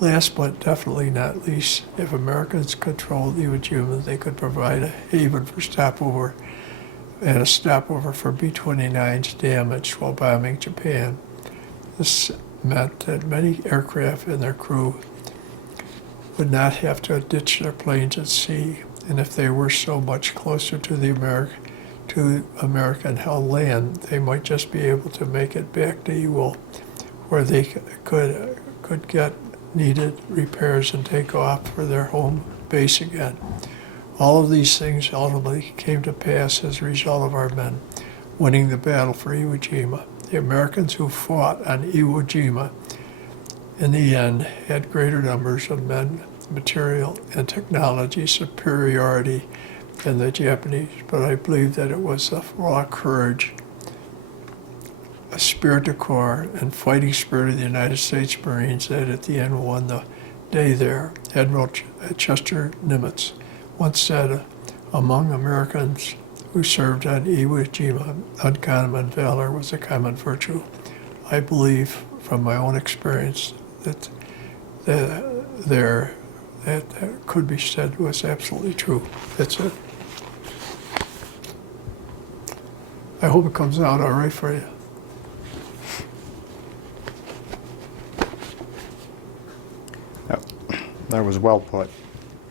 Last but definitely not least, if Americans controlled Iwo Jima, they could provide a haven for stopover and a stopover for B-29s damaged while bombing Japan. This meant that many aircraft and their crew would not have to ditch their planes at sea, and if they were so much closer to the American-held land, they might just be able to make it back to Iwo, where they could get needed repairs and take off for their home base again. All of these things ultimately came to pass as a result of our men winning the battle for Iwo Jima. The Americans who fought on Iwo Jima in the end had greater numbers of men, material, and technology superiority than the Japanese, but I believe that it was the raw courage, a spirit de corps, and fighting spirit of the United States Marines that at the end won the day there. Admiral Chester Nimitz once said, among Americans who served on Iwo Jima, uncommon valor was a common virtue. I believe from my own experience that could be said was absolutely true. That's it. I hope it comes out all right for you. Yep. That was well put.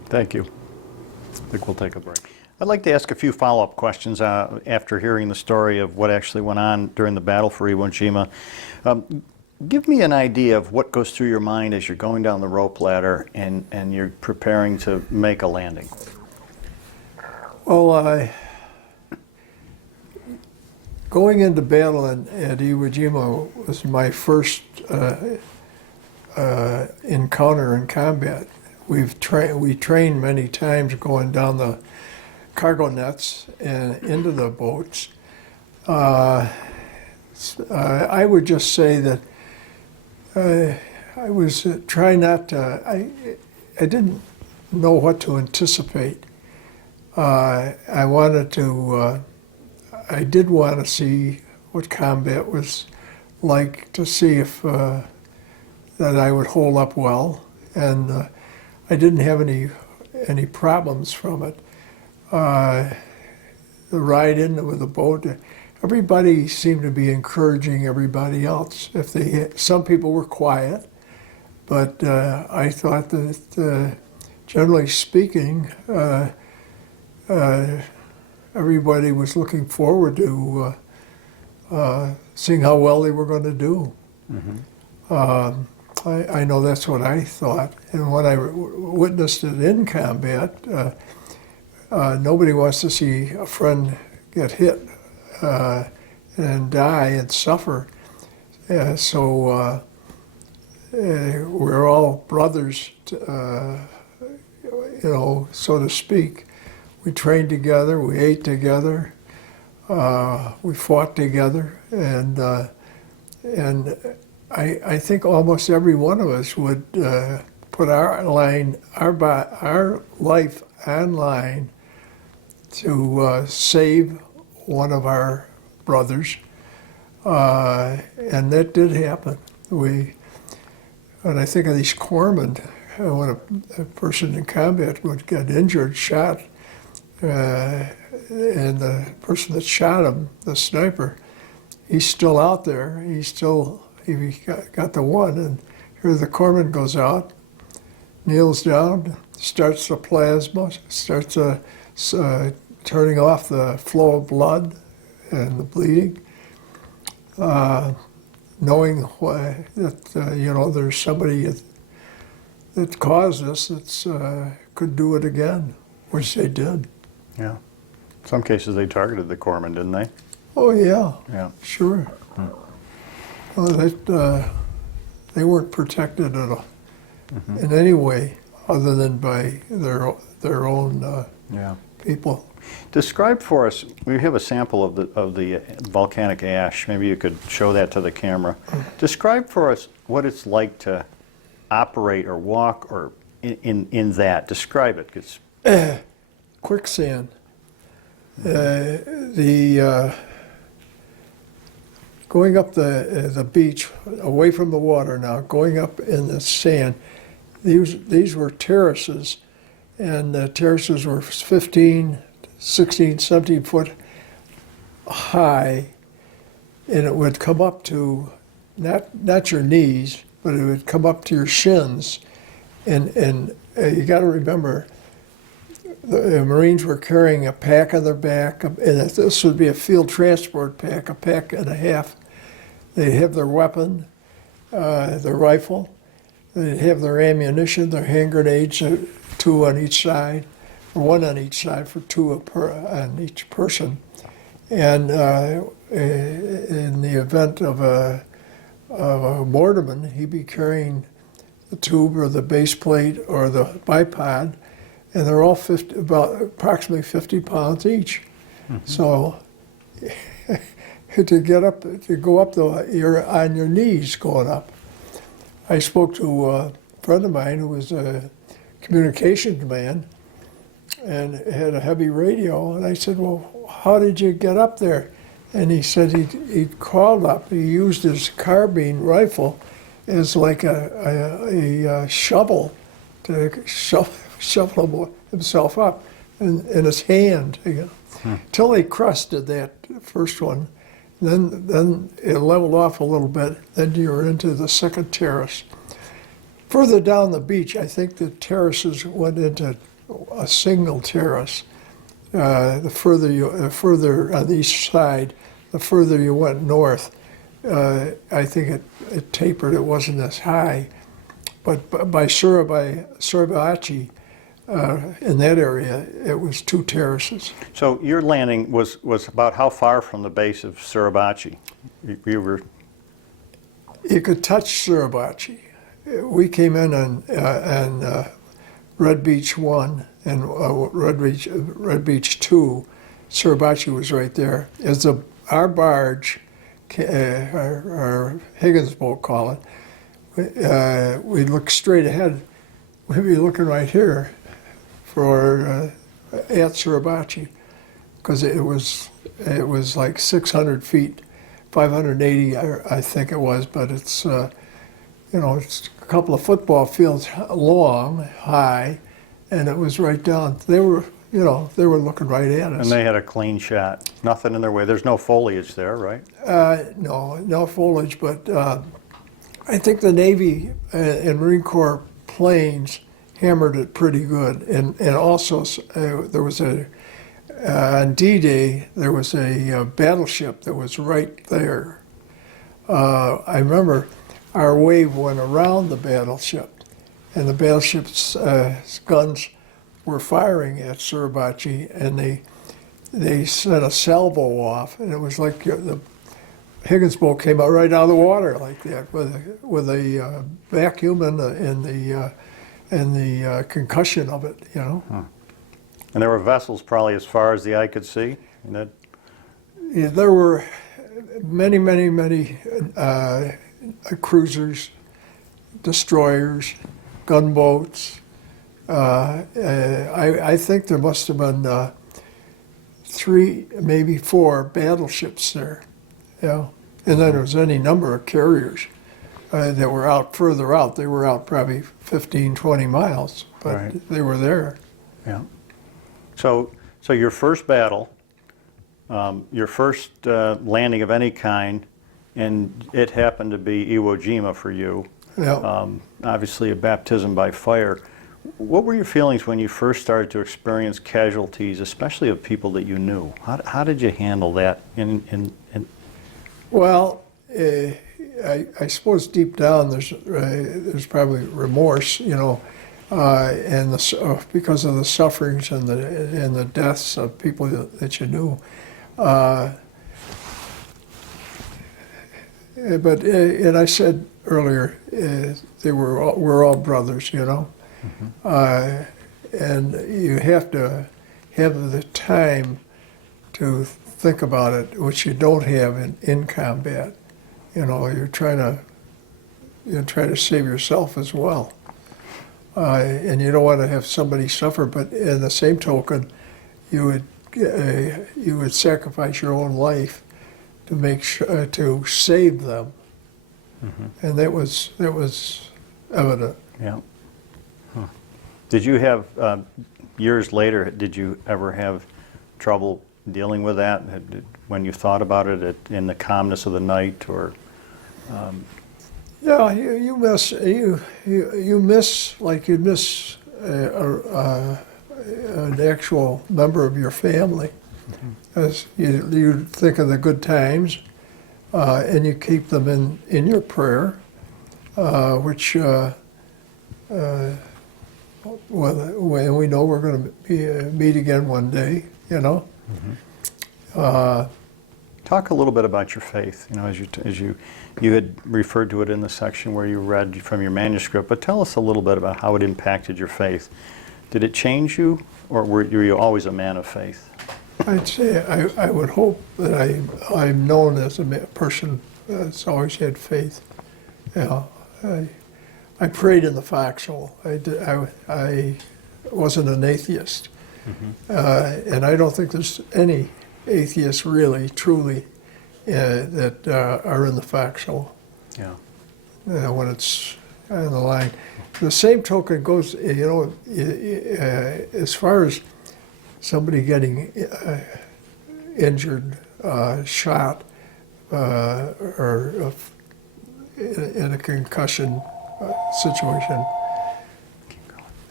Thank you. I think we'll take a break. I'd like to ask a few follow-up questions after hearing the story of what actually went on during the battle for Iwo Jima. Give me an idea of what goes through your mind as you're going down the rope ladder and you're preparing to make a landing. Well, going into battle at Iwo Jima was my first encounter in combat. We trained many times going down the cargo nets and into the boats. I would just say that I was trying not to, I didn't know what to anticipate. I did want to see what combat was like, to see if that I would hold up well, and I didn't have any problems from it. The ride in with the boat, everybody seemed to be encouraging everybody else. Some people were quiet, but I thought that generally speaking, everybody was looking forward to seeing how well they were going to do. Mm-hmm. I know that's what I thought. And when I witnessed it in combat, nobody wants to see a friend get hit and die and suffer. So we're all brothers, so to speak. We trained together, we ate together, we fought together, and I think almost every one of us would put our life on line to save one of our brothers, and that did happen. And I think of these corpsmen, when a person in combat would get injured, shot, and the person that shot him, the sniper, he's still out there. He got the one, and here the corpsman goes out, kneels down, starts the plasma, starts turning off the flow of blood and the bleeding, knowing that there's somebody that caused this that could do it again, which they did. Yeah. In some cases they targeted the corpsmen, didn't they? Oh yeah. Yeah. Sure. Well, they weren't protected at all, in any way other than by their own people. Describe for us, we have a sample of the volcanic ash. Maybe you could show that to the camera. Describe for us what it's like to operate or walk or in that. Describe it. 'Cause Quicksand. Going up the beach, away from the water now, going up in the sand, these were terraces, and the terraces were 15, 16, 17 foot high, and it would come up to, not your knees, but it would come up to your shins. And you got to remember, the Marines were carrying a pack on their back, and this would be a field transport pack, a pack and a half. They'd have their weapon, their rifle, they'd have their ammunition, their hand grenades, two on each side, or one on each side for two on each person. And in the event of a mortarman, he'd be carrying the tube or the base plate or the bipod, and they're all about approximately 50 pounds each. So to go up, you're on your knees going up. I spoke to a friend of mine who was a communications man and had a heavy radio, and I said, well, how did you get up there? And he said he crawled up. He used his carbine rifle as like a shovel to shovel himself up in his hand, till he crested that first one. Then it leveled off a little bit. Then you were into the second terrace. Further down the beach, I think the terraces went into a single terrace. The further on each side, the further you went north, I think it tapered. It wasn't as high, but by Suribachi, in that area, it was two terraces. So your landing was about how far from the base of Suribachi? You were. You could touch Suribachi. We came in on Red Beach 1 and Red Beach 2. Suribachi was right there. As our barge, our Higgins boat, call it, we'd look straight ahead. We'd be looking right here for at Suribachi, because it was like 600 feet, 580, I think it was, but it's it's a couple of football fields long, high, and it was right down. They were looking right at us. And they had a clean shot. Nothing in their way. There's no foliage there, right? No foliage, but I think the Navy and Marine Corps planes hammered it pretty good. And also there was on D-Day, there was a battleship that was right there. I remember our wave went around the battleship, and the battleship's guns were firing at Suribachi, and they sent a salvo off, and it was like the Higgins boat came out right out of the water like that with a vacuum and the concussion of it, Huh. And there were vessels probably as far as the eye could see? Yeah, there were many cruisers, destroyers, gunboats. I think there must have been 3, maybe 4 battleships there. Yeah, and then there was any number of carriers that were out further out. They were out probably 15, 20 miles, but right. They were there. Yeah. So your first battle, your first landing of any kind, and it happened to be Iwo Jima for you. Yeah. Obviously a baptism by fire. What were your feelings when you first started to experience casualties, especially of people that you knew? How did you handle that? Well, I suppose deep down there's probably remorse, and because of the sufferings and the deaths of people that you knew. But I said earlier, we're all brothers, Mm-hmm. And you have to have the time to think about it, which you don't have in combat. You're trying to save yourself as well, and you don't want to have somebody suffer. But in the same token, you would sacrifice your own life to make sure to save them, mm-hmm. And that was evident. Yeah. Huh. Did you have years later? Did you ever have trouble dealing with that when you thought about it in the calmness of the night, or? Yeah, you miss like you'd miss an actual member of your family, mm-hmm. As you think of the good times, and you keep them in your prayer, which when we know we're going to meet again one day, you know. Talk a little bit about your faith. You know, as you had referred to it in the section where you read from your manuscript, but tell us a little bit about how it impacted your faith. Did it change you, or were you always a man of faith? I'd say I would hope that I'm known as a person that's always had faith. Yeah, I prayed in the foxhole. I wasn't an atheist, and I don't think there's any atheists really, truly, that are in the foxhole. Yeah. When it's on the line. The same token goes, you know, as far as somebody getting injured, shot, or in a concussion situation,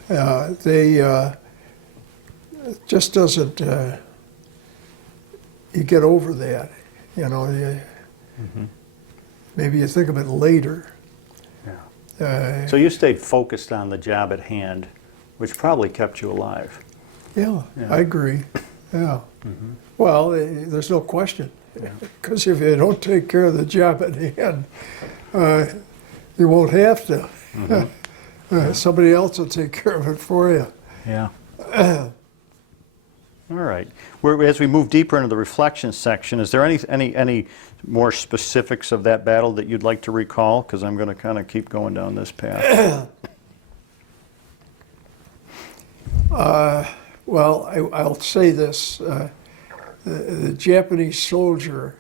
they just doesn't. You get over that, you know. Maybe you think of it later. Yeah. So you stayed focused on the job at hand, which probably kept you alive. Yeah, I agree. Yeah. Well, there's no question. Because if you don't take care of the job at hand, you won't have to. Somebody else will take care of it for you. Yeah. All right. As we move deeper into the reflection section, is there any more specifics of that battle that you'd like to recall? Because I'm going to kind of keep going down this path. Well, I'll say this: the Japanese soldier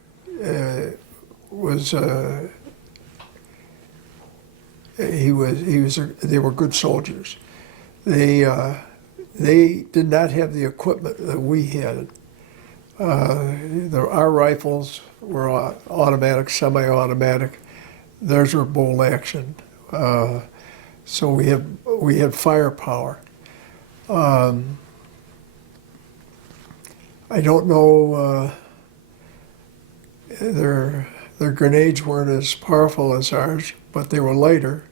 was they were good soldiers. They did not have the equipment that we had. Our rifles were automatic, semi-automatic. Theirs were bolt action. So we had firepower. I don't know. Their grenades weren't as powerful as ours, but they were lighter,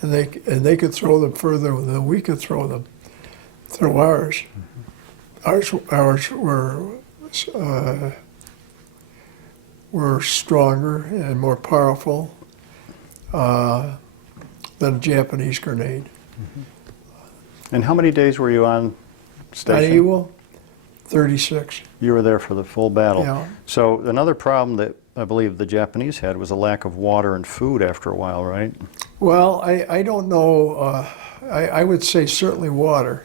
and they could throw them further than we could throw them. Through ours. Ours were stronger and more powerful than a Japanese grenade. And how many days were you on station? At Iwo, 36. You were there for the full battle. Yeah. So another problem that I believe the Japanese had was a lack of water and food after a while, right? Well, I don't know. I would say certainly water.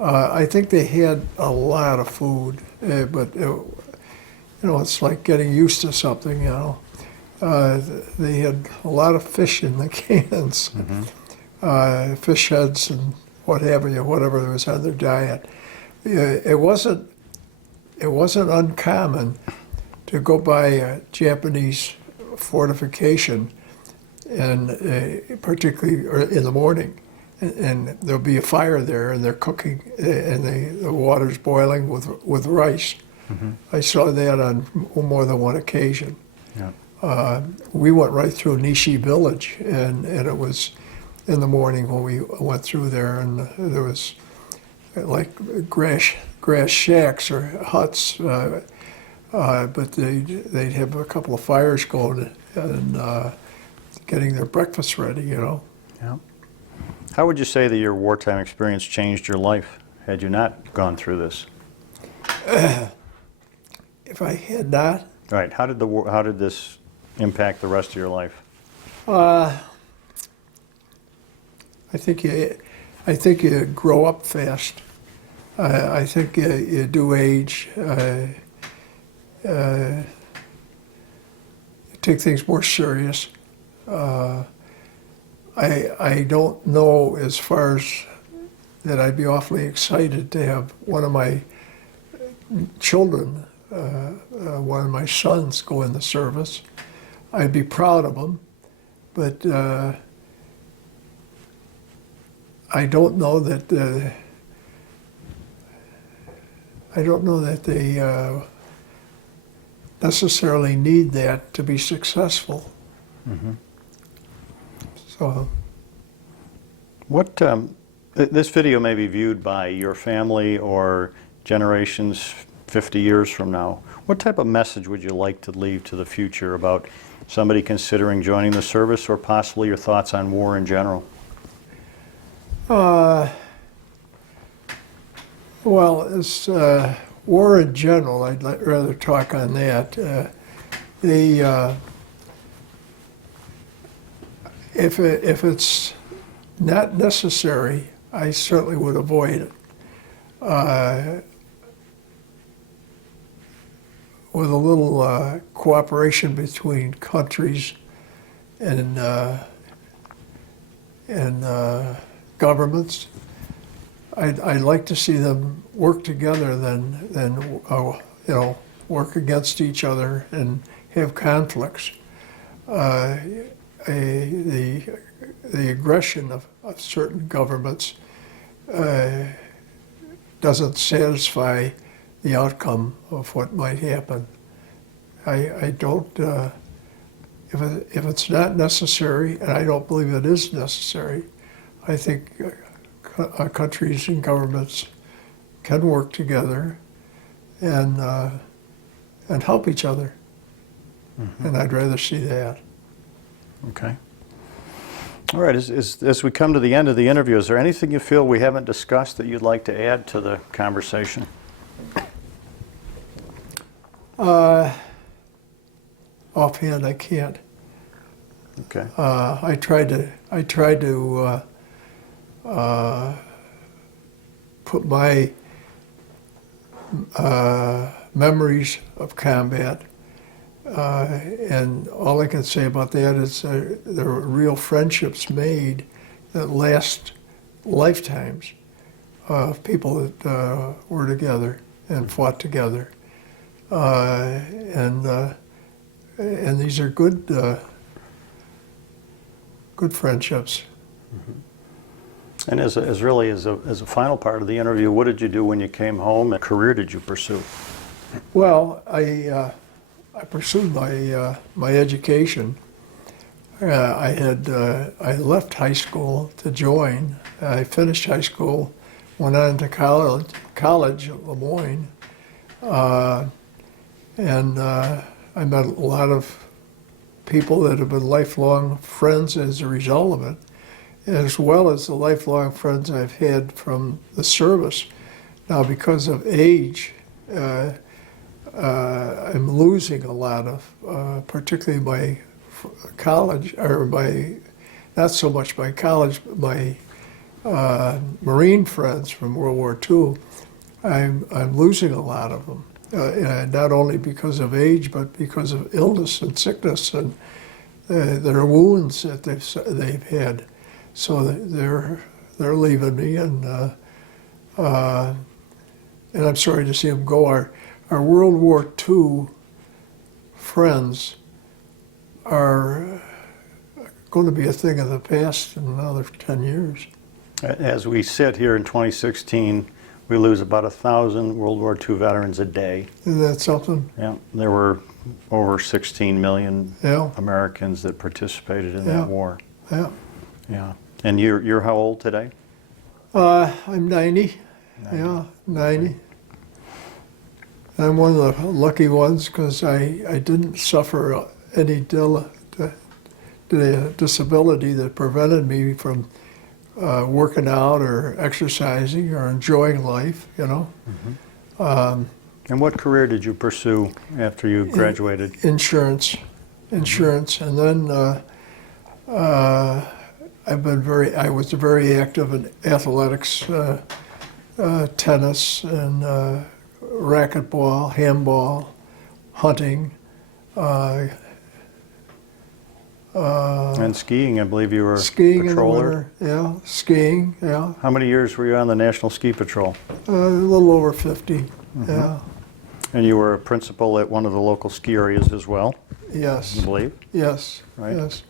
I think they had a lot of food, but it's like getting used to something. They had a lot of fish in the cans, fish heads and what have you, whatever was on their diet. It wasn't uncommon to go by a Japanese fortification, and particularly in the morning. And there'll be a fire there, and they're cooking, and the water's boiling with rice. I saw that on more than one occasion. Yeah. We went right through Nishi village, and it was in the morning when we went through there, and there was like grass shacks or huts, but they'd have a couple of fires going and getting their breakfast ready, Yeah. How would you say that your wartime experience changed your life had you not gone through this? If I had not. Right. How did this impact the rest of your life? I think you grow up fast. I think you do age. You take things more serious. I don't know as far as that I'd be awfully excited to have one of my children, one of my sons go in the service. I'd be proud of him, but I don't know that they necessarily need that to be successful. So, What This video may be viewed by your family or generations 50 years from now. What type of message would you like to leave to the future about somebody considering joining the service, or possibly your thoughts on war in general? Well, it's war in general. I'd rather talk on that. If it's not necessary, I certainly would avoid it. With a little cooperation between countries and governments, I'd like to see them work together than work against each other and have conflicts. The aggression of certain governments doesn't satisfy the outcome of what might happen. I don't, if it's not necessary, and I don't believe it is necessary, I think countries and governments can work together and help each other. Mm-hmm. And I'd rather see that. Okay. All right, as we come to the end of the interview, is there anything you feel we haven't discussed that you'd like to add to the conversation? Offhand, I can't. Okay. I tried to put my memories of combat, and all I can say about that is there were real friendships made that last lifetimes of people that were together and fought together, and these are good friendships. Mm-hmm. And as a final part of the interview, what did you do when you came home? What career did you pursue? Well, I pursued my education. I left high school to join. I finished high school, went on to college at Lemoyne, and I met a lot of people that have been lifelong friends as a result of it, as well as the lifelong friends I've had from the service. Now, because of age, I'm losing a lot of, particularly my college, or not so much my college, but my Marine friends from World War II. I'm losing a lot of them, not only because of age, but because of illness and sickness and their wounds that they've had. So they're leaving me, and I'm sorry to see them go. Our World War II friends are going to be a thing of the past in another 10 years. As we sit here in 2016, we lose about 1,000 World War II veterans a day. Isn't that something? Yeah, there were over 16 million Yeah. Americans that participated in that war. Yeah. Yeah. And you're how old today? I'm 90. Yeah, 90. I'm one of the lucky ones because I didn't suffer any disability that prevented me from working out or exercising or enjoying life, you know. Mm-hmm. And what career did you pursue after you graduated? Insurance. And then I was very active in athletics, tennis and racquetball, handball, hunting. And skiing, I believe you were skiing patroller. in the winter, yeah, skiing, yeah. How many years were you on the National Ski Patrol? A little over 50, Mm-hmm. yeah. And you were a principal at one of the local ski areas as well, Yes. I believe? Yes, Right. yes.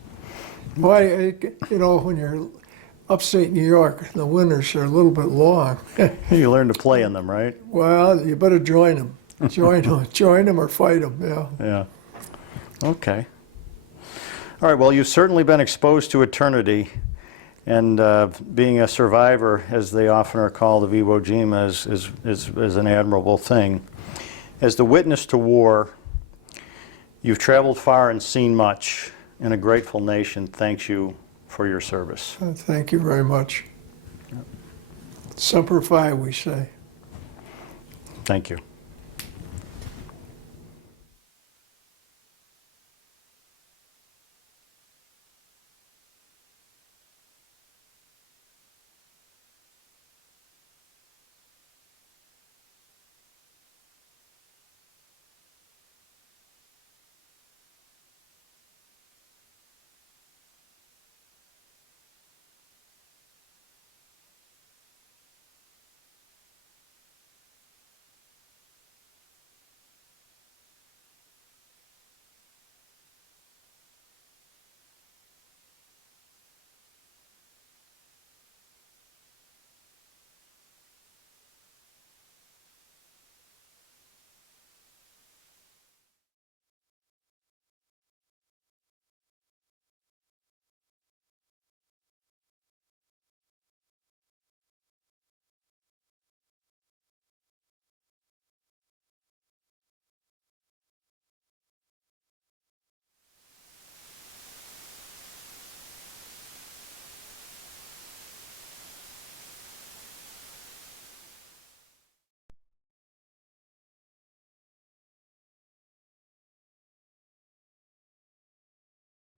Well, when you're upstate New York, the winters are a little bit long. You learned to play in them, right? Well, you better join them. Join them or fight them, yeah. Yeah. Okay. All right, well, you've certainly been exposed to eternity. And being a survivor, as they often are called, of Iwo Jima is an admirable thing. As the witness to war, you've traveled far and seen much, and a grateful nation thanks you for your service. Thank you very much. Semper Fi, we say. Thank you.